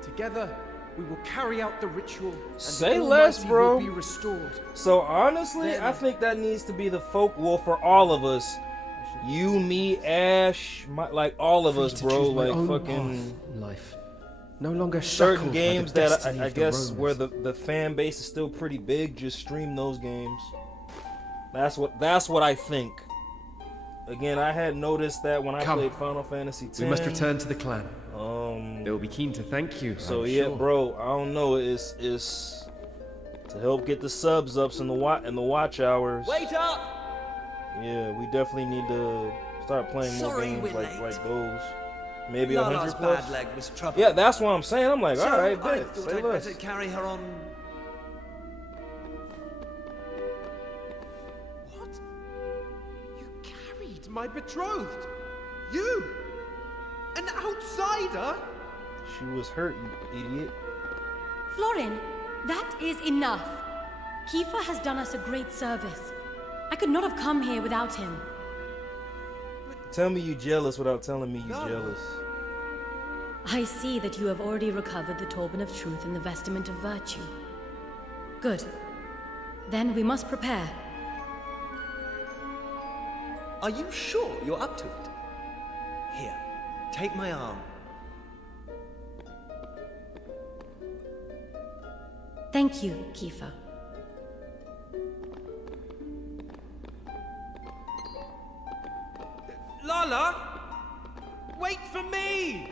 Together, we will carry out the ritual, and Say the less, Almighty bro. will be restored. So honestly, I think that needs to be the well, for all of us. You, me, Ash, like all of us, bro. Like fucking life. No longer certain shackled by games the that destiny I of the guess Romans. where the fan base is still pretty big. Just stream those games. That's what I think. Again, I had noticed that when I played Final Fantasy X. We must return to the clan. They will be keen to thank you. So I'm yeah, sure. bro. I don't know. It's to help get the subs ups and the watch hours. Wait up! Yeah, we definitely need to start playing more Sorry games we're like late. those. Maybe Lala's 100 plus. bad leg was trouble. Yeah, that's what I'm saying. I'm like, So all right, I bet. thought Say I'd less. better carry her on. What? You carried my betrothed? You? An outsider? She was hurt, you idiot. Florin, that is enough. Kiefer has done us a great service. I could not have come here without him. Tell me you jealous without telling me you jealous. I see that you have already recovered the Torban of Truth and the Vestment of Virtue. Good. Then we must prepare. Are you sure you're up to it? Here, take my arm. Thank you, Kiefer. Lala! Wait for me!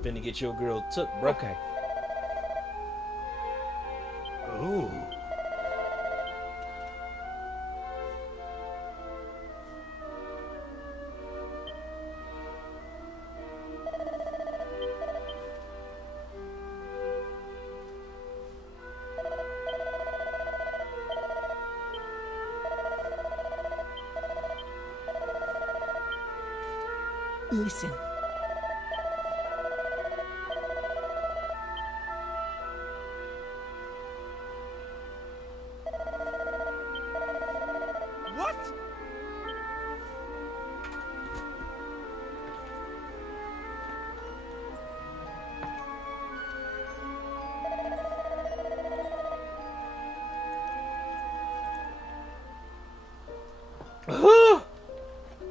Finna get your girl took, bro. Okay. Oh. Listen. What?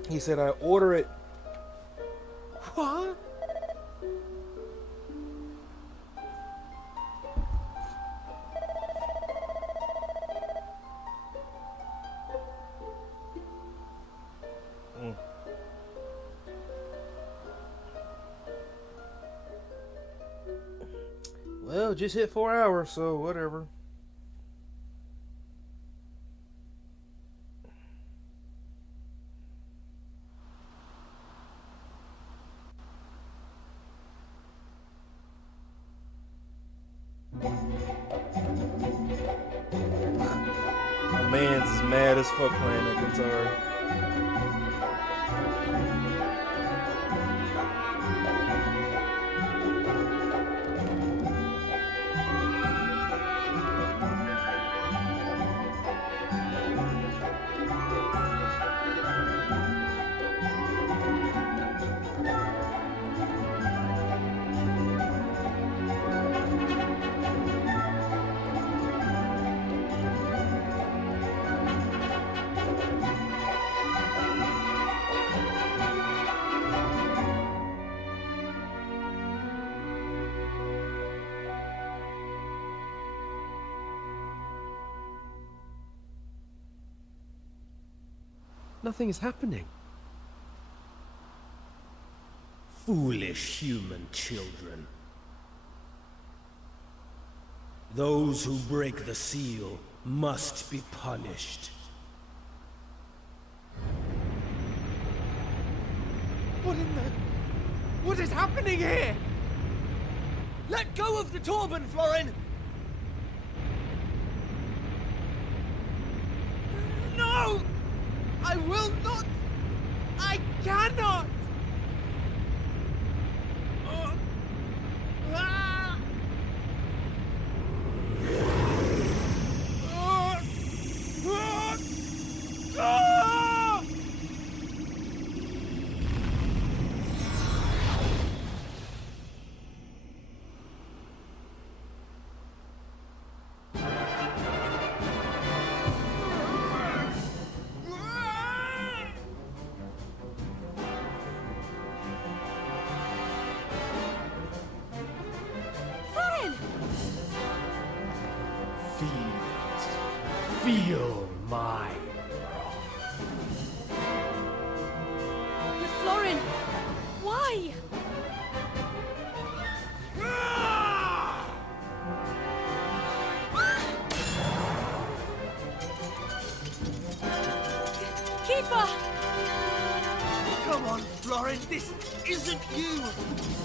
He said I order it. What? Well, just hit 4 hours, so whatever. My man's is mad as fuck playing the guitar. Nothing is happening. Foolish human children. Those who break the seal must be punished. What in the... What is happening here? Let go of the turban, Florin! No! I will not! I cannot! Feel my But Florin, why? Kiefer! Come on, Florin, this isn't you!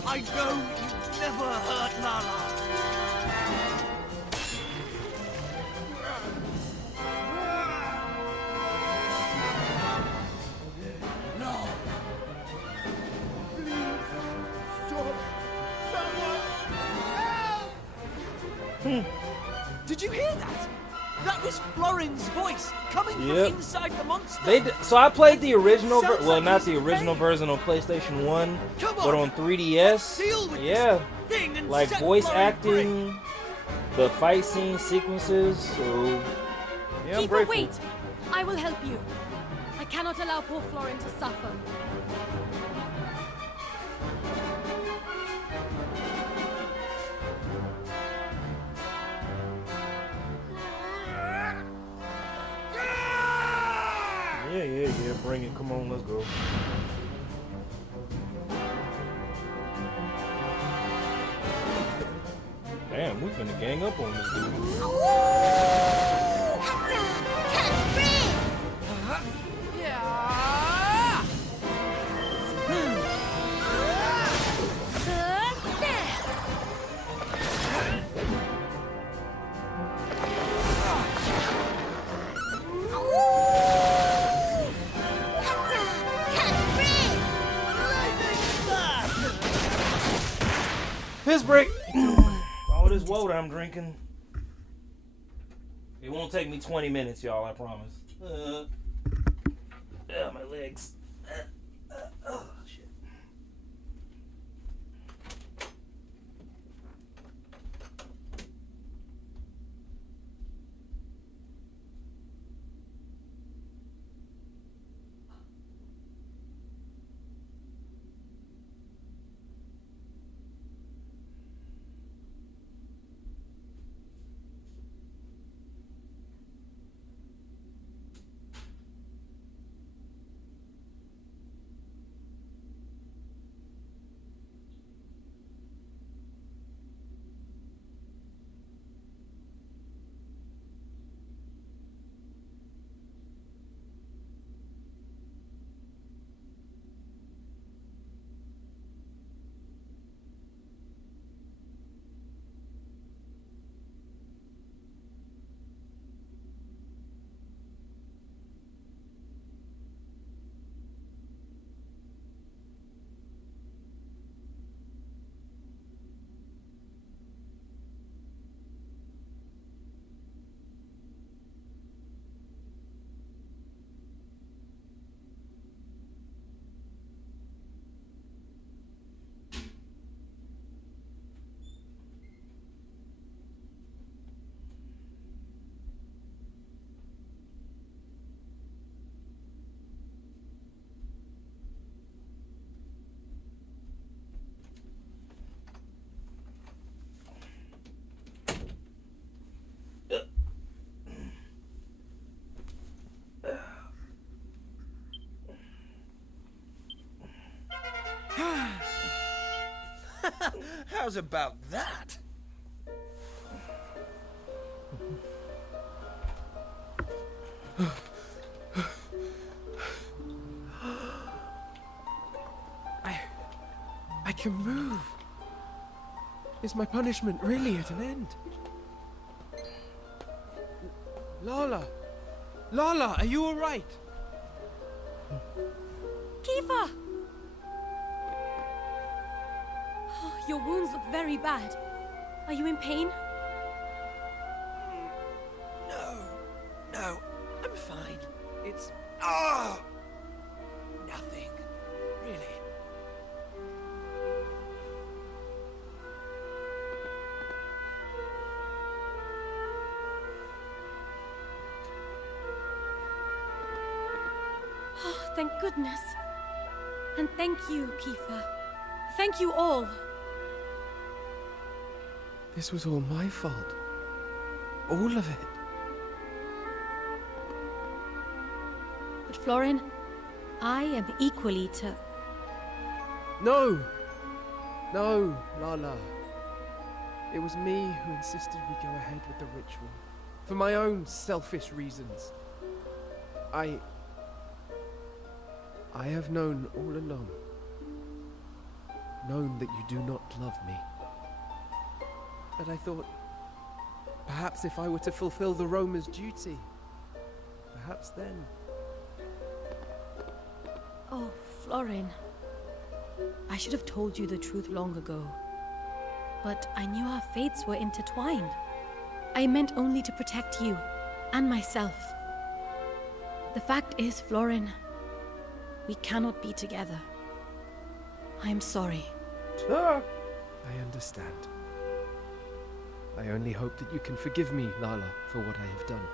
I know you never hurt Lala! Did you hear that? That was Florin's voice coming from inside the monster. So I played the original, well, not the original version on PlayStation 1, but on 3DS. Yeah, like voice acting, the fight scene sequences. So yeah, I'm Kiefer, grateful. wait! I will help you. I cannot allow poor Florin to suffer. Yeah, bring it. Come on, let's go. Damn, we finna gang up on this dude. Piss break. All this water I'm drinking. It won't take me 20 minutes, y'all, I promise. My legs. Shit. How's about that? I can move. Is my punishment really at an end? Lala! Lala, are you alright? Kiefer! Your wounds look very bad. Are you in pain? No, I'm fine. It's... nothing. Really. Oh, thank goodness. And thank you, Kiefer. Thank you all. This was all my fault. All of it. But Florin, I am equally to... No! No, Lala. It was me who insisted we go ahead with the ritual. For my own selfish reasons. I have known all along. Known that you do not love me. But I thought, perhaps if I were to fulfill the Roma's duty, perhaps then... Oh, Florin. I should have told you the truth long ago. But I knew our fates were intertwined. I meant only to protect you, and myself. The fact is, Florin, we cannot be together. I am sorry. I understand. I only hope that you can forgive me, Lala, for what I have done.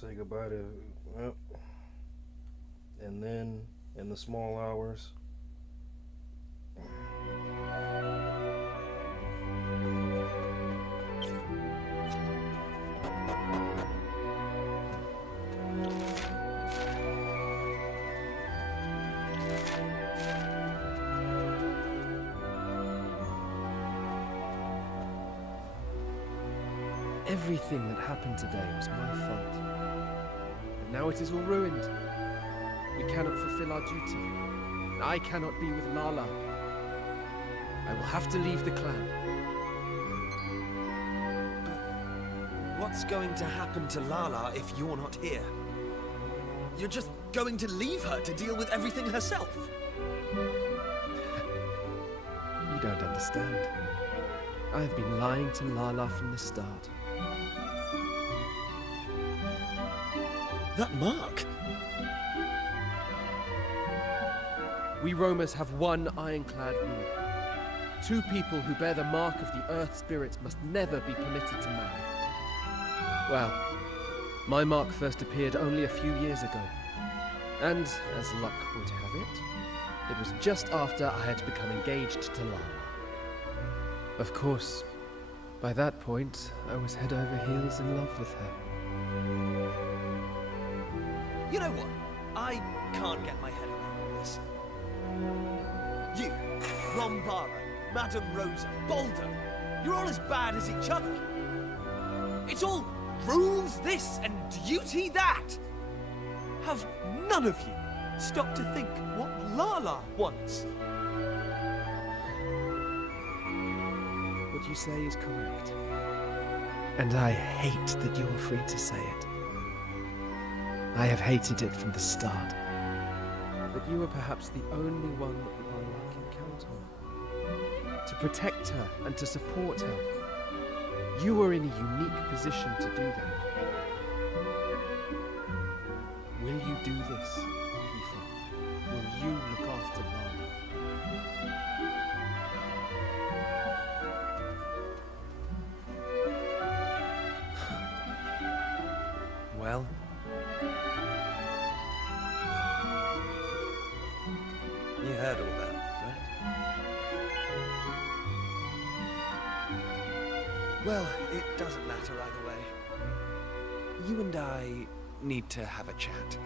Say goodbye to, well, and then in the small hours. Everything that happened today was my fault. And now it is all ruined. We cannot fulfill our duty. I cannot be with Lala. I will have to leave the clan. What's going to happen to Lala if you're not here? You're just going to leave her to deal with everything herself? You don't understand. I have been lying to Lala from the start. That mark? We roamers have one ironclad rule. 2 people who bear the mark of the Earth Spirit must never be permitted to marry. Well, my mark first appeared only a few years ago. And, as luck would have it, it was just after I had become engaged to Lala. Of course, by that point, I was head over heels in love with her. You know what? I can't get my head around this. You, Rombaro, Madame Rosa, Baldo, you're all as bad as each other. It's all rules this and duty that. Have none of you stopped to think what Lala wants? What you say is correct. And I hate that you're afraid to say it. I have hated it from the start. But you are perhaps the only one Lala can count on. To protect her and to support her. You are in a unique position to do that. Will you do this, Kiefer? Will you look after Lala? Well... you heard all that, right? Well, it doesn't matter either way. You and I need to have a chat.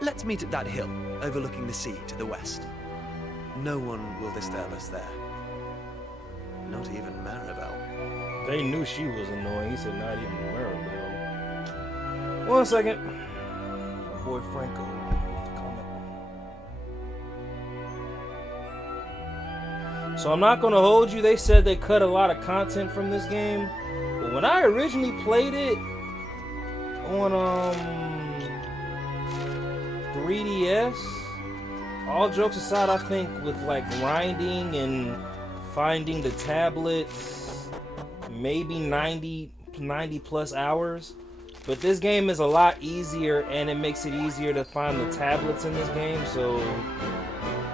Let's meet at that hill, overlooking the sea to the west. No one will disturb us there. Not even Maribel. They knew she was annoying. He said not even Maribel. 1 second. My boy Franco. So I'm not gonna hold you. They said they cut a lot of content from this game, but when I originally played it on 3DS, all jokes aside, I think with like grinding and finding the tablets, maybe 90 plus hours. But this game is a lot easier, and it makes it easier to find the tablets in this game. So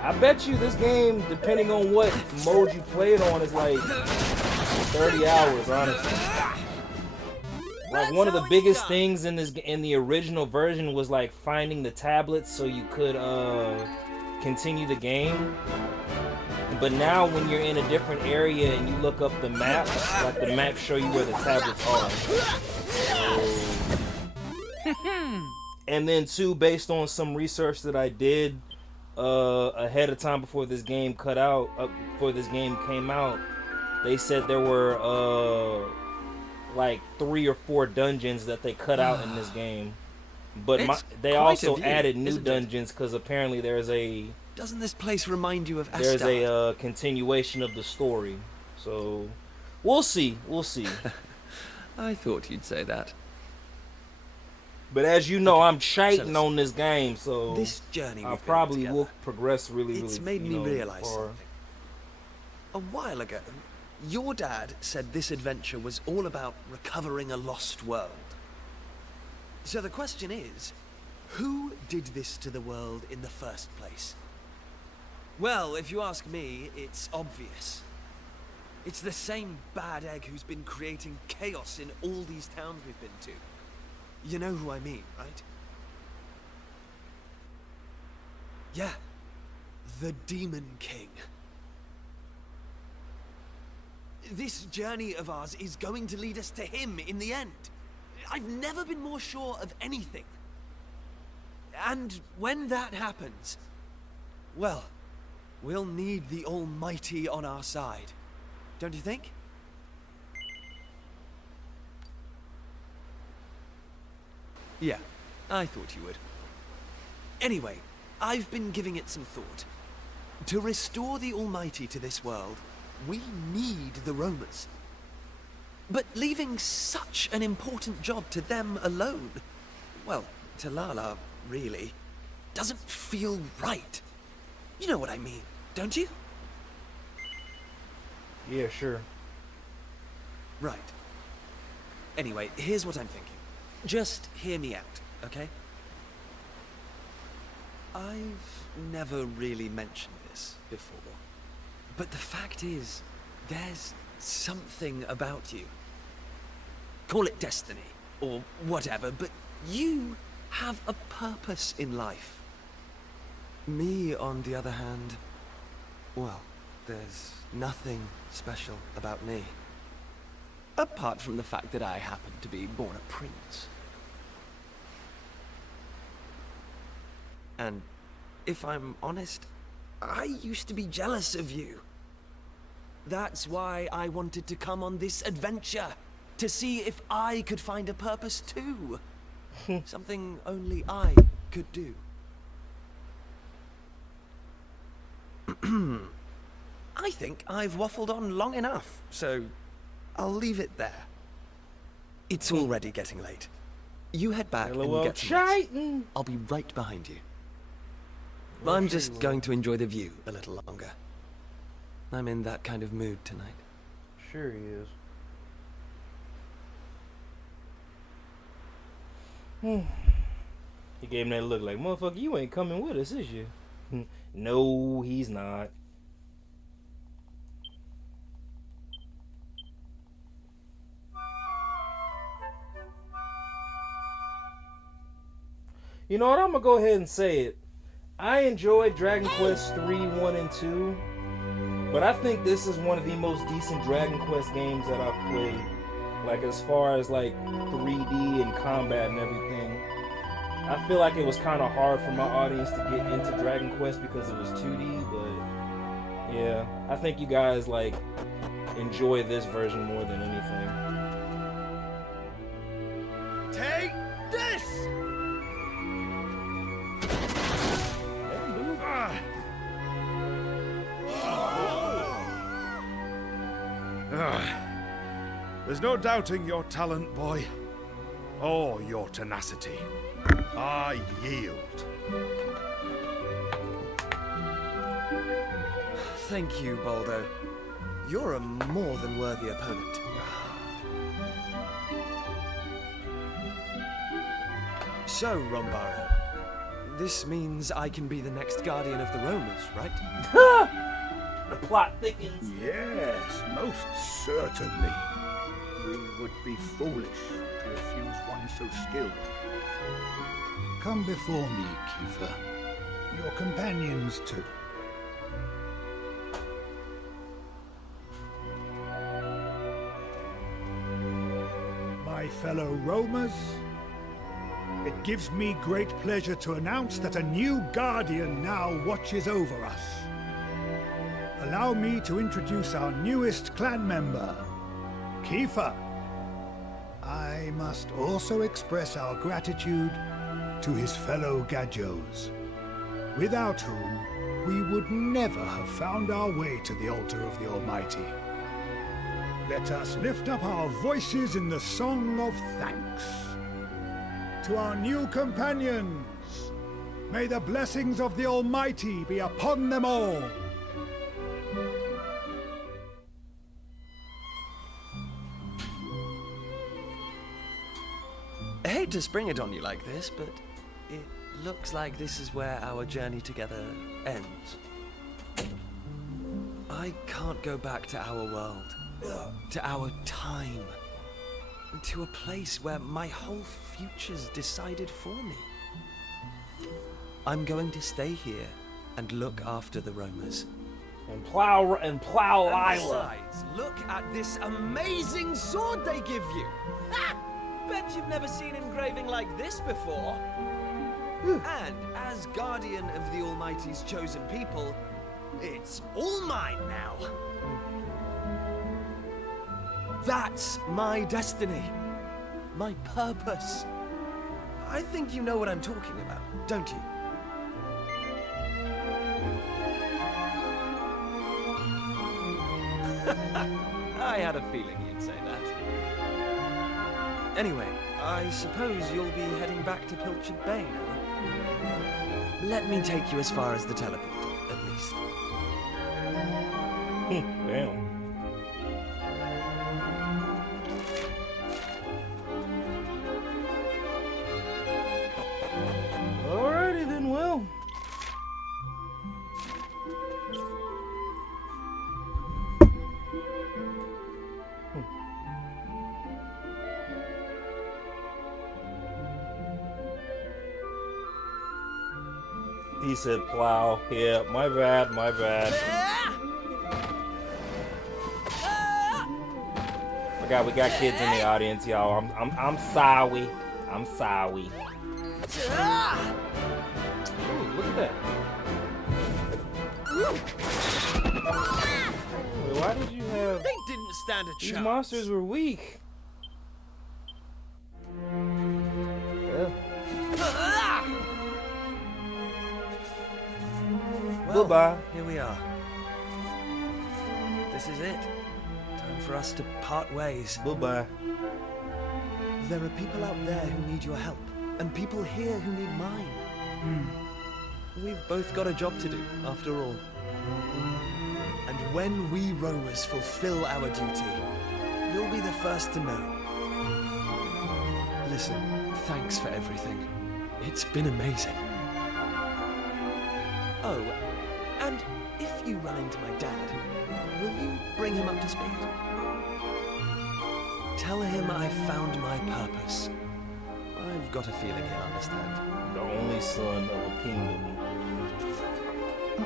I bet you this game, depending on what mode you play it on, is like 30 hours, honestly. Like one of the biggest things in the original version was like finding the tablets so you could continue the game. But now when you're in a different area and you look up the map, like the maps show you where the tablets are. And then too, based on some research that I did ahead of time before this game came out, they said there were like 3 or 4 dungeons that they cut out in this game. But they also added new dungeons because apparently doesn't this place remind you of Astad? There's a continuation of the story. So we'll see. I thought you'd say that. But as you know, I'm chiting on this game, so this journey I probably will progress really. It's made me realize something. A while ago, your dad said this adventure was all about recovering a lost world. So the question is, who did this to the world in the first place? Well, if you ask me, it's obvious. It's the same bad egg who's been creating chaos in all these towns we've been to. You know who I mean, right? Yeah, the Demon King. This journey of ours is going to lead us to him in the end. I've never been more sure of anything. And when that happens, well, we'll need the Almighty on our side. Don't you think? Yeah, I thought you would. Anyway, I've been giving it some thought. To restore the Almighty to this world, we need the roamers. But leaving such an important job to them alone, well, to Lala, really, doesn't feel right. You know what I mean, don't you? Yeah, sure. Right. Anyway, here's what I'm thinking. Just hear me out, okay? I've never really mentioned this before, but the fact is, there's something about you. Call it destiny, or whatever, but you have a purpose in life. Me, on the other hand, well, there's nothing special about me. Apart from the fact that I happen to be born a prince. And if I'm honest, I used to be jealous of you. That's why I wanted to come on this adventure, to see if I could find a purpose too. Something only I could do. I think I've waffled on long enough, so I'll leave it there. It's already getting late. You head back and get some rest. I'll be right behind you. I'm just going to enjoy the view a little longer. I'm in that kind of mood tonight. Sure he is. He gave him that look like, motherfucker, you ain't coming with us, is you? No, he's not. You know what? I'm gonna go ahead and say it. I enjoyed Dragon Quest 3, 1, and 2, but I think this is one of the most decent Dragon Quest games that I've played. Like, as far as like 3D and combat and everything. I feel like it was kind of hard for my audience to get into Dragon Quest because it was 2D, but yeah, I think you guys like enjoy this version more than anything. Take this! There's no doubting your talent, boy, or your tenacity. I yield. Thank you, Baldo. You're a more than worthy opponent. So, Rombaro, this means I can be the next guardian of the Romers, right? The plot thickens. Yes, most certainly. We would be foolish to refuse one so skilled. Come before me, Kiefer. Your companions, too. My fellow roamers, it gives me great pleasure to announce that a new guardian now watches over us. Allow me to introduce our newest clan member, Kiefer. I must also express our gratitude to his fellow Gajos, without whom we would never have found our way to the altar of the Almighty. Let us lift up our voices in the song of thanks. To our new companions, may the blessings of the Almighty be upon them all. I hate to spring it on you like this, but it looks like this is where our journey together ends. I can't go back to our world, to our time. to a place where my whole future's decided for me. I'm going to stay here and look after the roamers. And plow Lila. Besides, look at this amazing sword they give you. Ha! Bet you've never seen engraving like this before. And as guardian of the Almighty's chosen people, it's all mine now. That's my destiny. My purpose. I think you know what I'm talking about, don't you? I had a feeling you'd say that. Anyway, I suppose you'll be heading back to Pilchard Bay now. Let me take you as far as the teleporter, at least. Damn. Alrighty then, well. He said plow. Yeah, my bad, my bad. We got kids in the audience, y'all. I'm sorry. I'm sorry. Ooh, look at that. Wait, why did you have... They didn't stand a chance. These monsters were weak. Yeah. Well, goodbye. Here we are. This is it. Time for us to part ways. Goodbye. There are people out there who need your help, and people here who need mine. We've both got a job to do, after all. And when we roamers fulfill our duty, you'll be the first to know. Listen, thanks for everything. It's been amazing. Oh, and if you run into my dad, will you bring him up to speed? Tell him I found my purpose. I've got a feeling he'll understand. The only son of a kingdom.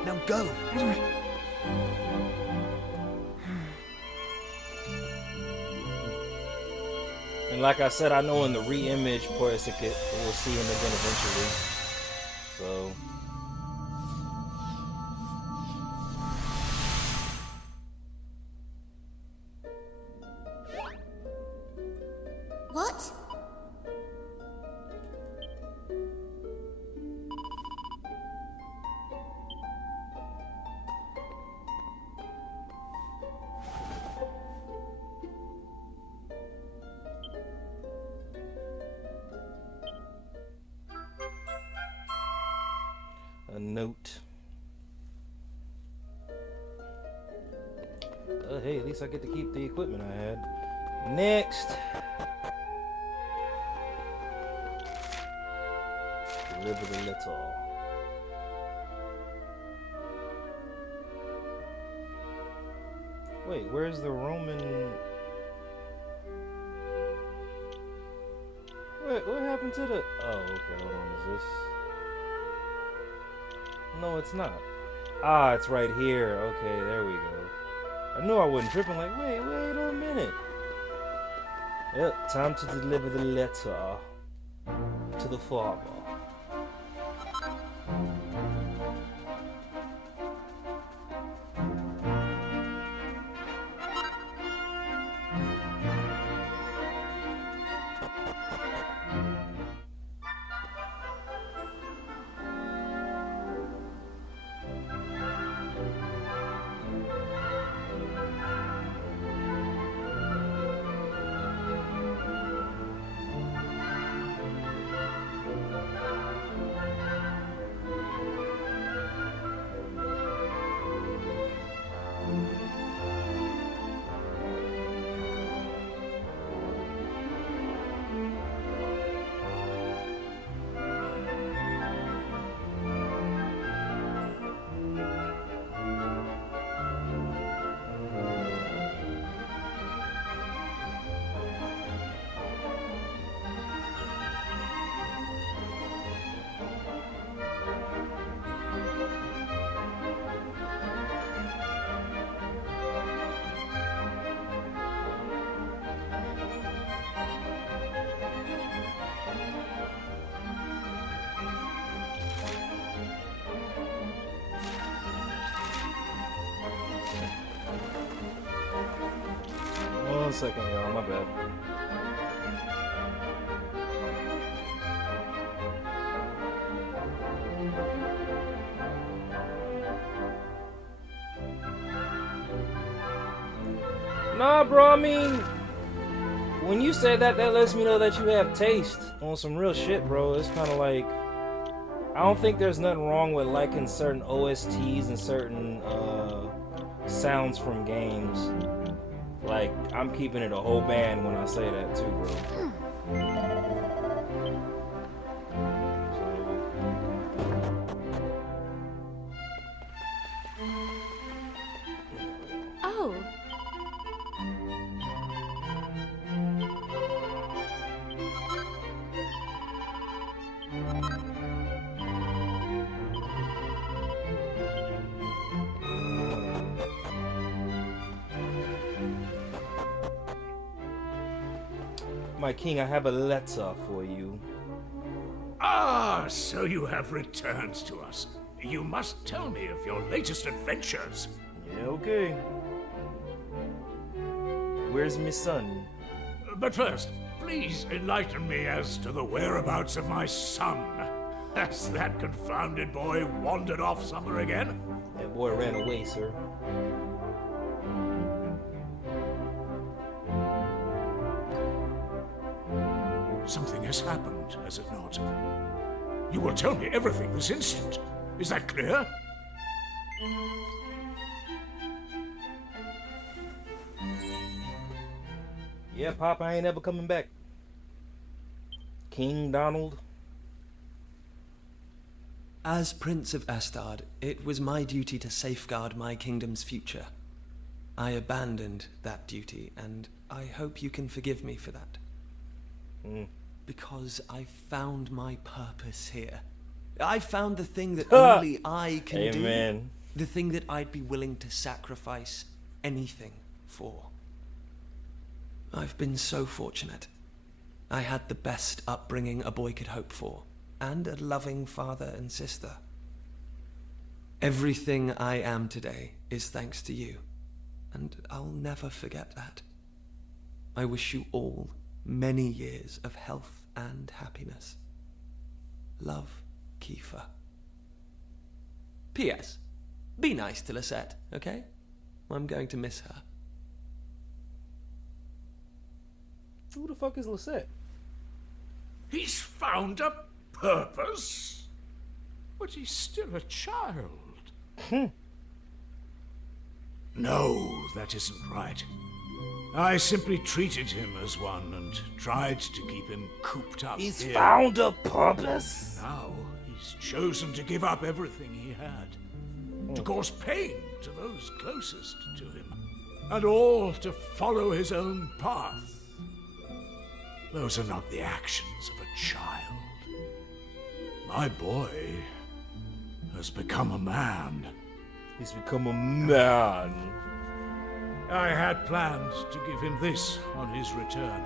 Now go! And like I said, I know in the re-image we'll see him again eventually. So... What? A note. Hey, at least I get to keep the equipment I had. Next. Deliver the letter. Wait, where's the Roman... Wait, what happened to the... Oh, okay, hold on, is this... No, it's not. Ah, it's right here. Okay, there we go. I knew I wasn't tripping, like, wait a minute. Yep, time to deliver the letter to the father. second, y'all. My bad. Nah, bro, I mean, when you say that, that lets me know that you have taste on some real shit, bro. It's kind of like, I don't think there's nothing wrong with liking certain OSTs and certain sounds from games. Like, I'm keeping it a whole band when I say that too, bro. Oh. My king, I have a letter for you. Ah, so you have returned to us. You must tell me of your latest adventures. Yeah, okay. Where's my son? But first, please enlighten me as to the whereabouts of my son. Has that confounded boy wandered off somewhere again? That boy ran away, sir. Something has happened, has it not? You will tell me everything this instant. Is that clear? Yeah, Pop, I ain't ever coming back. King Donald. As Prince of Astard, it was my duty to safeguard my kingdom's future. I abandoned that duty, and I hope you can forgive me for that. Because I found my purpose here. I found the thing that only I can Amen. do. The thing that I'd be willing to sacrifice anything for. I've been so fortunate. I had the best upbringing a boy could hope for, and a loving father and sister. Everything I am today is thanks to you, and I'll never forget that. I wish you all many years of health and happiness. Love, Kiefer. P.S. Be nice to Lisette, okay? I'm going to miss her. Who the fuck is Lisette? He's found a purpose? But he's still a child. No, that isn't right. I simply treated him as one and tried to keep him cooped up. He's here. found a purpose. Now he's chosen to give up everything he had, to cause pain to those closest to him, and all to follow his own path. Those are not the actions of a child. My boy has become a man. He's become a man. I had planned to give him this on his return,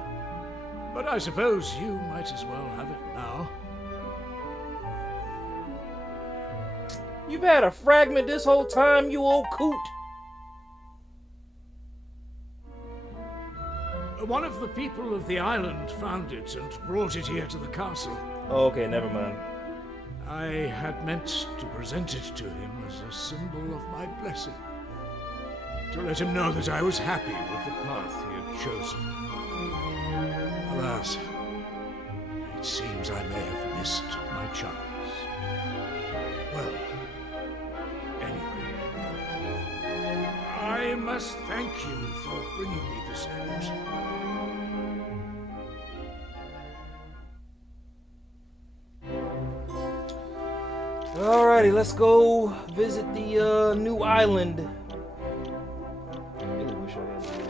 but I suppose you might as well have it now. You've had a fragment this whole time, you old coot. One of the people of the island found it and brought it here to the castle. Oh, okay, never mind. I had meant to present it to him as a symbol of my blessing. To let him know that I was happy with the path he had chosen. Alas, it seems I may have missed my chance. Well, anyway, I must thank you for bringing me this news. Alrighty, let's go visit the new island. I really wish I had the keys,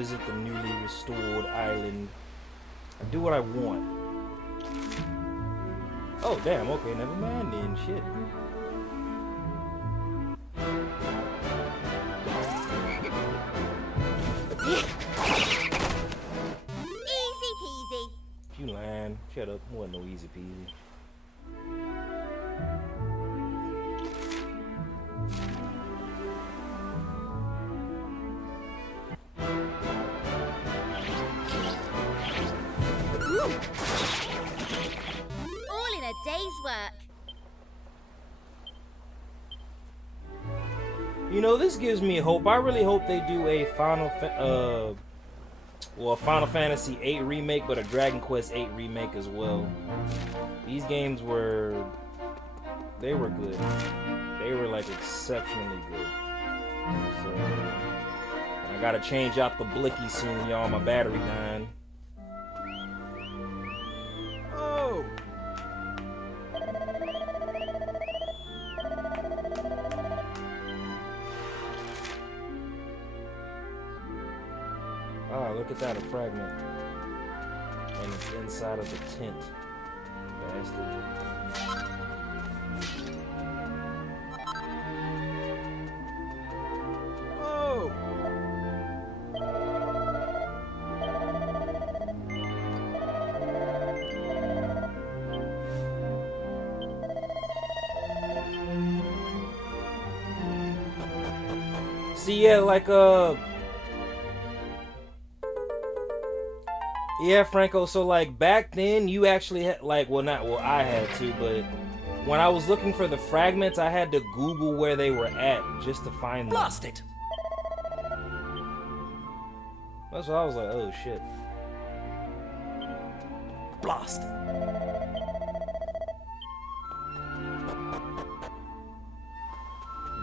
visit the newly restored island. I do what I want. Oh, damn, okay, never mind then, shit. Easy peasy. You lying. Shut up. Wasn't no easy peasy. All in a day's work. You know, this gives me hope. I really hope they do a Final Fantasy VIII remake, but a Dragon Quest VIII remake as well. These games were good. They were like exceptionally good. So, I gotta change out the blicky soon, y'all. My battery dying. Oh. Ah, look at that, a fragment. And it's inside of the tent. Bastard. Oh! See, yeah, like, yeah, Franco, so like back then you actually had I had to, but when I was looking for the fragments, I had to Google where they were at just to find them. Blast it! That's what I was like, oh shit. Blast!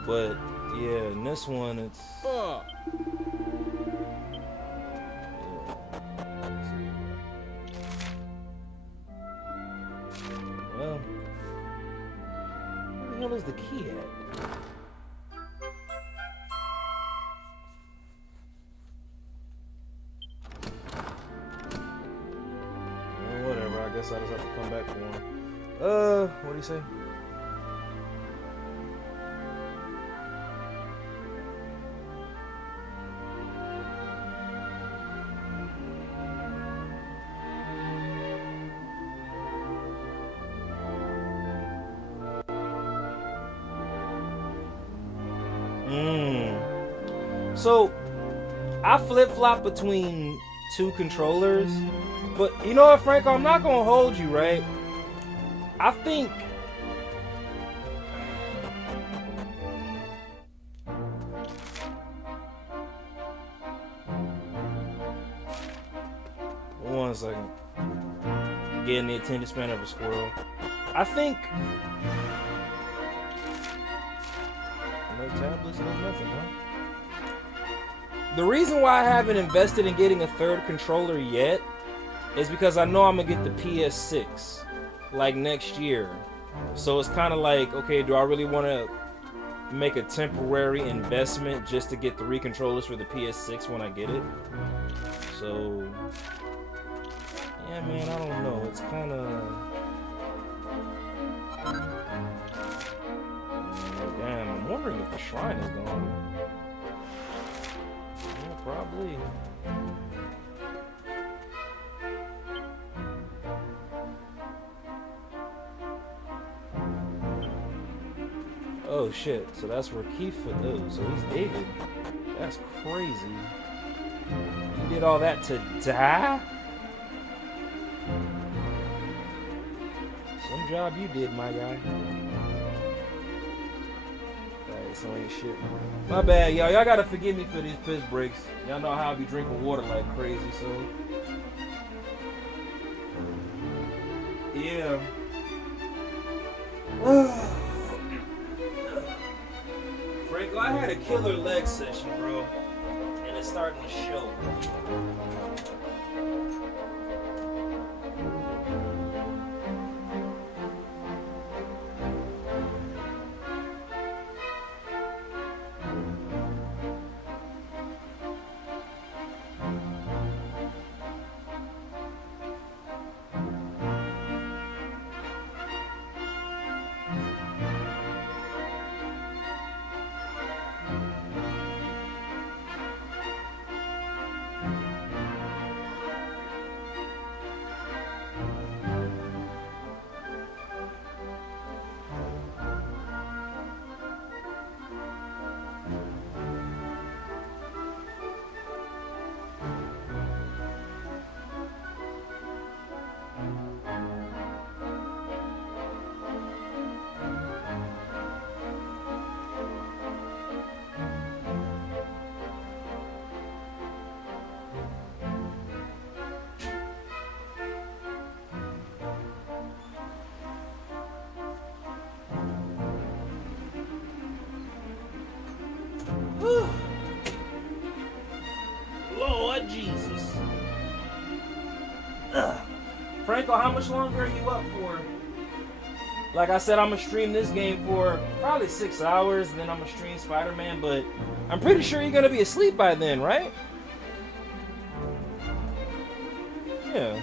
But yeah, in this one it's well, where the hell is the key at? Well, whatever, I guess I just have to come back for him. What do you say? So, I flip-flop between two controllers, but you know what, Franco, I'm not gonna hold you, right? I think one second. Getting the attention span of a squirrel. I think no tablets, no nothing, huh? The reason why I haven't invested in getting a third controller yet is because I know I'm gonna get the PS6 like next year. So it's kind of like, okay, do I really want to make a temporary investment just to get 3 controllers for the PS6 when I get it? So yeah, man, I don't know. It's kind of damn. I'm wondering if the shrine is gone. Probably. Oh shit, so that's where Kiefer is. So he's David. That's crazy. You did all that to die? Some job you did, my guy. So ain't shit. My bad, y'all. Y'all gotta forgive me for these piss breaks. Y'all know how I be drinking water like crazy, so yeah. Franco, I had a killer leg session, bro, and it's starting to show. Franco, how much longer are you up for? Like I said, I'm gonna stream this game for probably 6 hours, and then I'm gonna stream Spider-Man, but I'm pretty sure you're gonna be asleep by then, right? Yeah.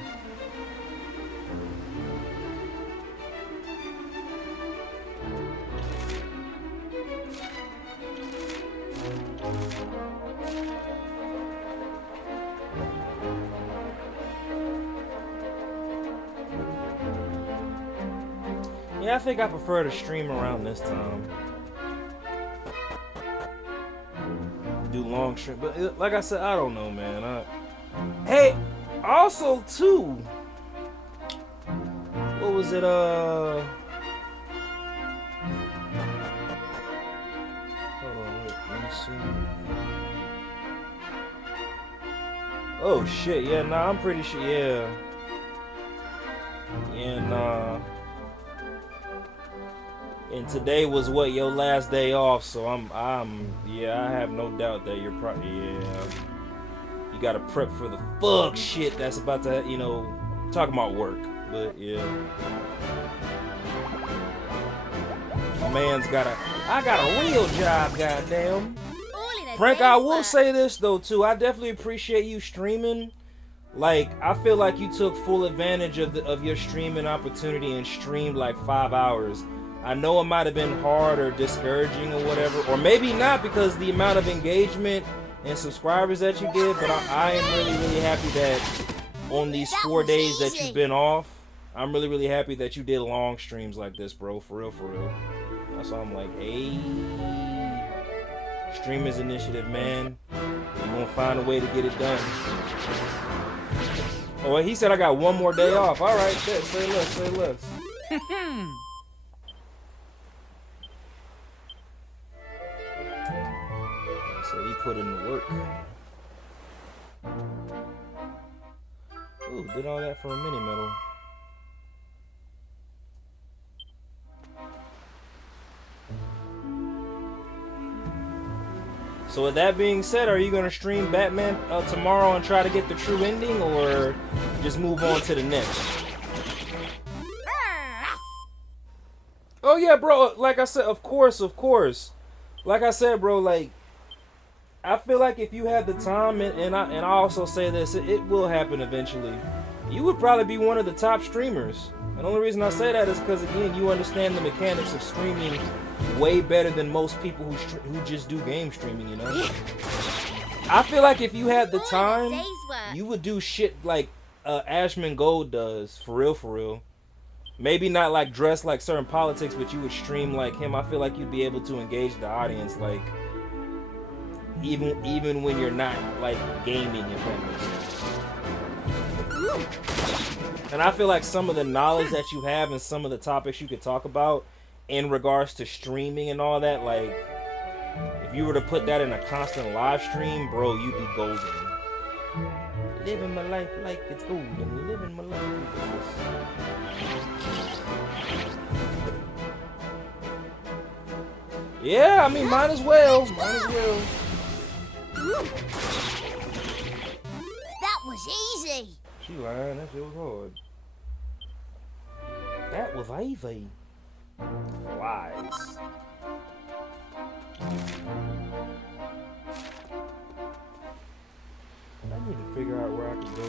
Yeah, I think I prefer to stream around this time. Do long stream, but like I said, I don't know, man. Hey, also too, what was it? Hold on, wait, let me see. Oh shit, yeah, nah, I'm pretty sure, yeah, nah. And today was what, your last day off, so yeah, I have no doubt that you're probably, yeah, you gotta prep for the fuck shit that's about to, you know, talking about work, but yeah. My man's I got a real job, goddamn. Frank, I will say this though too, I definitely appreciate you streaming. Like, I feel like you took full advantage of your streaming opportunity and streamed like 5 hours. I know it might have been hard or discouraging or whatever, or maybe not because the amount of engagement and subscribers that you did, but I am really, really happy that on these 4 days that you've been off, I'm really, really happy that you did long streams like this, bro. For real, for real. That's why I'm like, hey, Streamers Initiative, man. You're gonna find a way to get it done. Oh, he said I got 1 more day off. All right, say less, say less. So he put in the work. Ooh, did all that for a mini medal. So with that being said, are you gonna stream Batman tomorrow and try to get the true ending, or just move on to the next? Oh yeah, bro. Like I said, of course. Like I said, bro. Like, I feel like if you had the time, and I also say this, it will happen eventually. You would probably be one of the top streamers. And the only reason I say that is because, again, you understand the mechanics of streaming way better than most people who just do game streaming, you know? I feel like if you had the time, you would do shit like Ashman Gold does, for real, for real. Maybe not like dressed like certain politics, but you would stream like him. I feel like you'd be able to engage the audience, like, even when you're not like gaming, if that makes sense. And I feel like some of the knowledge that you have and some of the topics you could talk about in regards to streaming and all that, like, if you were to put that in a constant live stream, bro, you'd be golden. Living my life like it's golden. Living my life like it's... Yeah, I mean, might as well. Might as well. That was easy. She lying. That shit was hard. That was easy. Lies. I need to figure out where I could go.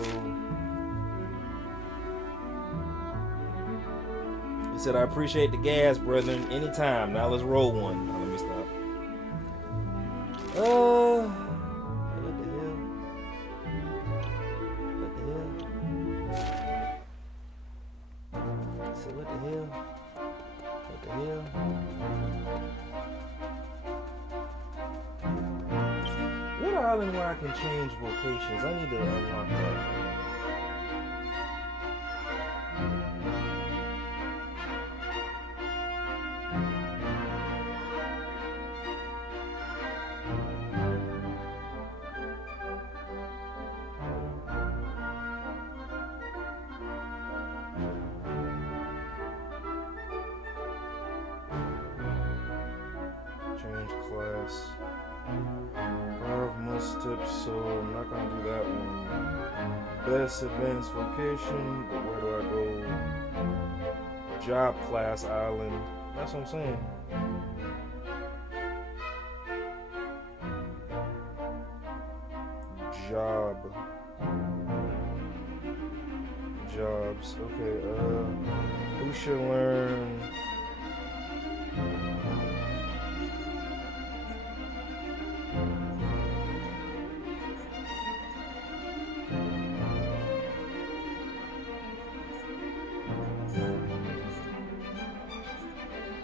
He said, I appreciate the gas, brethren. Anytime. Now let's roll one. Now let me stop. What the hell? What the hell? I said, what the hell? What the hell? What island where I can change vocations? I need to unlock that. Change class. Power of must tips, so I'm not gonna do that one. Best advanced vocation, but where do I go? Job class island. That's what I'm saying. Jobs. Okay, who should learn?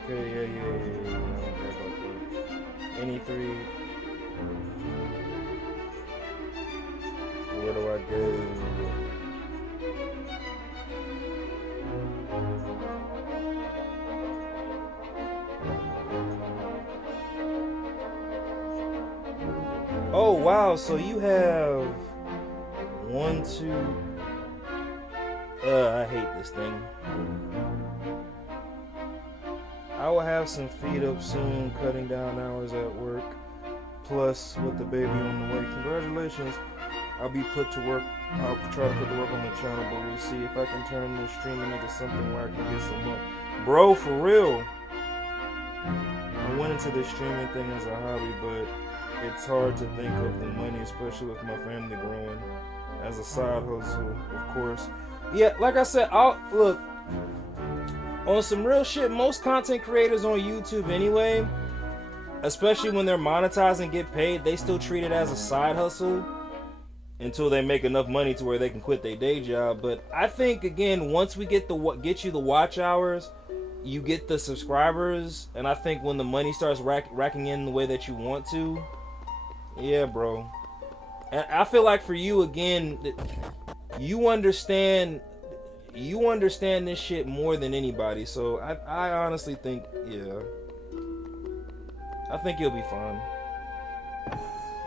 Okay, yeah. I don't care about that. Any three. Where do I go? Oh wow, so you have 1, 2. I hate this thing. I will have some feet up soon, cutting down hours at work. Plus, with the baby on the way. Congratulations. I'll be put to work. I'll try to put the work on the channel, but we'll see if I can turn this streaming into something where I can get some money. Bro, for real. I went into this streaming thing as a hobby, but it's hard to think of the money, especially with my family growing. As a side hustle, of course. Yeah, like I said, look, on some real shit, most content creators on YouTube anyway, especially when they're monetized and get paid, they still treat it as a side hustle until they make enough money to where they can quit their day job. But I think, again, once we get you the watch hours, you get the subscribers, and I think when the money starts racking in the way that you want to, yeah, bro. And I feel like for you, again, you understand this shit more than anybody. So I honestly think, yeah, I think you'll be fine.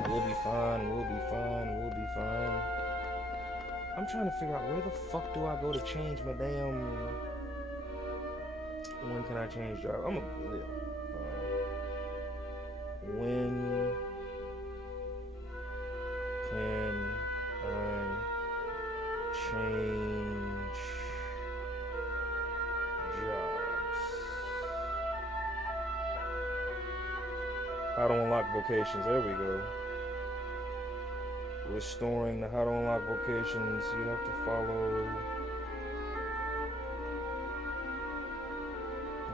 We'll be fine. I'm trying to figure out where the fuck do I go to change my damn. When can I change job? When can I change jobs? How to unlock vocations. There we go. Restoring the how to unlock vocations. You have to follow.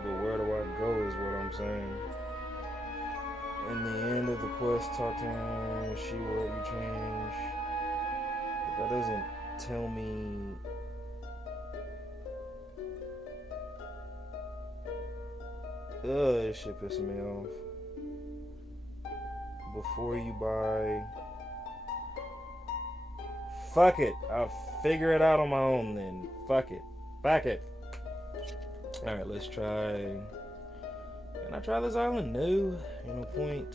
But where do I go is what I'm saying. In the end of the quest, talk to her. She will let you change. But that doesn't tell me. This shit pissing me off. Before you buy. Fuck it. I'll figure it out on my own then. Fuck it. Back it. Alright, let's try. Can I try this island? No. Ain't no point.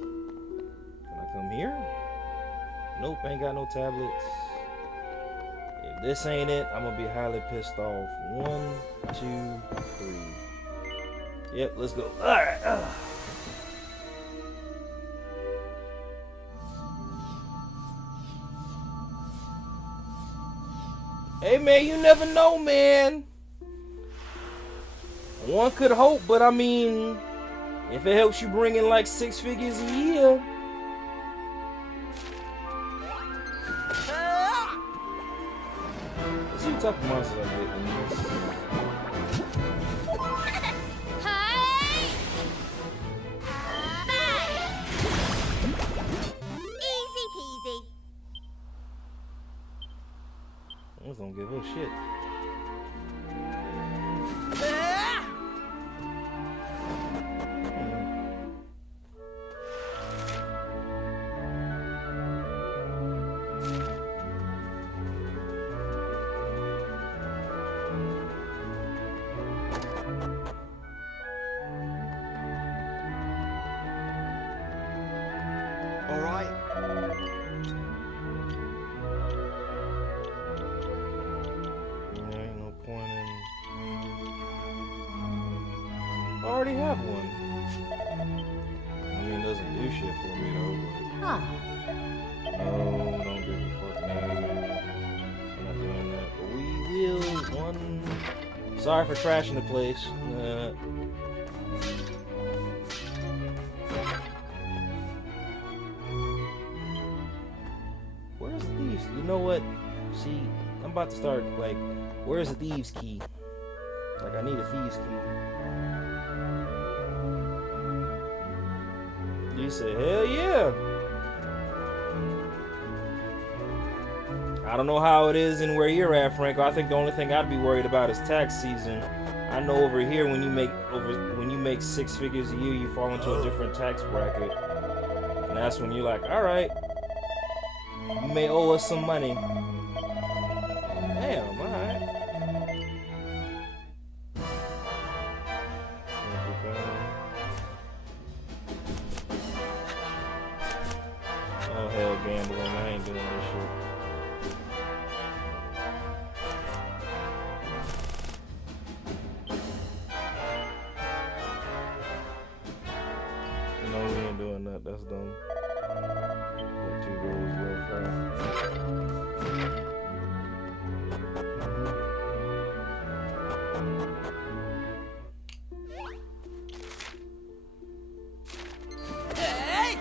Can I come here? Nope, ain't got no tablets. If this ain't it, I'm gonna be highly pissed off. 1, 2, 3. Yep, let's go. Alright. Hey man, you never know, man. One could hope, but I mean, if it helps you bring in like 6 figures a year. Let's see what type of monsters I get in this. Hey! Easy peasy. I was gonna give her shit. All right. There ain't no point in. I already have one. I mean, it doesn't do shit for me though. But... Ah. No, don't give a fuck. No. One. Sorry for trashing the place. Where's the thieves? You know what? See, I'm about to start, like, where's the thieves' key? Like, I need a thieves' key. You said, hell yeah. I don't know how it is and where you're at, Franco. I think the only thing I'd be worried about is tax season. I know over here when you make 6 figures a year, you fall into a different tax bracket. And that's when you're like, all right, you may owe us some money. Damn, all right. Oh hell, gambling! I ain't doing this shit. No, we ain't doing that. That's dumb. Got 2 rolls left. Hey!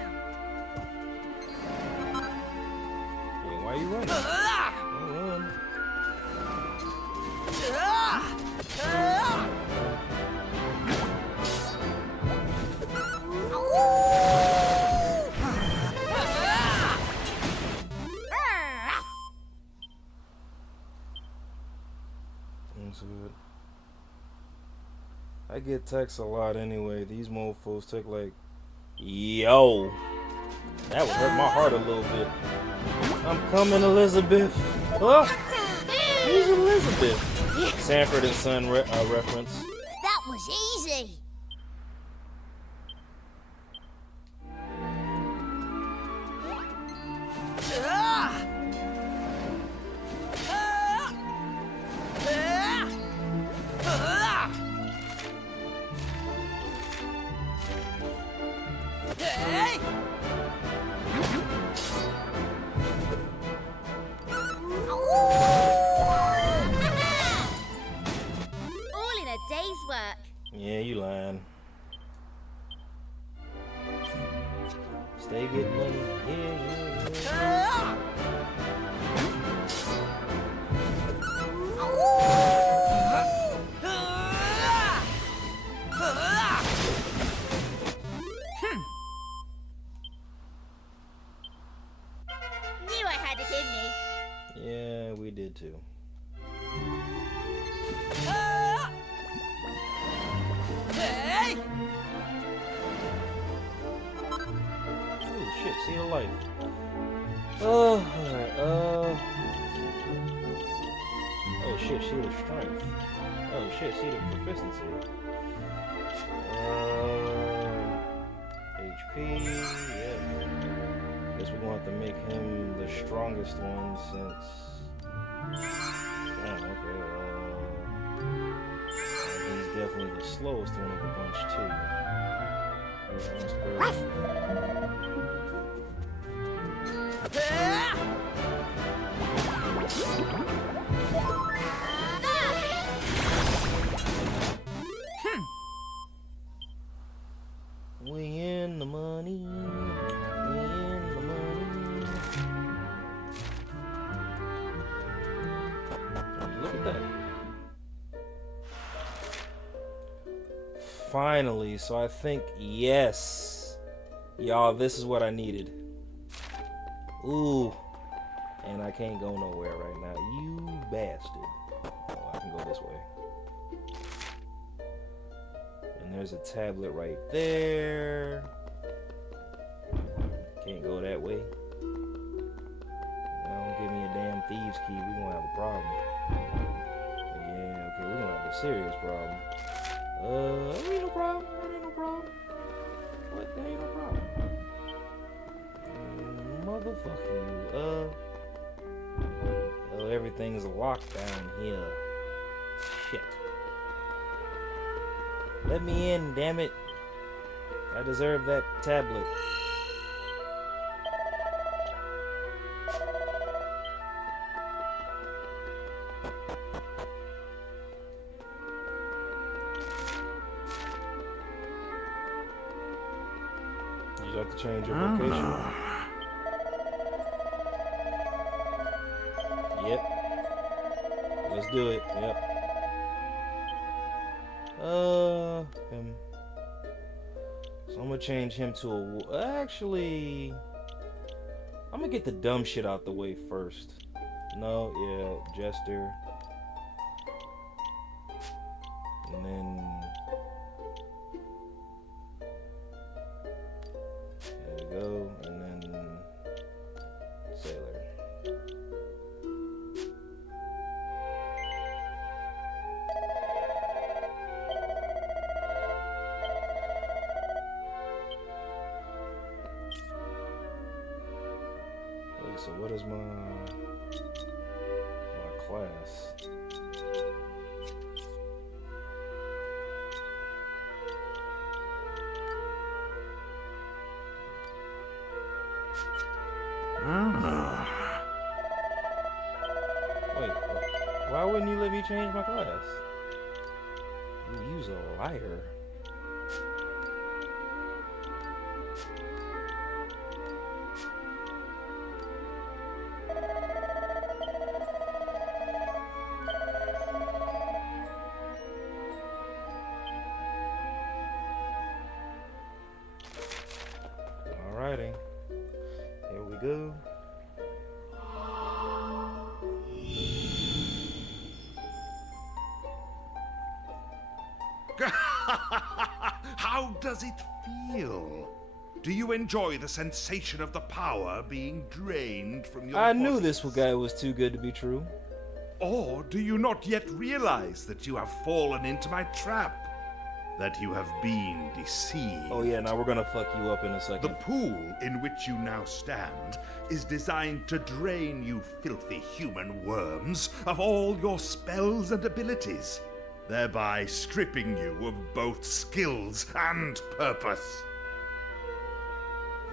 Hey, why you running? Don't run. That's good. I get texts a lot anyway. These mofos took like, yo, that would hurt my heart a little bit. I'm coming, Elizabeth. Oh, who's Elizabeth? Sanford and Son reference. That was easy. Hey! All in a day's work. Yeah, you lying. Stay getting money. Yeah. Knew I had it in me. Yeah, we did too. Hey! Oh shit, see the light. Oh, alright, oh shit, see the strength. Oh shit, see the proficiency. HP, yeah. Guess we're gonna have to make him the strongest one since. Damn, okay, he's definitely the slowest one of the bunch too. That's crazy. We in the money. We in the money. Look at that. Finally, so I think, yes. Y'all, this is what I needed. Ooh. And I can't go nowhere right now. You bastard. Oh, I can go this way. And there's a tablet right there. Can't go that way. Don't give me a damn thieves key. We're gonna have a problem. Yeah, okay, we're gonna have a serious problem. That ain't no problem. That ain't no problem. What? That ain't no problem. Motherfucker, you. Oh, everything's locked down here. Shit. Let me in, damn it. I deserve that tablet. you have to change your location? Yep. Let's do it. Yep. Him. So I'm gonna change him to a. Actually, I'm gonna get the dumb shit out the way first. No, yeah, Jester. And then. There we go. And then. Sailor. Wait, so what is my class? Wait, why wouldn't you let me change my class? You's a liar. Alrighty, here we go. How does it feel? Do you enjoy the sensation of the power being drained from your I body? knew this guy was too good to be true. Or do you not yet realize that you have fallen into my trap? That you have been deceived? Oh yeah, now we're gonna fuck you up in a second. The pool in which you now stand is designed to drain you filthy human worms of all your spells and abilities, thereby stripping you of both skills and purpose.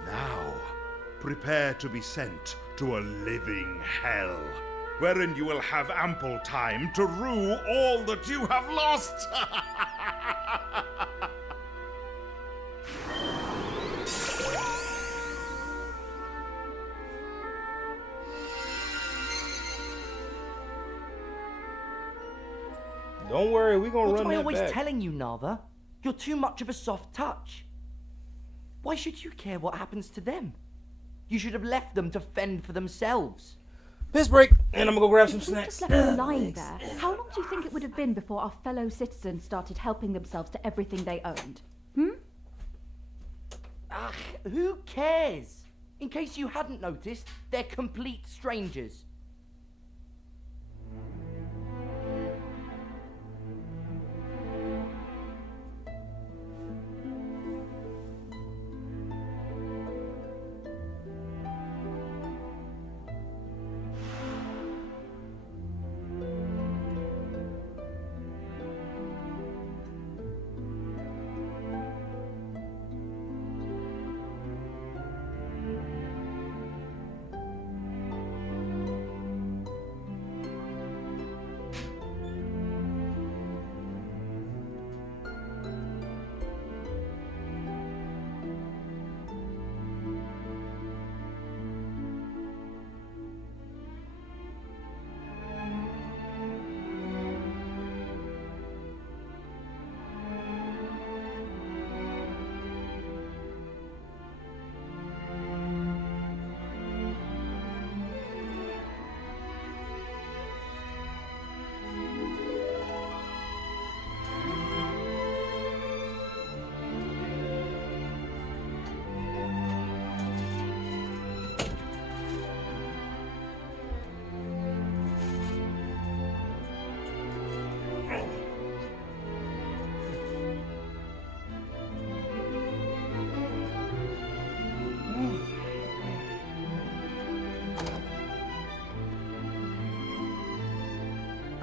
Now, prepare to be sent to a living hell, wherein you will have ample time to rue all that you have lost. Don't worry, we're gonna What run am I that always back. telling you, Nava? You're too much of a soft touch. Why should you care what happens to them? You should have left them to fend for themselves. Piss break, and I'm gonna go grab some If we snacks. just left them lying there, how long do you think it would have been before our fellow citizens started helping themselves to everything they owned? Ugh, who cares? In case you hadn't noticed, they're complete strangers.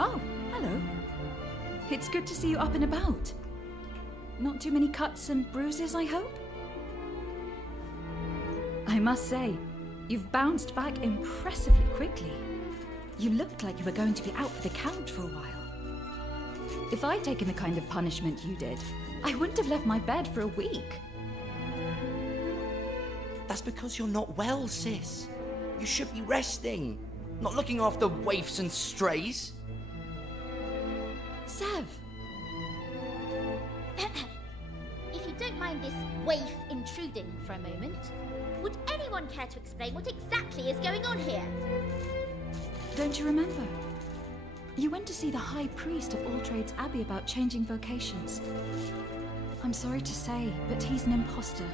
Oh, hello. It's good to see you up and about. Not too many cuts and bruises, I hope? I must say, you've bounced back impressively quickly. You looked like you were going to be out for the count for a while. If I'd taken the kind of punishment you did, I wouldn't have left my bed for a week. That's because you're not well, sis. You should be resting, not looking after waifs and strays. Sev! If you don't mind this waif intruding for a moment, would anyone care to explain what exactly is going on here? Don't you remember? You went to see the High Priest of All Trades Abbey about changing vocations. I'm sorry to say, but he's an imposter.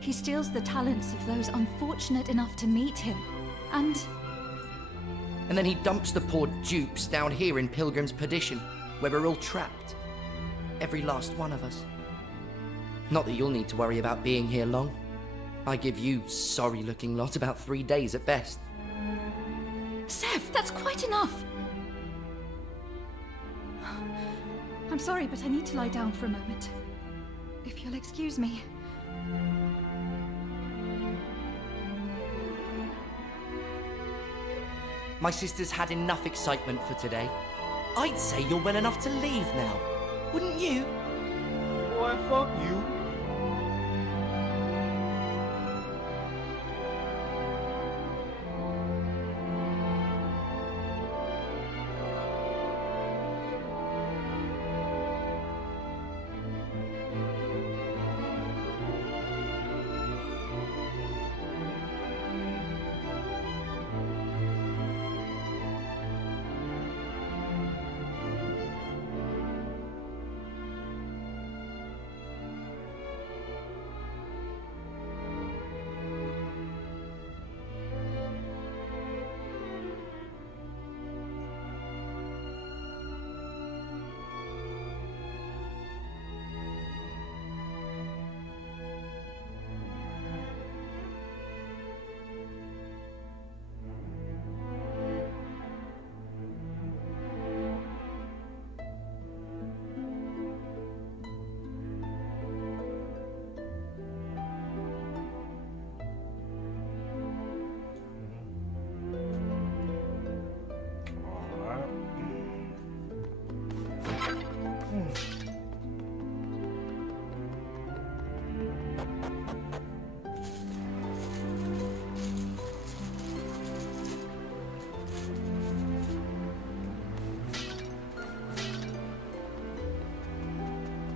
He steals the talents of those unfortunate enough to meet him, and then he dumps the poor dupes down here in Pilgrim's Perdition, where we're all trapped. Every last one of us. Not that you'll need to worry about being here long. I give you sorry-looking lot about 3 days at best. Sev, that's quite enough! I'm sorry, but I need to lie down for a moment. If you'll excuse me. My sister's had enough excitement for today. I'd say you're well enough to leave now. Wouldn't you? Boy, fuck you.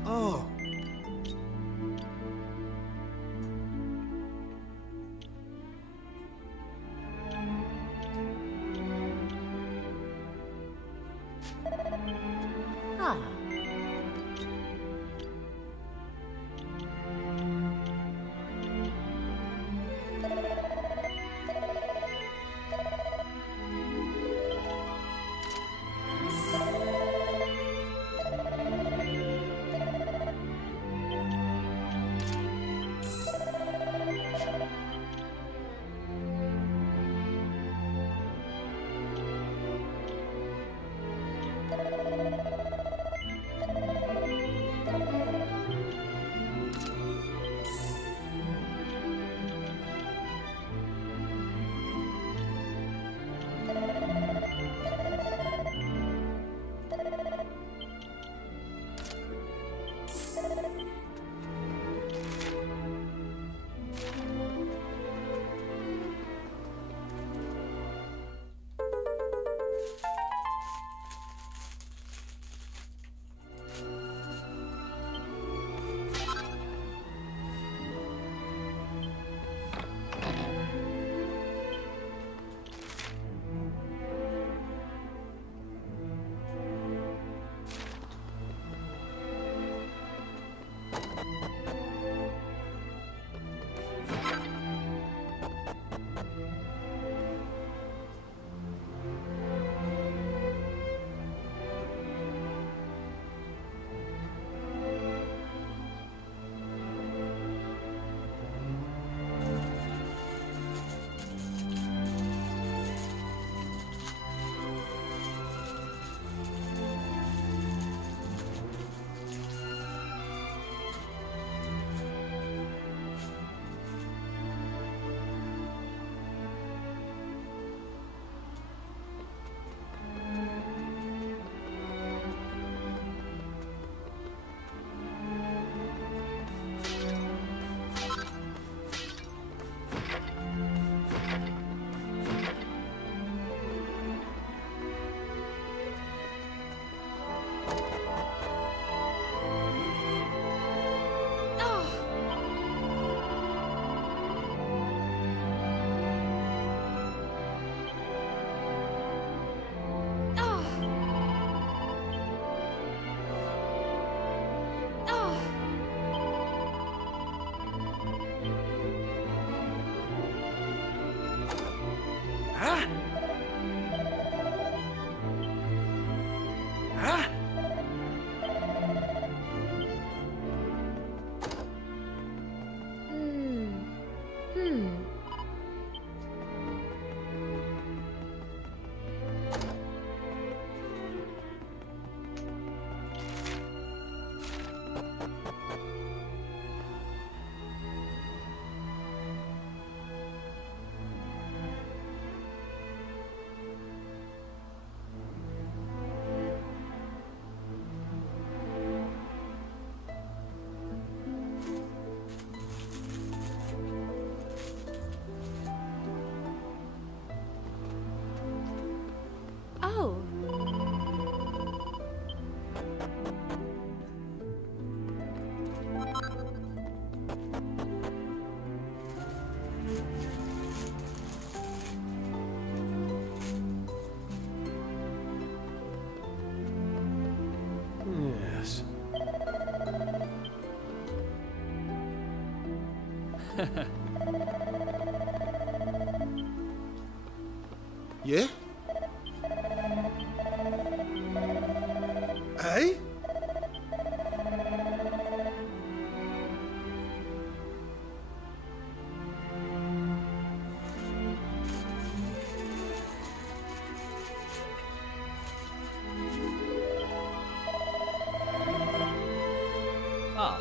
Oh. Ah. Yeah? Hey? Ah.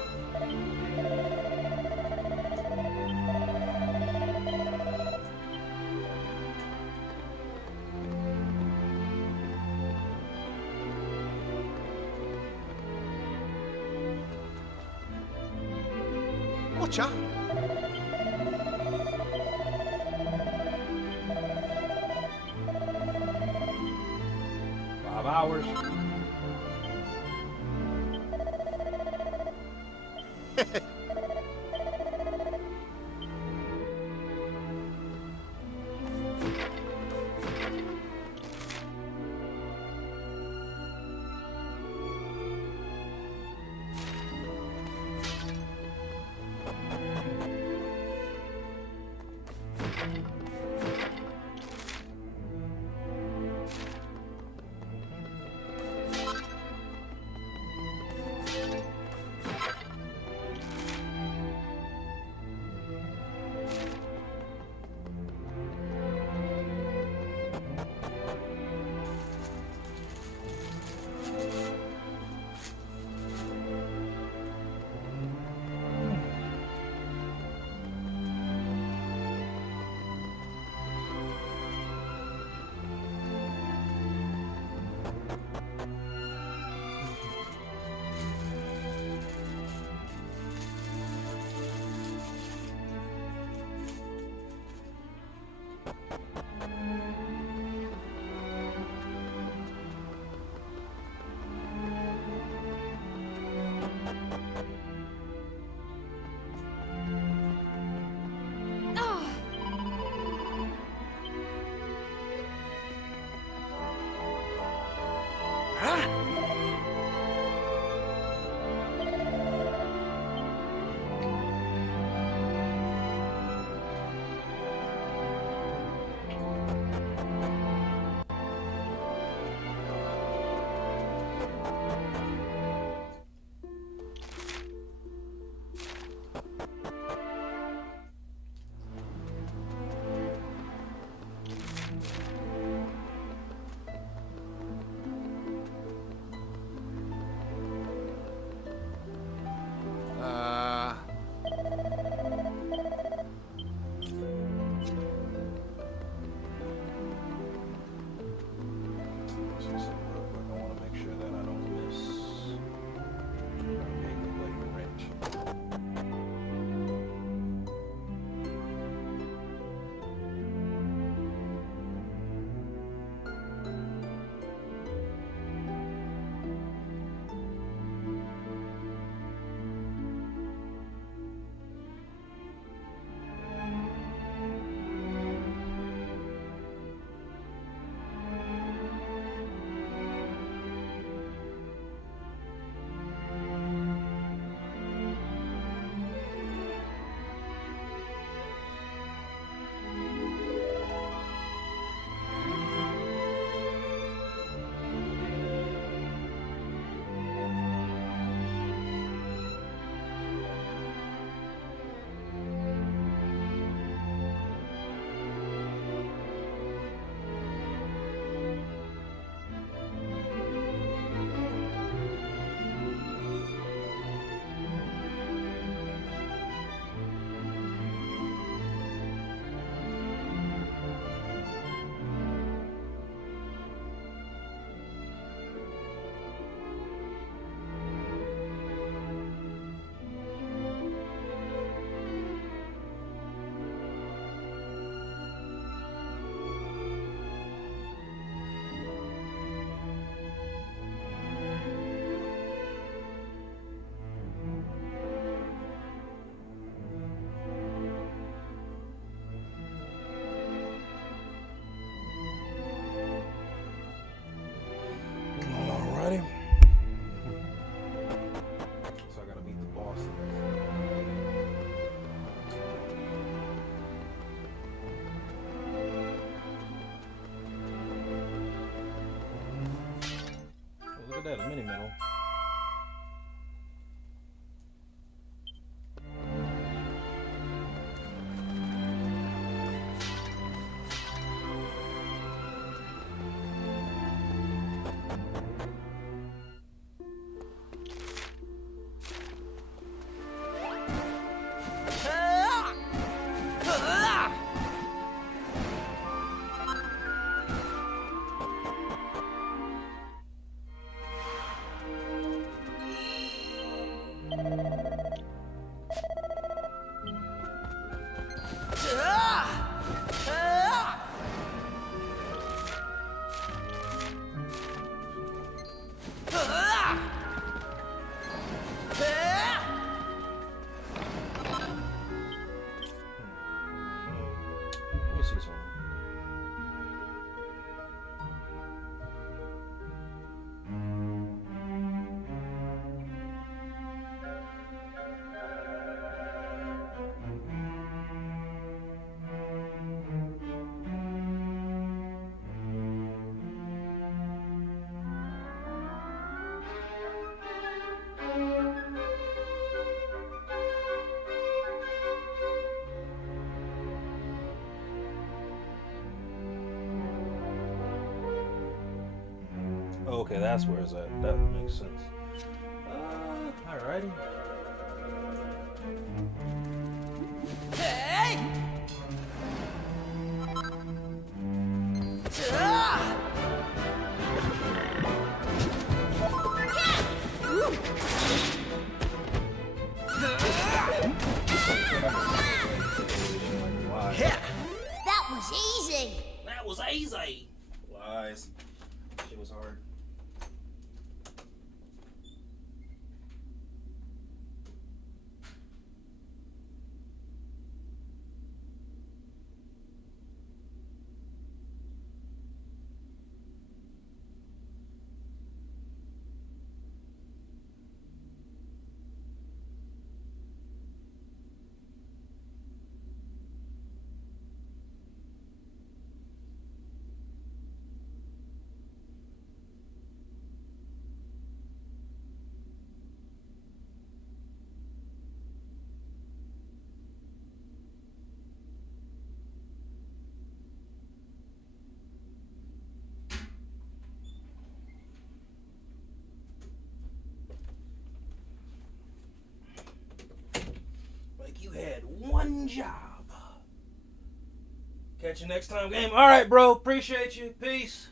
Watcha? 5 hours. that? A mini medal. Let me see something. Okay, that's where it's at. That makes sense. Alrighty. Hey! That was easy. That was easy. Lies. Shit was hard. Like you had one job. Catch you next time, game. All right, bro. Appreciate you. Peace.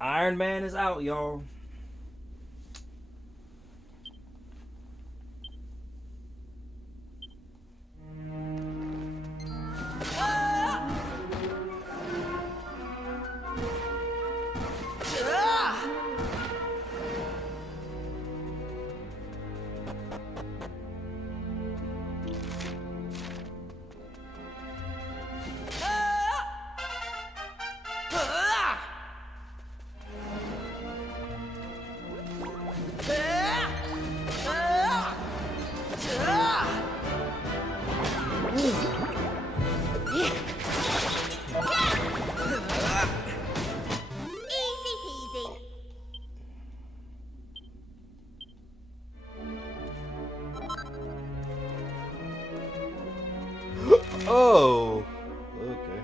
Iron Man is out, y'all. Easy peasy. Oh. Okay.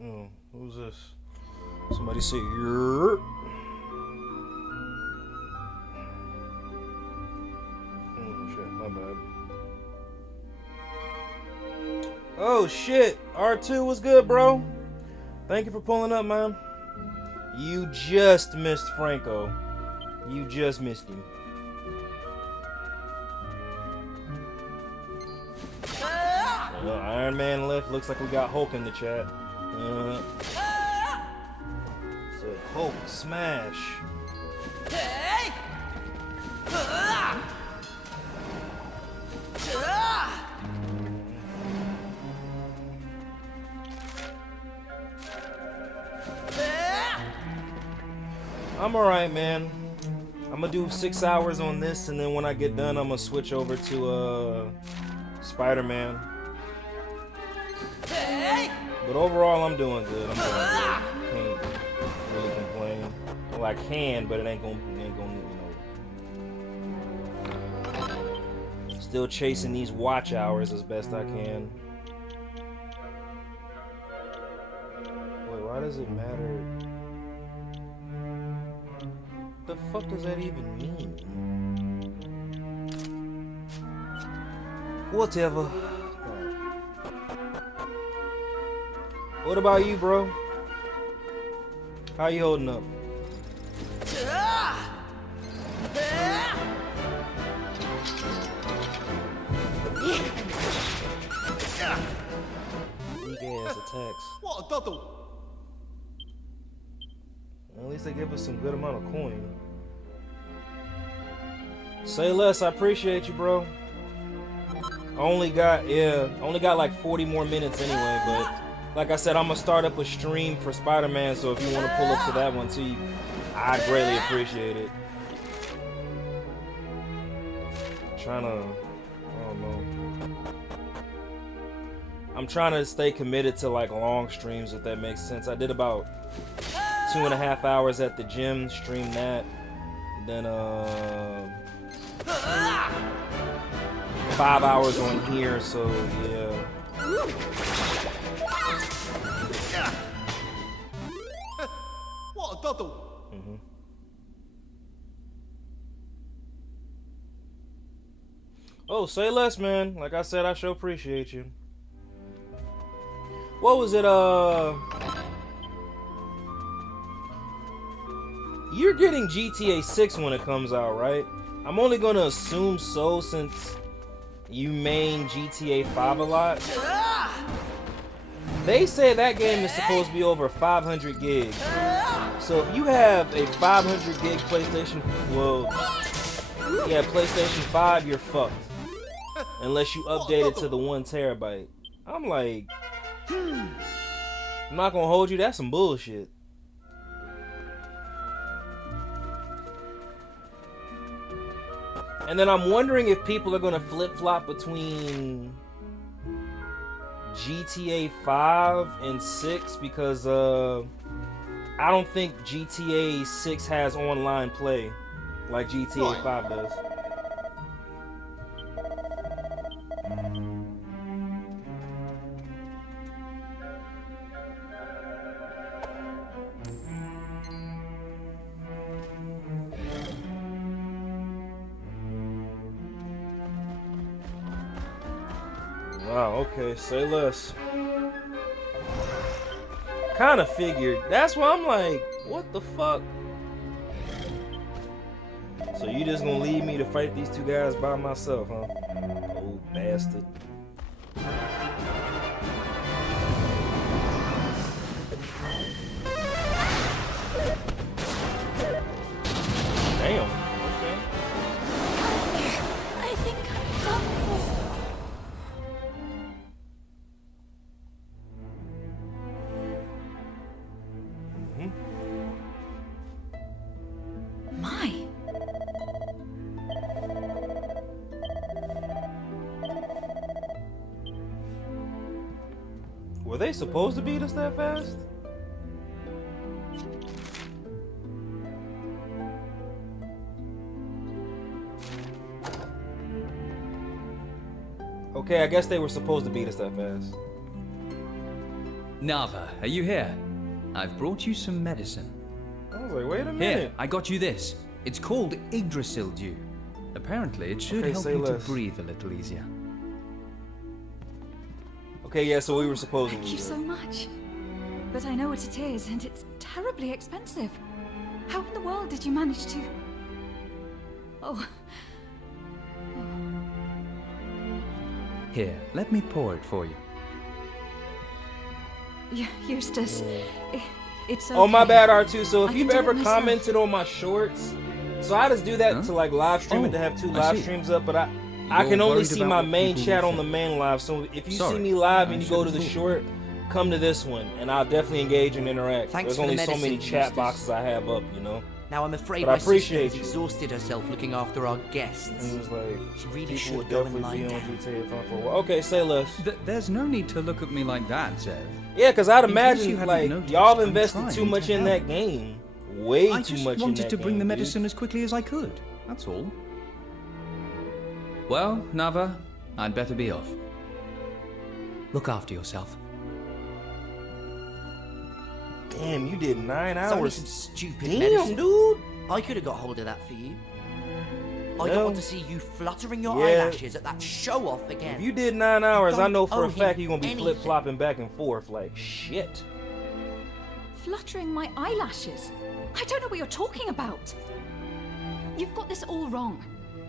Oh, who's this? Somebody say yer. Oh shit, my bad. Oh shit, R2 was good, bro. Thank you for pulling up, man. You just missed Franco. You just missed him. Well, Iron Man left. Looks like we got Hulk in the chat. Said Hulk smash. Hey! I'm alright, man. I'm gonna do 6 hours on this, and then when I get done, I'm gonna switch over to Spider-Man. But overall, I'm doing good. I'm doing good. Can't really complain. Well, I can, but it ain't gonna, Still chasing these watch hours as best I can. Wait, why does it matter? The fuck does that even mean? Whatever. What about you, bro? How you holding up? Weak ass attacks. What a doddle! At least they give us some good amount of coin. Say less, I appreciate you, bro. Only got like 40 more minutes anyway, but like I said, I'm gonna start up a stream for Spider-Man, so if you want to pull up to that one too, I greatly appreciate it. I'm trying to stay committed to like long streams, if that makes sense. I did about 2.5 hours at the gym, streamed that. Then 5 hours on here, so yeah. What a doddle! Oh, say less, man. Like I said, I sure appreciate you. What was it, You're getting GTA 6 when it comes out, right? I'm only gonna assume so since you main GTA 5 a lot. They say that game is supposed to be over 500 gigs. So if you have a 500 gig PlayStation, PlayStation 5, you're fucked. Unless you update it to the 1 terabyte. I'm like, I'm not gonna hold you, that's some bullshit. And then I'm wondering if people are gonna flip-flop between GTA 5 and 6 because I don't think GTA 6 has online play like GTA 5 does. Wow, okay, say less. Kinda figured. That's why I'm like, what the fuck? So you just gonna leave me to fight these two guys by myself, huh? Old bastard. Damn. Okay. I think I'm done for. My. Were they supposed to beat us that fast? Okay, I guess they were supposed to beat us that fast. Nava, are you here? I've brought you some medicine. I was like, wait a minute. Here, I got you this. It's called Yggdrasil Dew. Apparently, it should Okay, help say you to less. breathe a little easier. Okay, yeah, so we were supposed to Thank you lose so it. much. But I know what it is, and it's terribly expensive. How in the world did you manage to... Oh. Here, let me pour it for you. Eustace, it's okay. Oh, my bad, R2. So if I you've can do ever it myself. commented on my shorts, so I just do that to like live stream it to have two I live see. streams up, but I You're can only worried see about my what main people chat will on the think. main live. So if you see Sorry, me live I and you go to should've the thought. short, come to this one, and I'll definitely engage and interact. Thanks There's for the only so many medicine, chat Eustace. boxes I have up, you know. Now I'm afraid But I my sister appreciate has you. exhausted herself looking after our guests. And he was like, She really people should would go and definitely lie be on down. GTA 5 for a while. Okay, say less. There's no need to look at me like that, Zev. Yeah, because I'd In case you imagine, hadn't like, noticed, y'all I'm invested trying too much to in help. that game. Way I too just much in wanted that to bring game, the dude. medicine as quickly as I could. That's all. Well, Nava, I'd better be off. Look after yourself. Damn, you did 9 It's only hours. some stupid Damn, medicine. dude. I could have got hold of that for you. I Well, don't want to see you fluttering your yeah. eyelashes at that show-off again. If you did 9 hours, I don't know for owe a fact him you're going to be anything. flip-flopping back and forth like shit. Fluttering my eyelashes? I don't know what you're talking about. You've got this all wrong.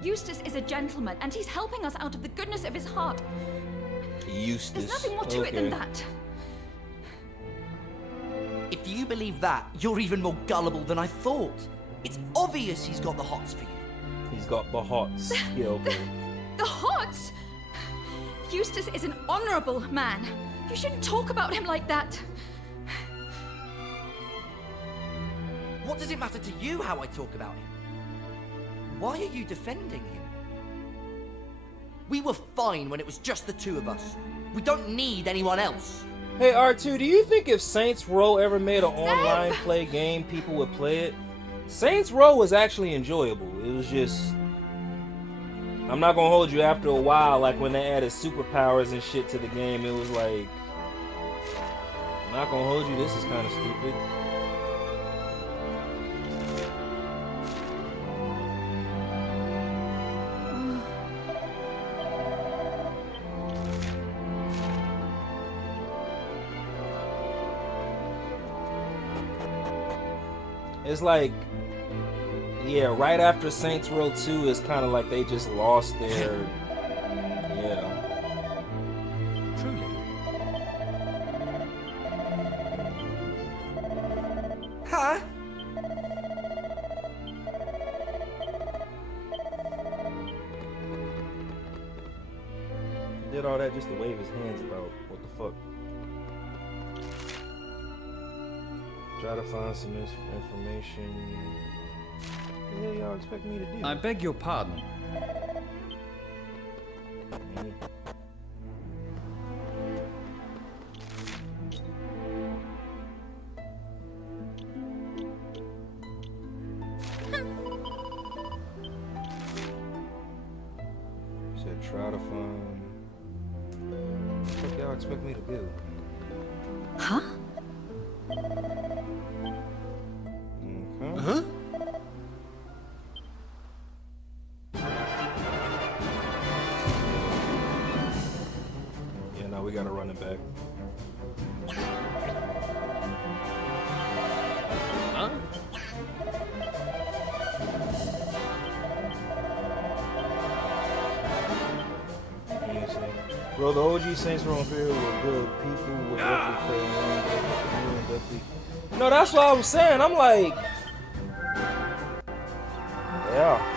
Eustace is a gentleman, and he's helping us out of the goodness of his heart. Eustace. There's nothing more to it than Okay. that. If you believe that, you're even more gullible than I thought. It's obvious he's got the hots for you. He's got the hots. Yeah, okay. The Hots! Eustace is an honorable man. You shouldn't talk about him like that. What does it matter to you how I talk about him? Why are you defending him? We were fine when it was just the two of us. We don't need anyone else. Hey, R2, do you think if Saints Row ever made an online play game, people would play it? Saints Row was actually enjoyable. It was just... I'm not gonna hold you, after a while, like when they added superpowers and shit to the game, it was like... I'm not gonna hold you, this is kind of stupid. It's like, yeah, right after Saints Row 2, it's kind of like they just lost their, yeah. Truly. Huh? He did all that just to wave his hands about. What the fuck? Try to find some information. What the hell y'all expect me to do? I beg your pardon. Said try to find. What y'all expect me to do? Huh? Okay. Huh? Yeah, now we gotta run it back. Huh? Let me see. Bro, the OG Saints Row and Fear were good. People would definitely play along. Definitely. No, that's what I was saying. I'm like, yeah.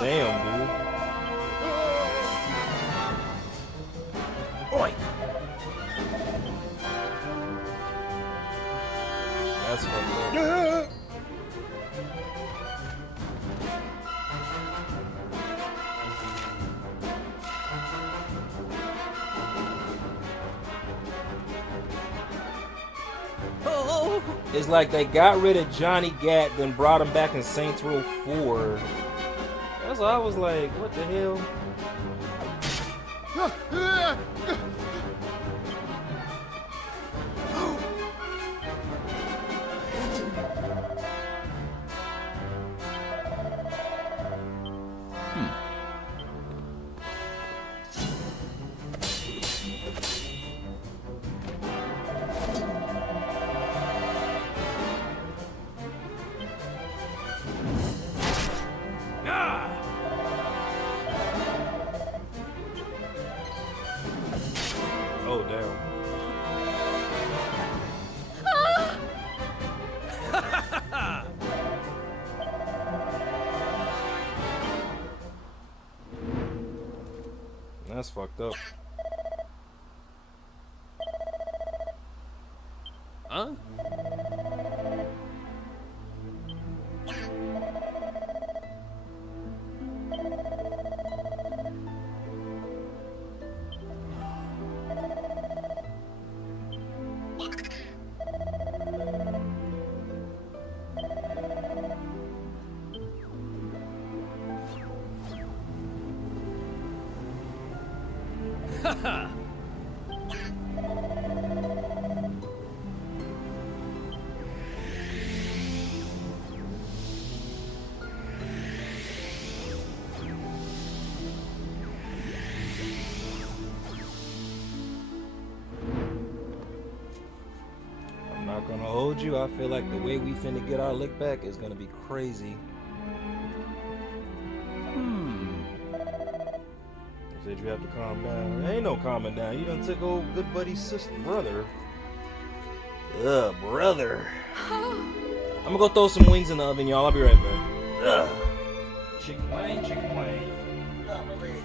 Damn, dude. Oi! That's fucked up. Oh! It's like they got rid of Johnny Gat, then brought him back in Saints Row 4. That's why I was like, what the hell? Ah! That's fucked up. Huh? Haha! I'm not gonna hold you. I feel like the way we finna get our lick back is gonna be crazy. I said you have to calm down. There ain't no calming down. You done took old good buddy's sister, brother. Brother. I'm gonna go throw some wings in the oven, y'all. I'll be right back. Chicken wing, chicken wing. My legs.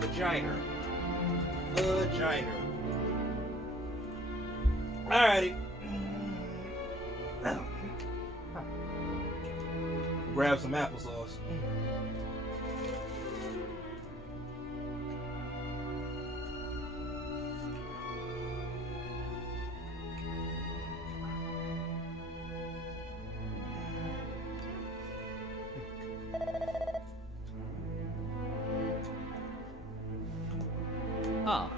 Vagina. Vagina. Alrighty. Grab some applesauce. Ah.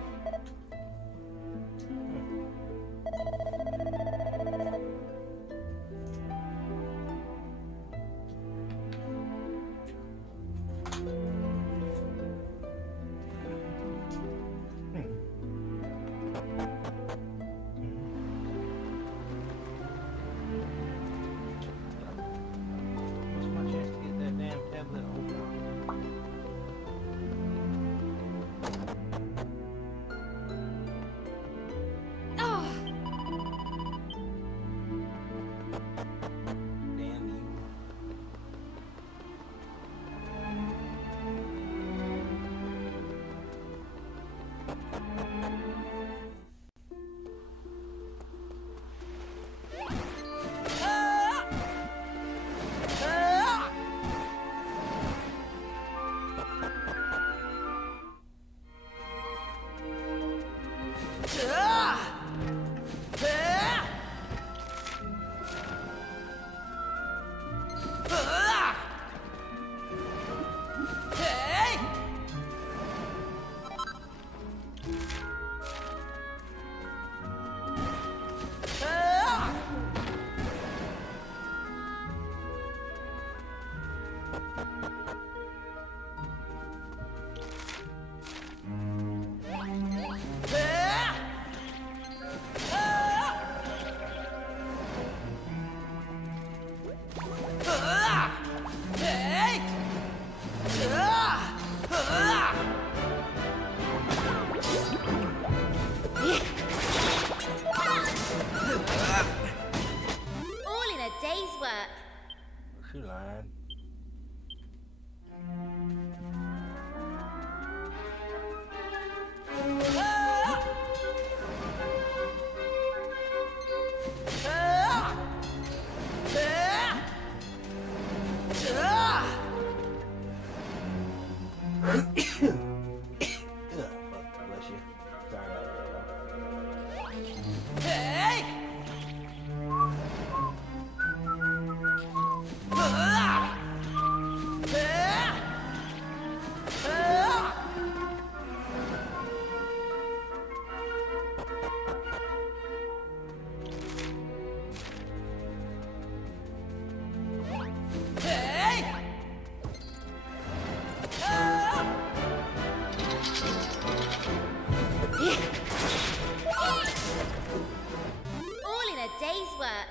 work.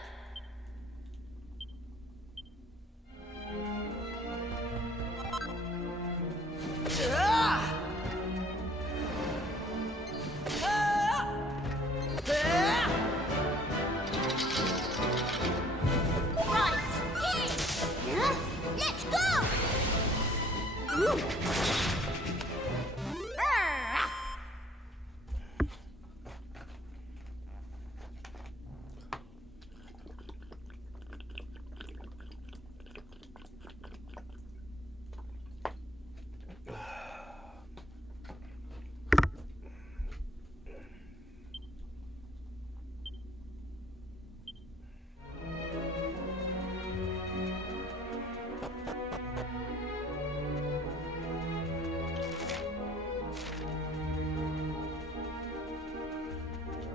Right, here! Let's go! Ooh.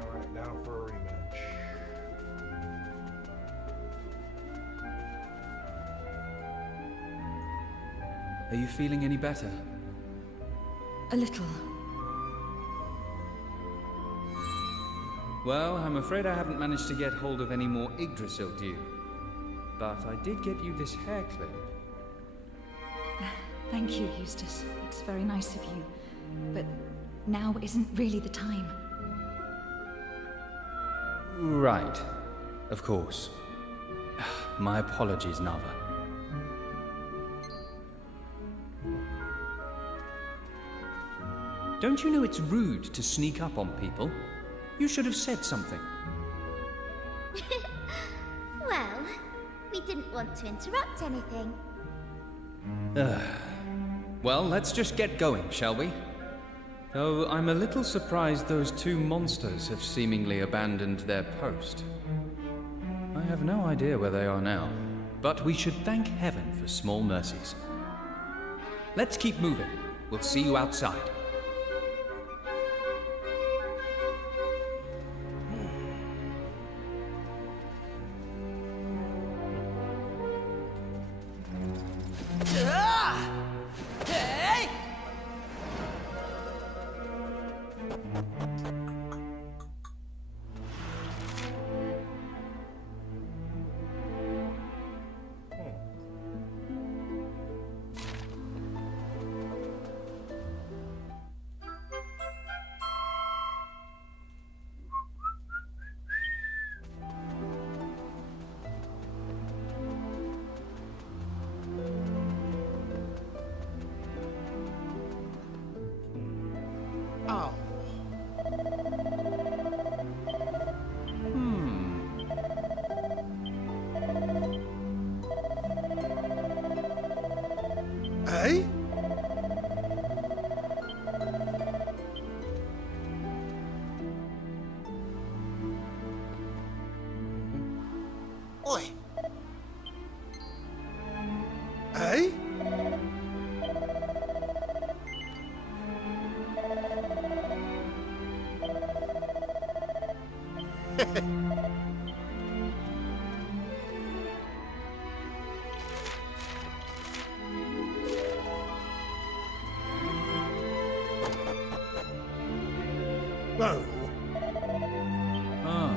Alright, down for a rematch. Are you feeling any better? A little. Well, I'm afraid I haven't managed to get hold of any more Yggdrasil dew. But I did get you this hair clip. Thank you, Eustace. It's very nice of you. But now isn't really the time. Right. Of course. My apologies, Nava. Don't you know it's rude to sneak up on people? You should have said something. Well, we didn't want to interrupt anything. Well, let's just get going, shall we? Though I'm a little surprised those two monsters have seemingly abandoned their post. I have no idea where they are now, but we should thank heaven for small mercies. Let's keep moving. We'll see you outside. Oh. Eh? Oi. Eh? Whoa. Ah.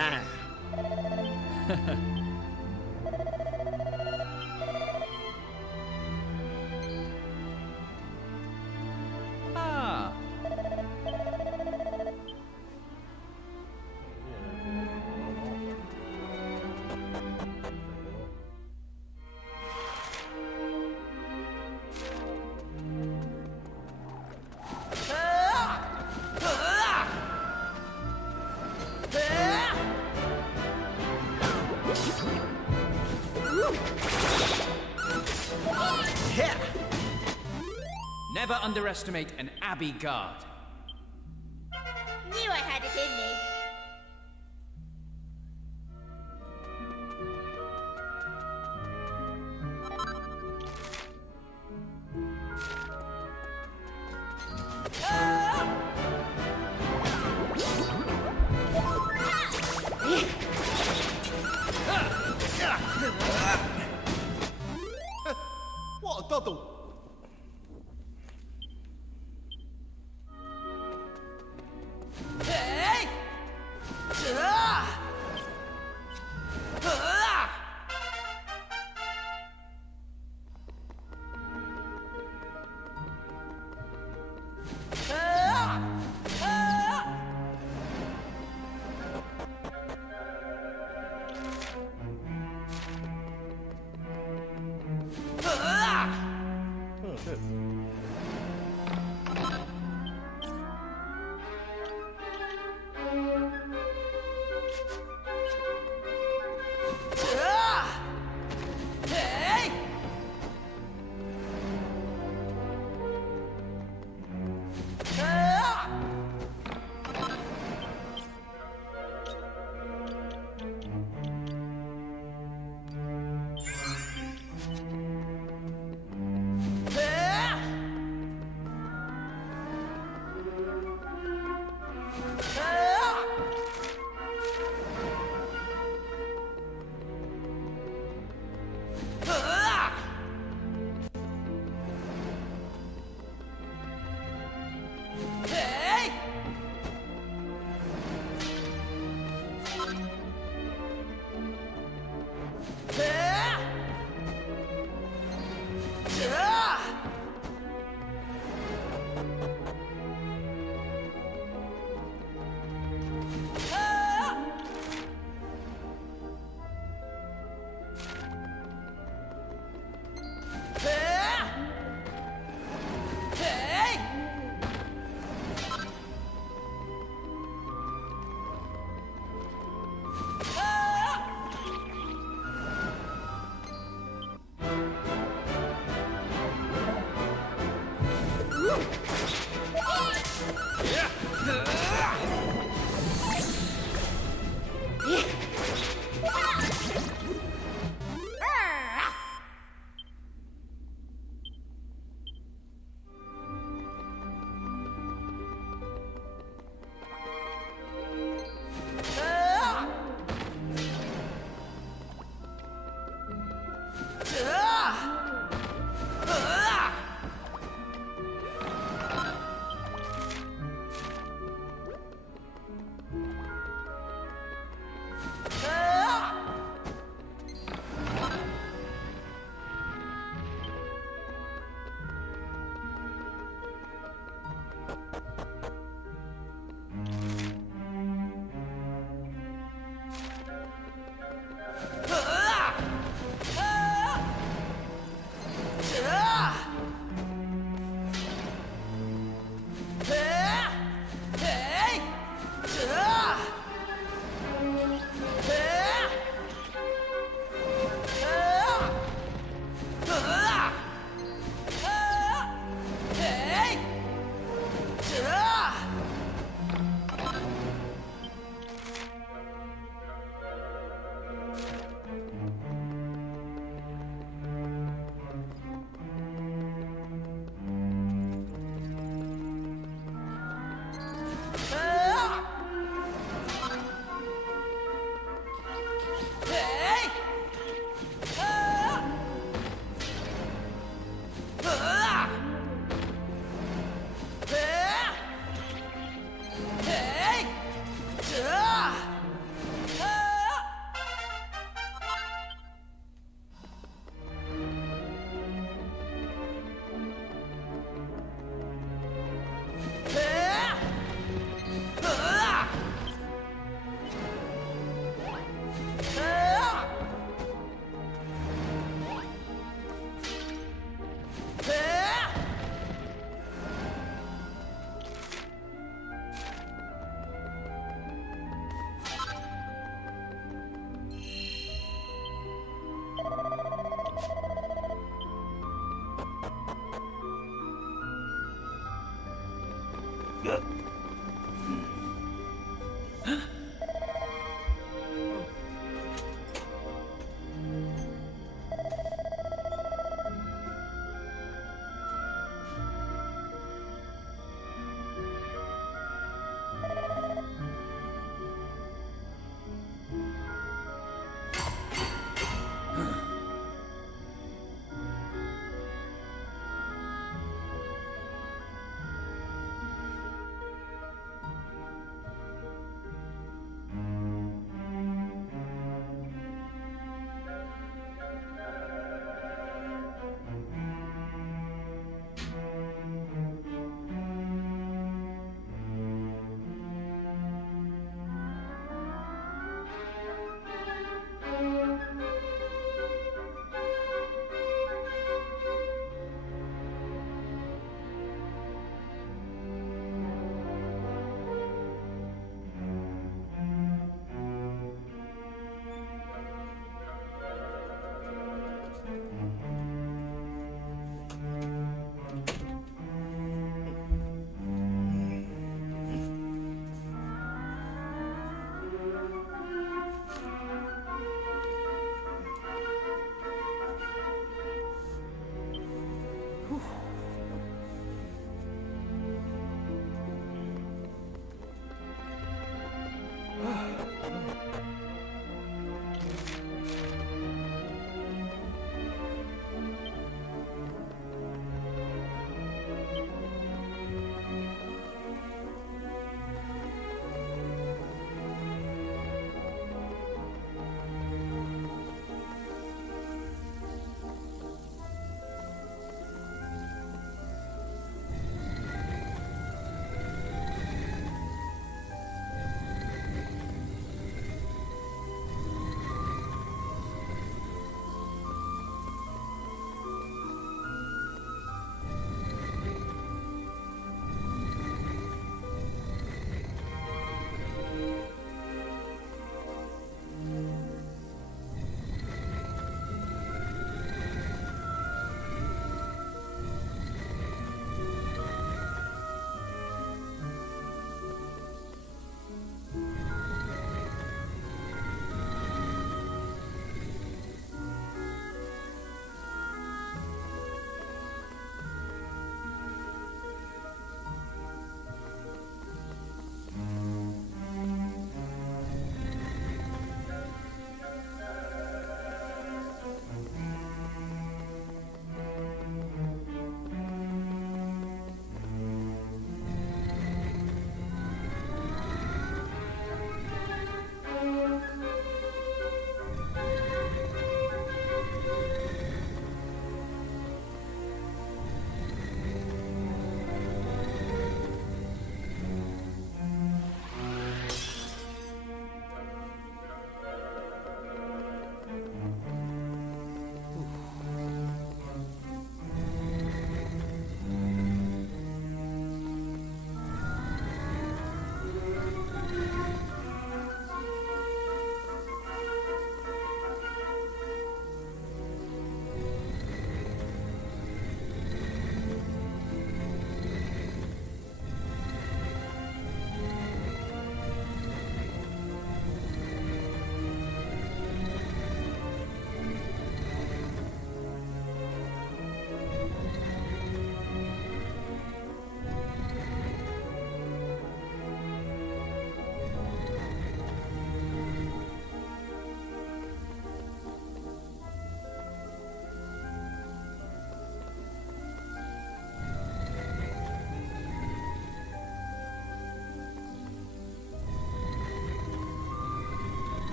now. Ah. Never underestimate an Abbey guard. Knew I had it in me. What a doddle!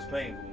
was painful.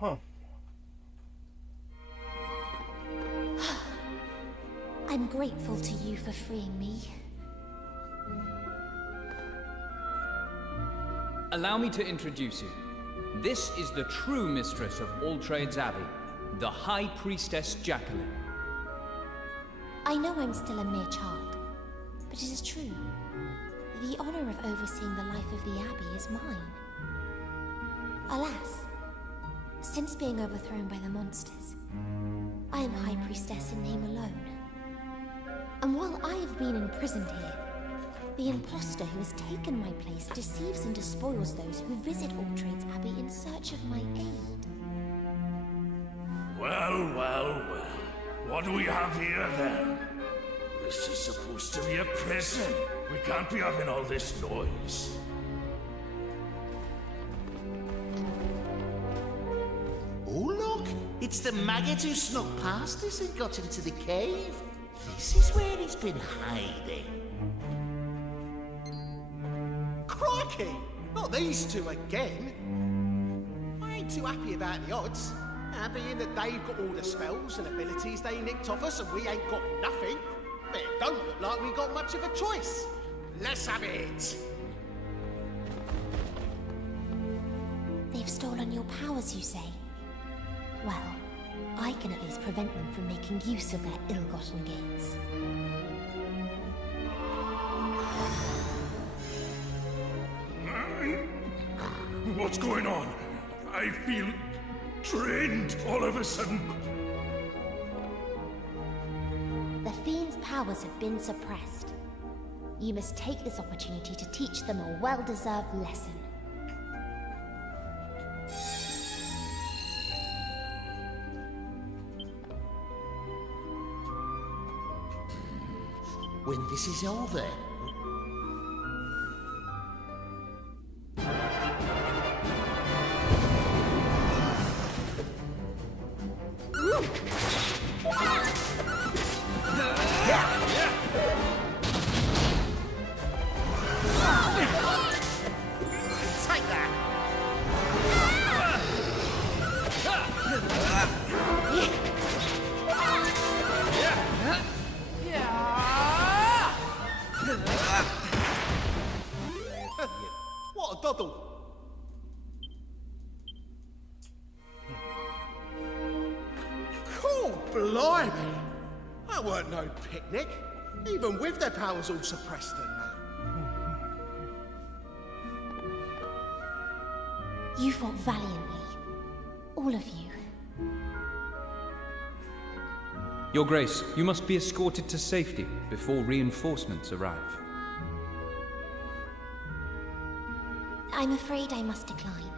Huh. I'm grateful to you for freeing me. Allow me to introduce you. This is the true mistress of All Trades Abbey, the High Priestess Jacqueline. I know I'm still a mere child, but it is true. The honor of overseeing the life of the Abbey is mine. Alas, since being overthrown by the monsters, I am High Priestess in name alone. And while I have been imprisoned here, the impostor who has taken my place deceives and despoils those who visit All Trades Abbey in search of my aid. Well, well, well. What do we have here then? This is supposed to be a prison. We can't be having all this noise. Oh, look! It's the maggot who snuck past us and got into the cave. This is where he's been hiding. Crikey! Not these two again. I ain't too happy about the odds. Being that they've got all the spells and abilities they nicked off us and we ain't got nothing. But it don't look like we got much of a choice. Let's have it! They've stolen your powers, you say? Well, I can at least prevent them from making use of their ill-gotten gains. What's going on? I feel drained all of a sudden. The Fiend's powers have been suppressed. You must take this opportunity to teach them a well-deserved lesson. When this is over, Take that! What a doddle! Cool, blimey! That weren't no picnic, even with their powers all suppressed and that. You fought valiantly. All of you. Your Grace, you must be escorted to safety before reinforcements arrive. I'm afraid I must decline.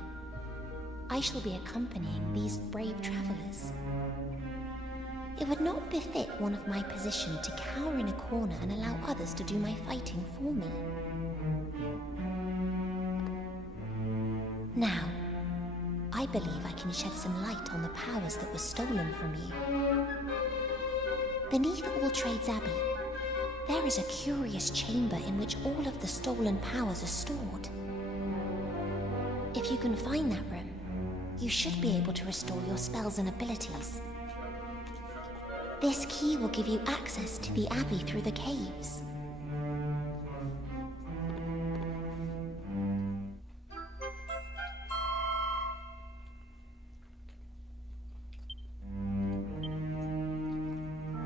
I shall be accompanying these brave travelers. It would not befit one of my position to cower in a corner and allow others to do my fighting for me. Now, I believe I can shed some light on the powers that were stolen from you. Beneath All Trades Abbey, there is a curious chamber in which all of the stolen powers are stored. If you can find that room, you should be able to restore your spells and abilities. This key will give you access to the Abbey through the caves.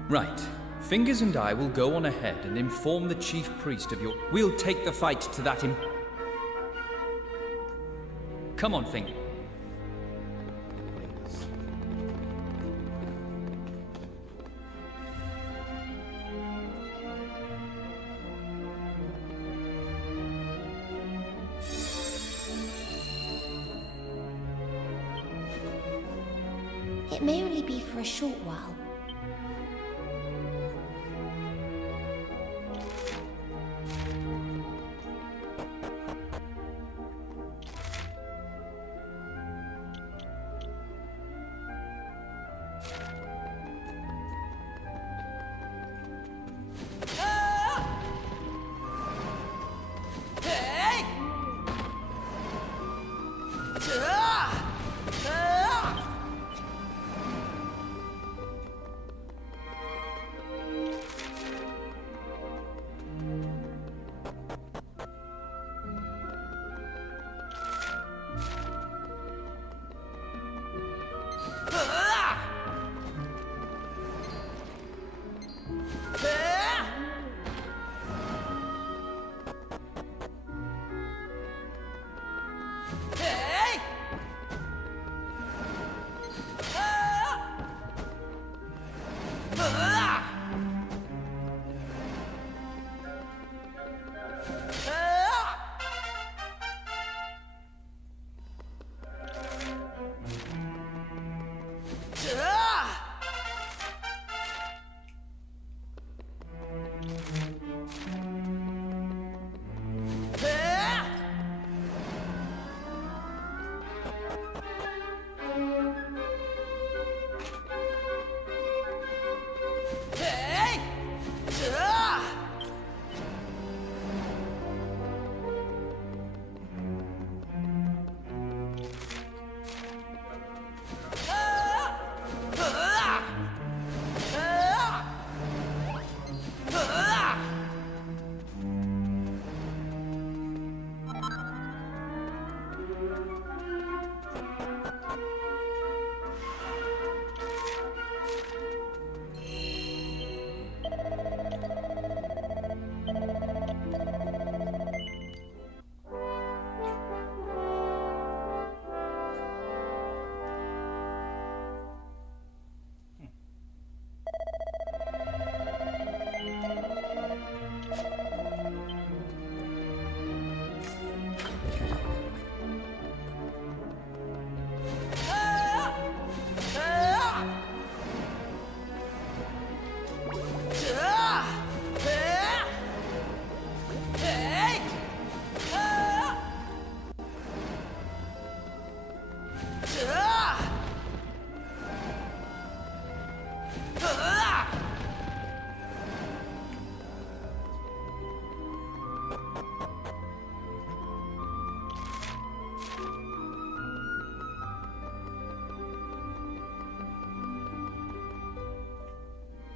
Right. Fingers and I will go on ahead and inform the chief priest of your... We'll take the fight to that Come on, Finger. It may only be for a short while.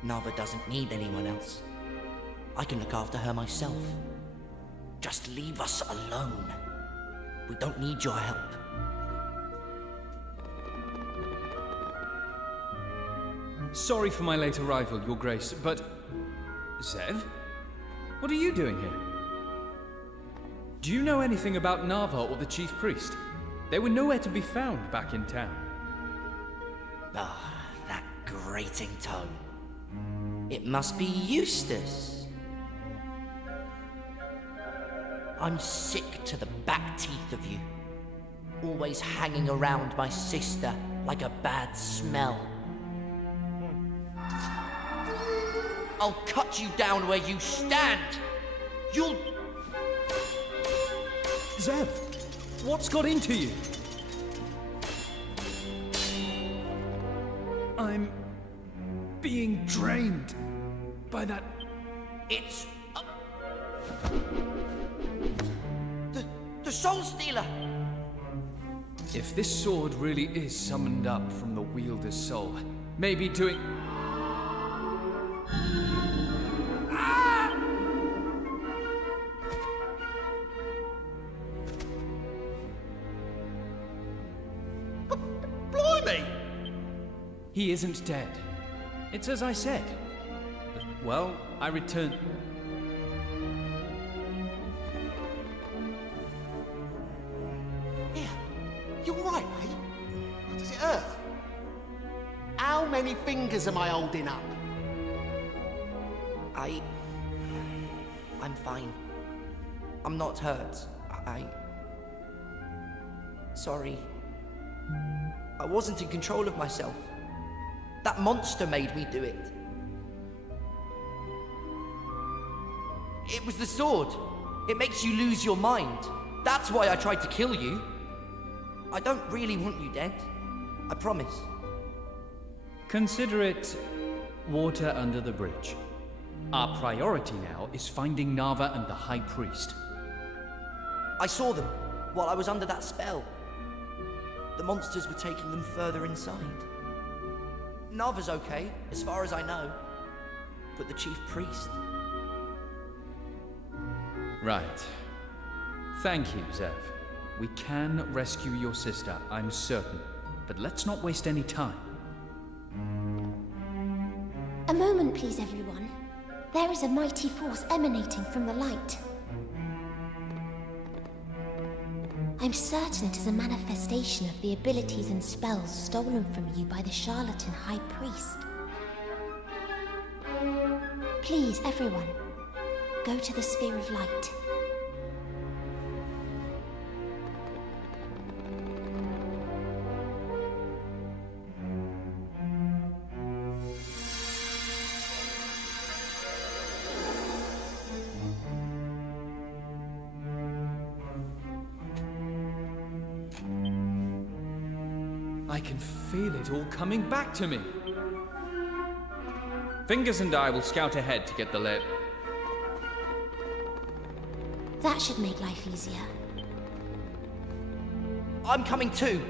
Nava doesn't need anyone else. I can look after her myself. Just leave us alone. We don't need your help. Sorry for my late arrival, Your Grace, but... Zev? What are you doing here? Do you know anything about Nava or the Chief Priest? They were nowhere to be found back in town. Ah, that grating tone. It must be Eustace. I'm sick to the back teeth of you. Always hanging around my sister like a bad smell. I'll cut you down where you stand. You'll... Zev, what's got into you? I'm being drained by that. It's... the Soul Stealer! If this sword really is summoned up from the wielder's soul, maybe doing... Blimey! He isn't dead. It's as I said. Well, I return... You're right, mate. Does it hurt? How many fingers am I holding up? I'm fine. I'm not hurt. Sorry. I wasn't in control of myself. That monster made me do it. It was the sword. It makes you lose your mind. That's why I tried to kill you. I don't really want you dead. I promise. Consider it water under the bridge. Our priority now is finding Nava and the High Priest. I saw them while I was under that spell. The monsters were taking them further inside. Nava's okay, as far as I know. But the chief priest... Right. Thank you, Zev. We can rescue your sister, I'm certain. But let's not waste any time. A moment, please, everyone. There is a mighty force emanating from the light. I'm certain it is a manifestation of the abilities and spells stolen from you by the charlatan High Priest. Please, everyone, go to the Sphere of Light. I can feel it all coming back to me. Fingers and I will scout ahead to get the lay. That should make life easier. I'm coming too.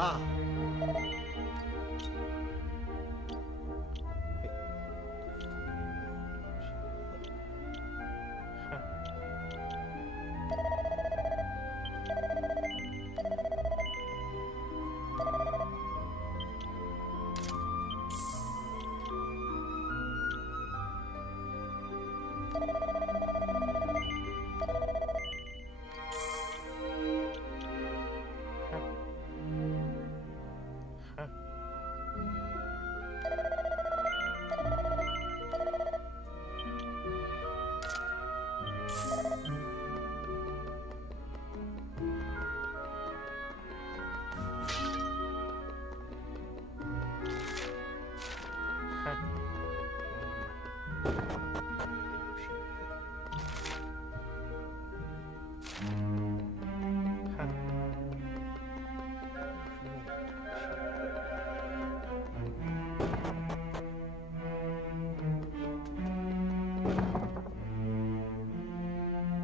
Ah.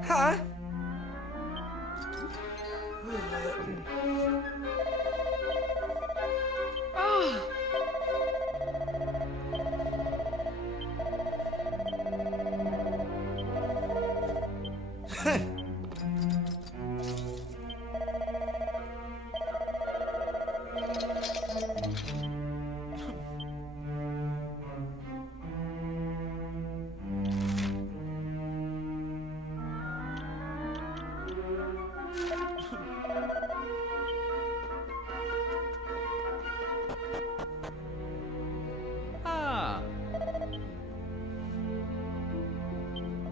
Huh? Oh. Ah.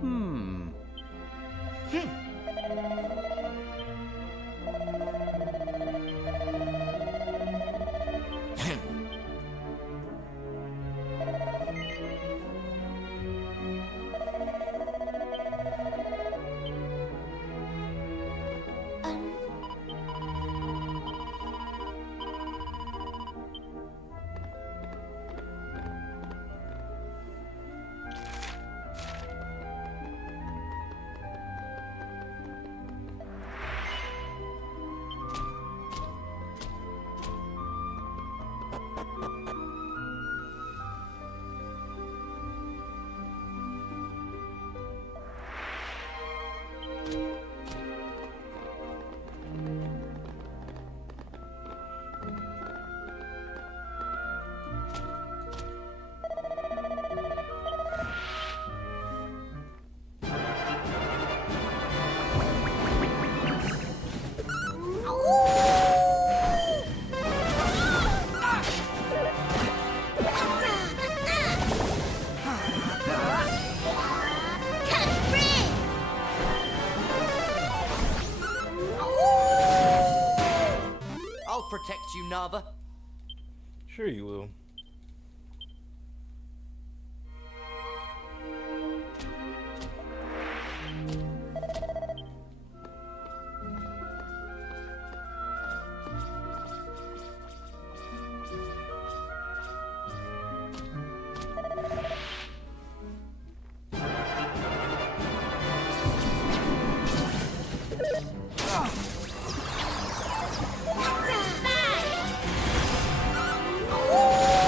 Hmm. I'll protect you, Nava. Sure you will. Bang!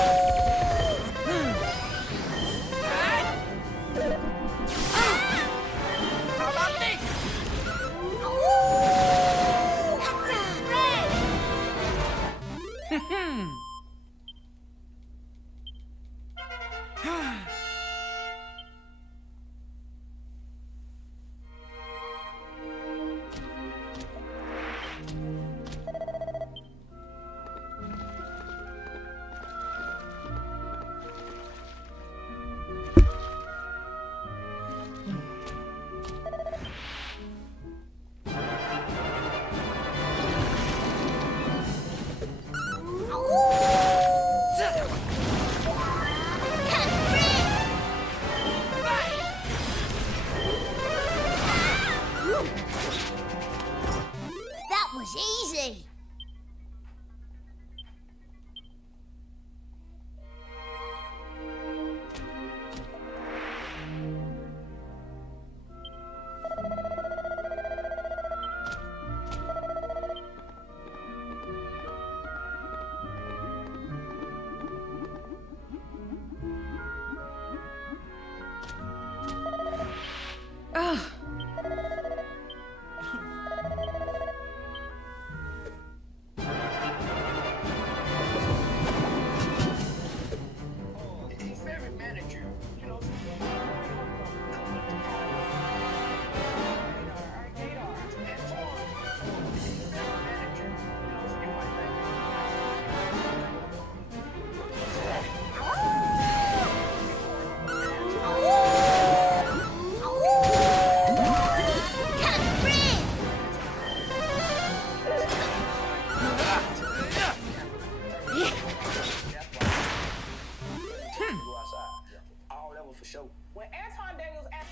So when Anton Daniels asked,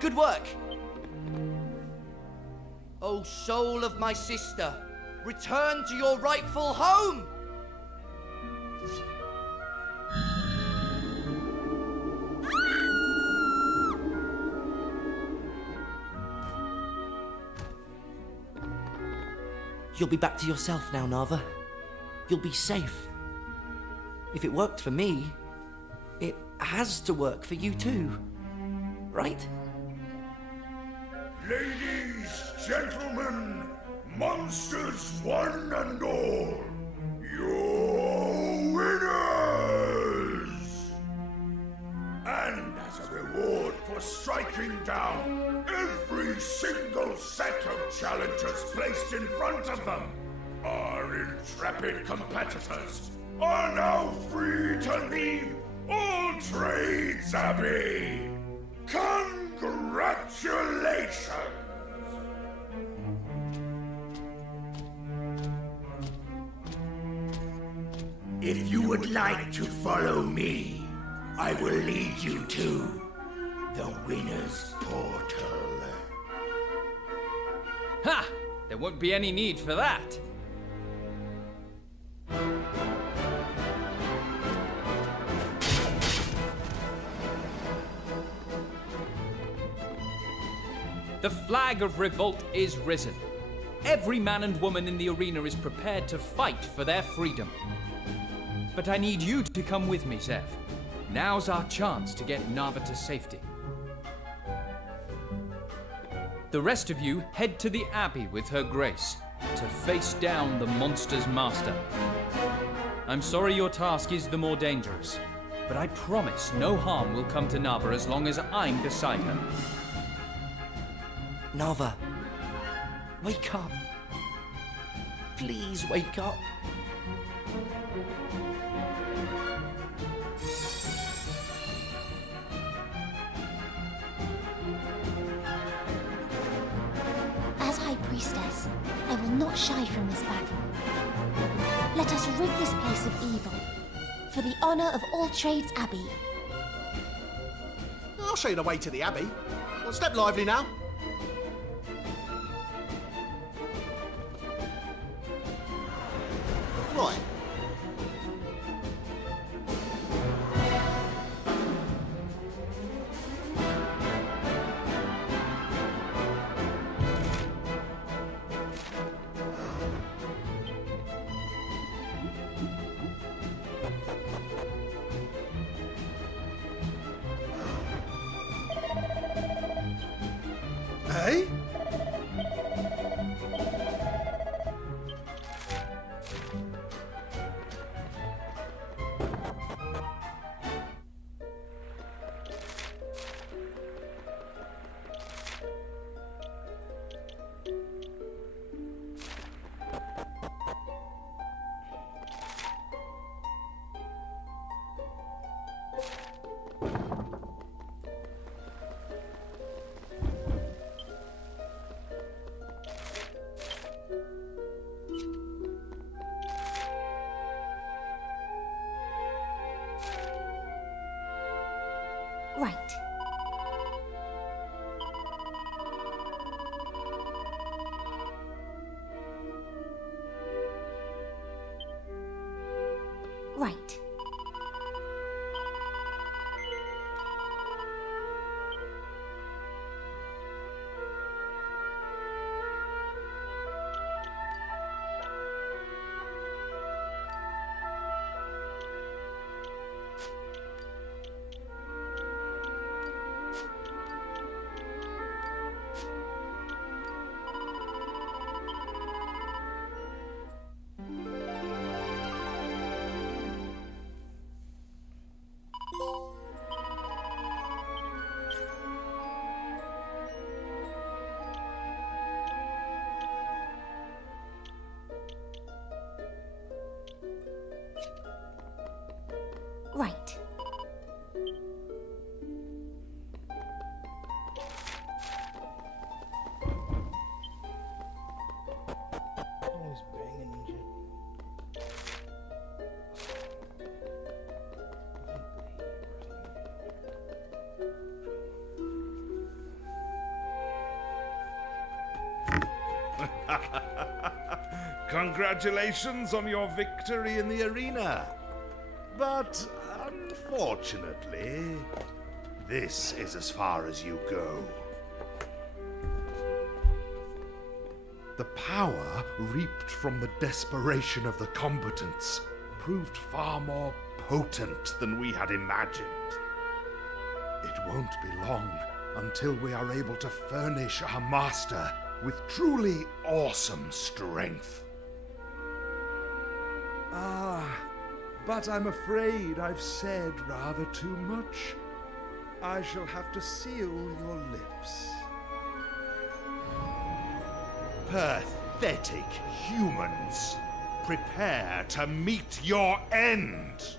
Good work! O soul of my sister, return to your rightful home! You'll be back to yourself now, Nava. You'll be safe. If it worked for me, it has to work for you too. Right? Ladies, gentlemen, monsters one and all, your winners! And as a reward for striking down every single set of challengers placed in front of them, our intrepid competitors are now free to leave All Trades Abbey! Congratulations! If you would like to follow me, I will lead you to the Winner's Portal. Ha! There won't be any need for that. The flag of revolt is risen. Every man and woman in the arena is prepared to fight for their freedom. But I need you to come with me, Zev. Now's our chance to get Nava to safety. The rest of you head to the Abbey with her grace to face down the monster's master. I'm sorry your task is the more dangerous, but I promise no harm will come to Nava as long as I'm beside her. Nava, wake up. Please wake up. As High Priestess, I will not shy from this battle. Let us rid this place of evil, for the honor of All Trades Abbey. I'll show you the way to the Abbey. Well, step lively now. Right. Hey? Right. Right. Right. Congratulations on your victory in the arena. But unfortunately, this is as far as you go. The power reaped from the desperation of the combatants proved far more potent than we had imagined. It won't be long until we are able to furnish our master with truly awesome strength. But I'm afraid I've said rather too much. I shall have to seal your lips. Pathetic humans! Prepare to meet your end!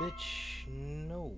Bitch, no.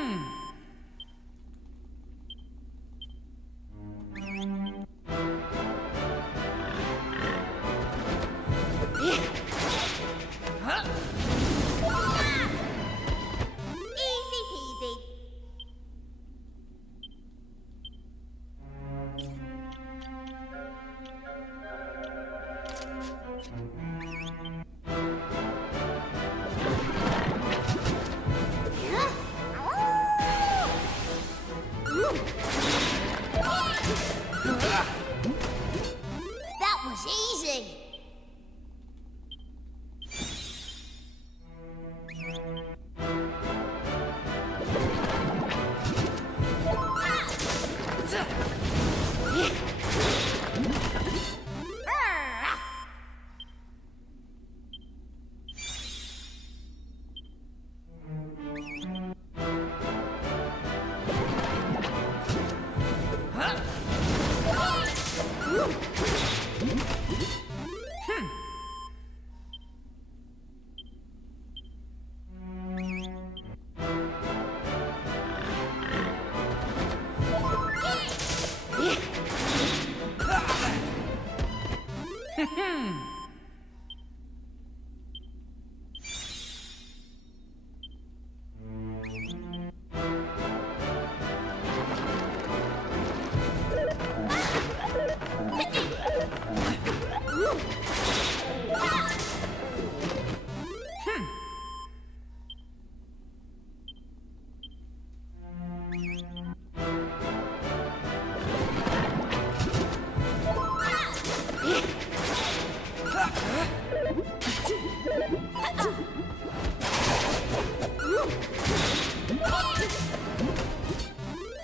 Easy peasy. That was easy.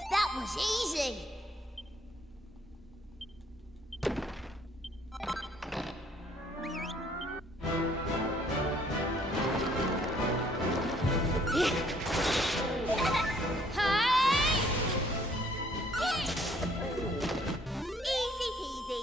That was easy. Hey! Easy peasy.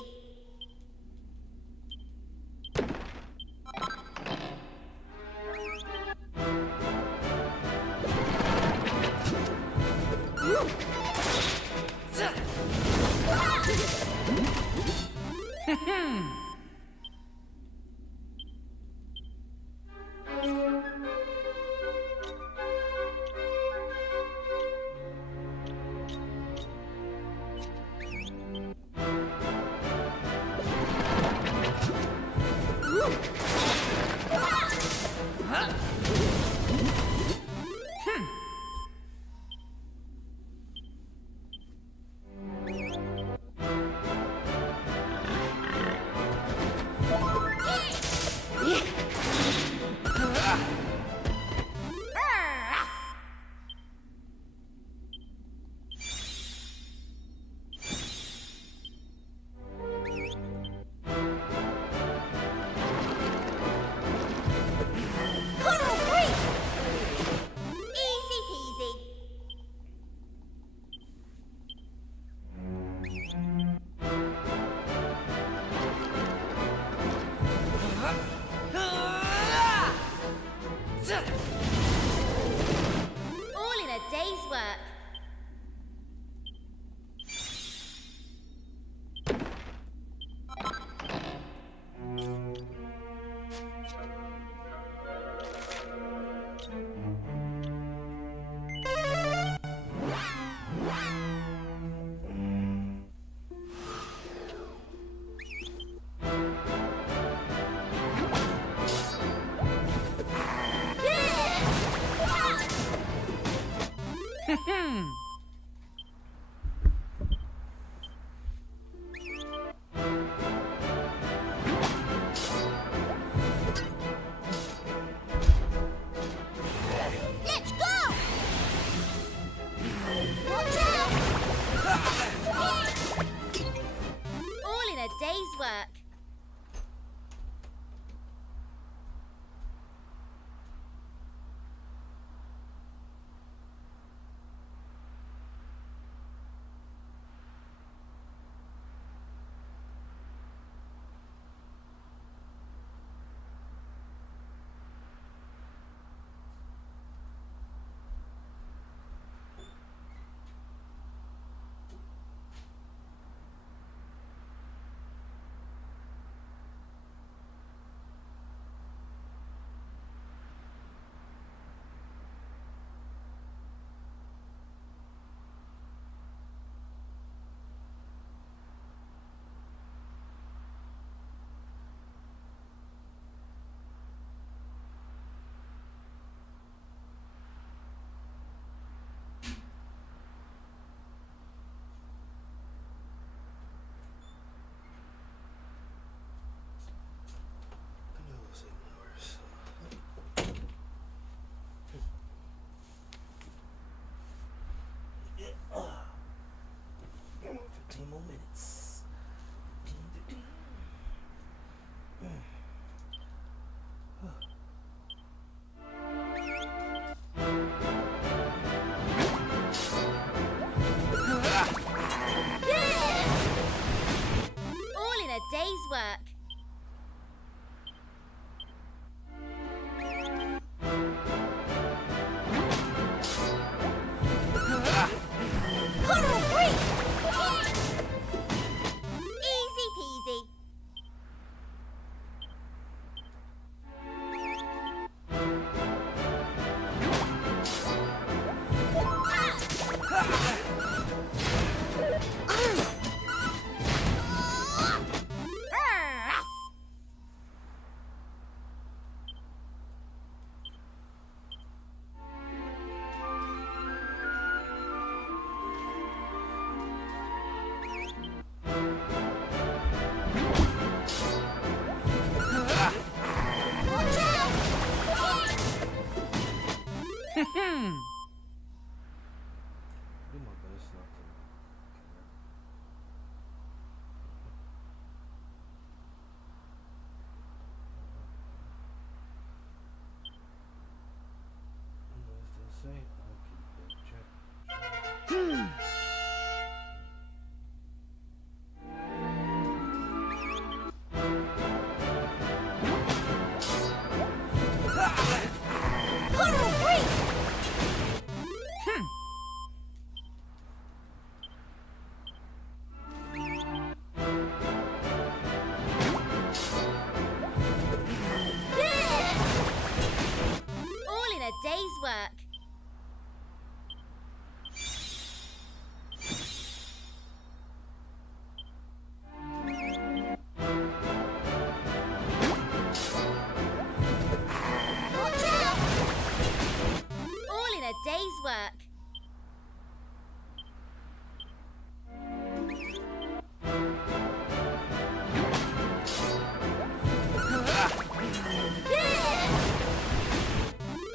day's work.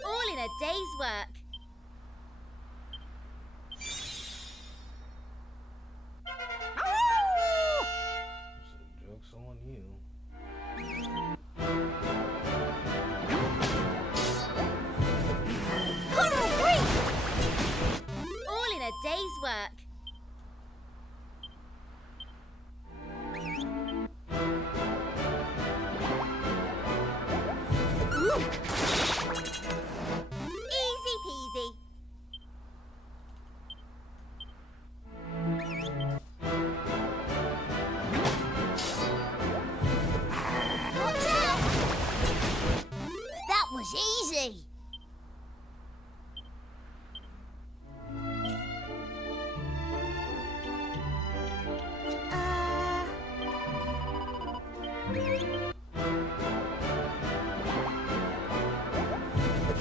All in a day's work. Joke's on you. Coral Reef! All in a day's work. Easy peasy. Watch out! That was easy.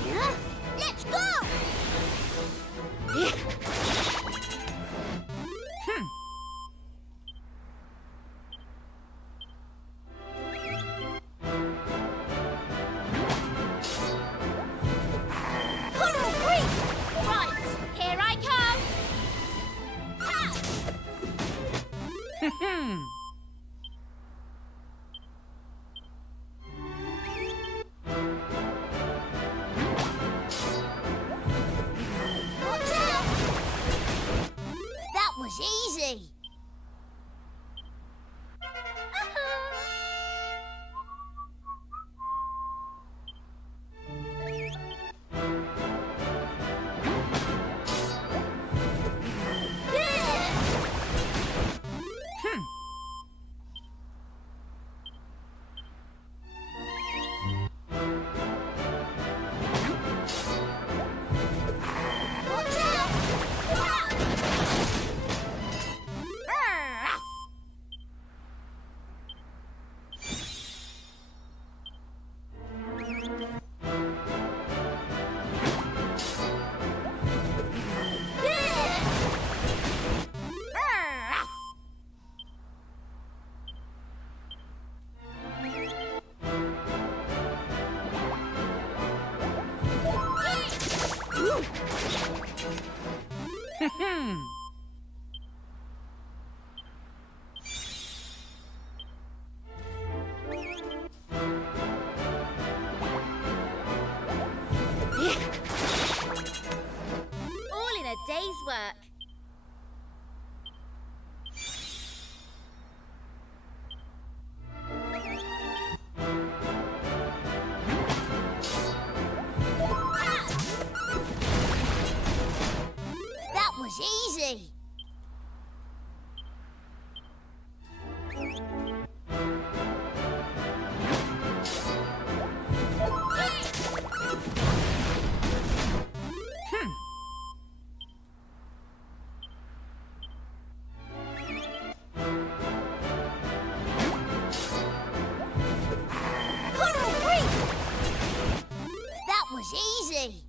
Yeah, let's go! Coral Reef! Right, here I come! Ha! Watch out! That was easy. Watch out! All in a day's work. That was easy. Coral Reef! That was easy.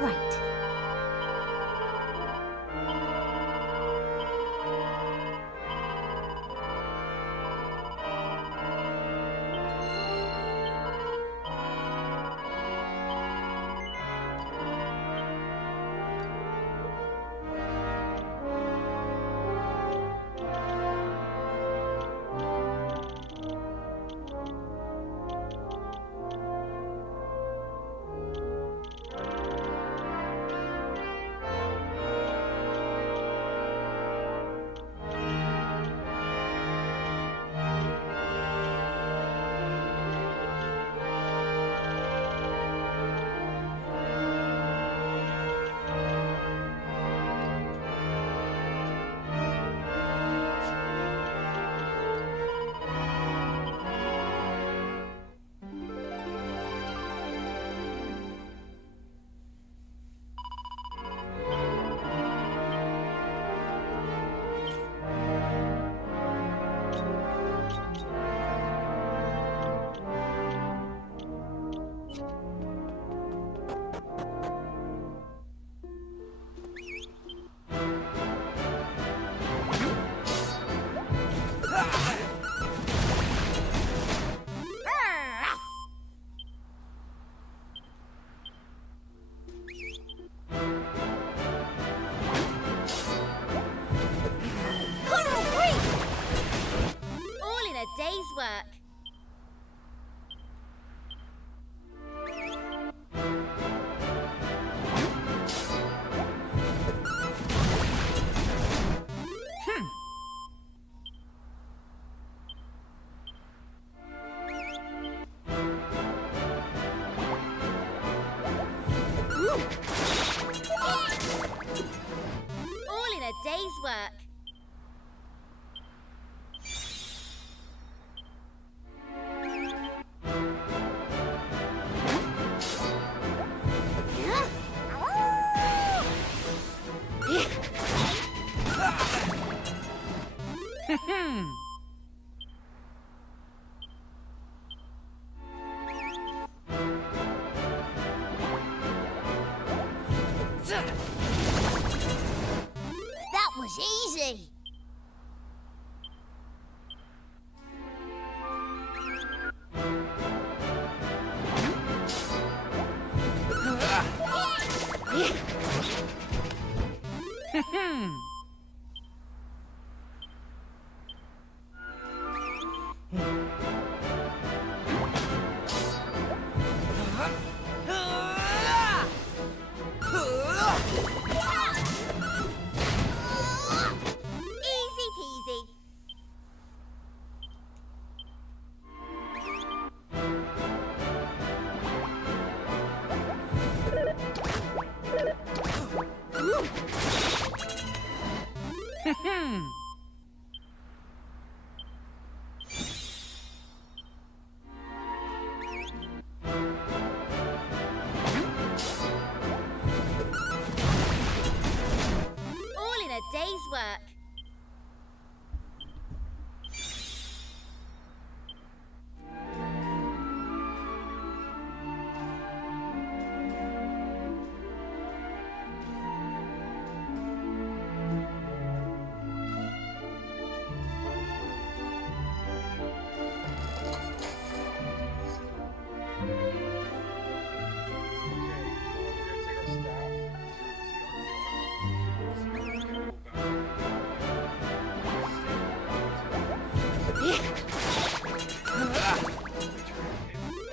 Right. day's work. All in a day's work. That was easy. Easy peasy. All in a day's work.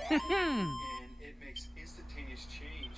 And it makes instantaneous change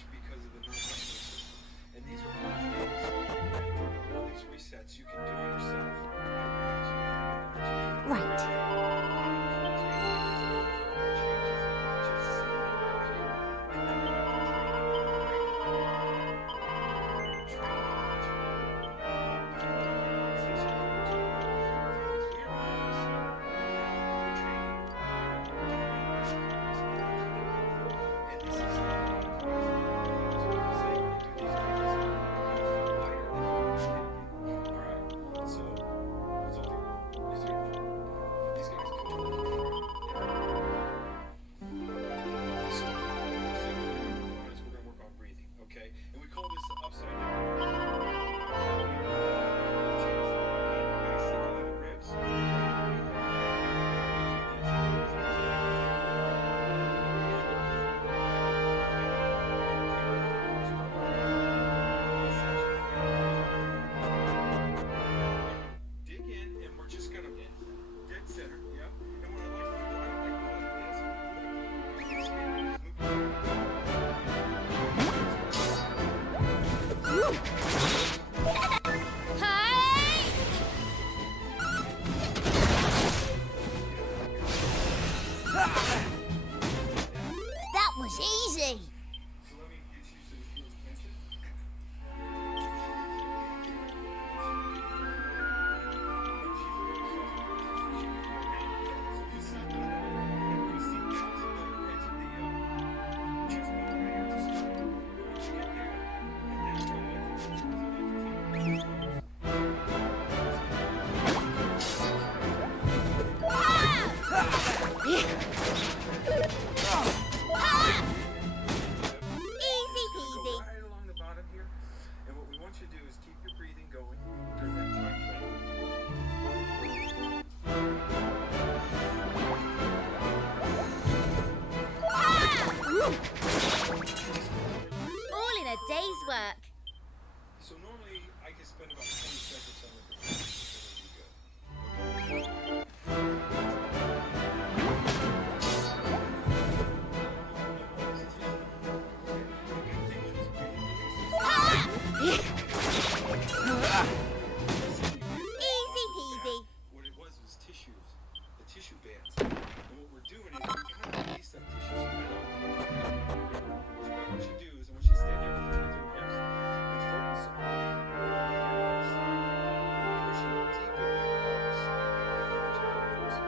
cheesy. Easy peasy. Right along the bottom here. And what we want you to do is keep your breathing going during that time All in a day's work. So normally I can spend about 20 seconds on it. Easy peasy. What it was tissues, the tissue bands. And what we're doing is we kind of release that tissue. So what you do is, I want you to stand there with your hands on your hips and focus on pushing deep in your arms.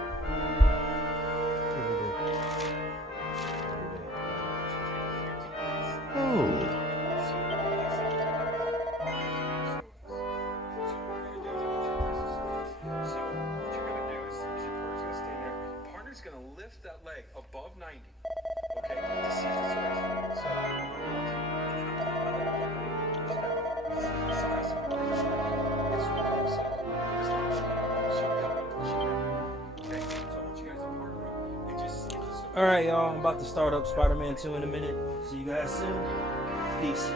Partner's gonna lift that leg above 90. Okay? To see if it's right. So Alright, y'all, I'm about to start up Spider-Man 2 in a minute. See you guys soon. Peace.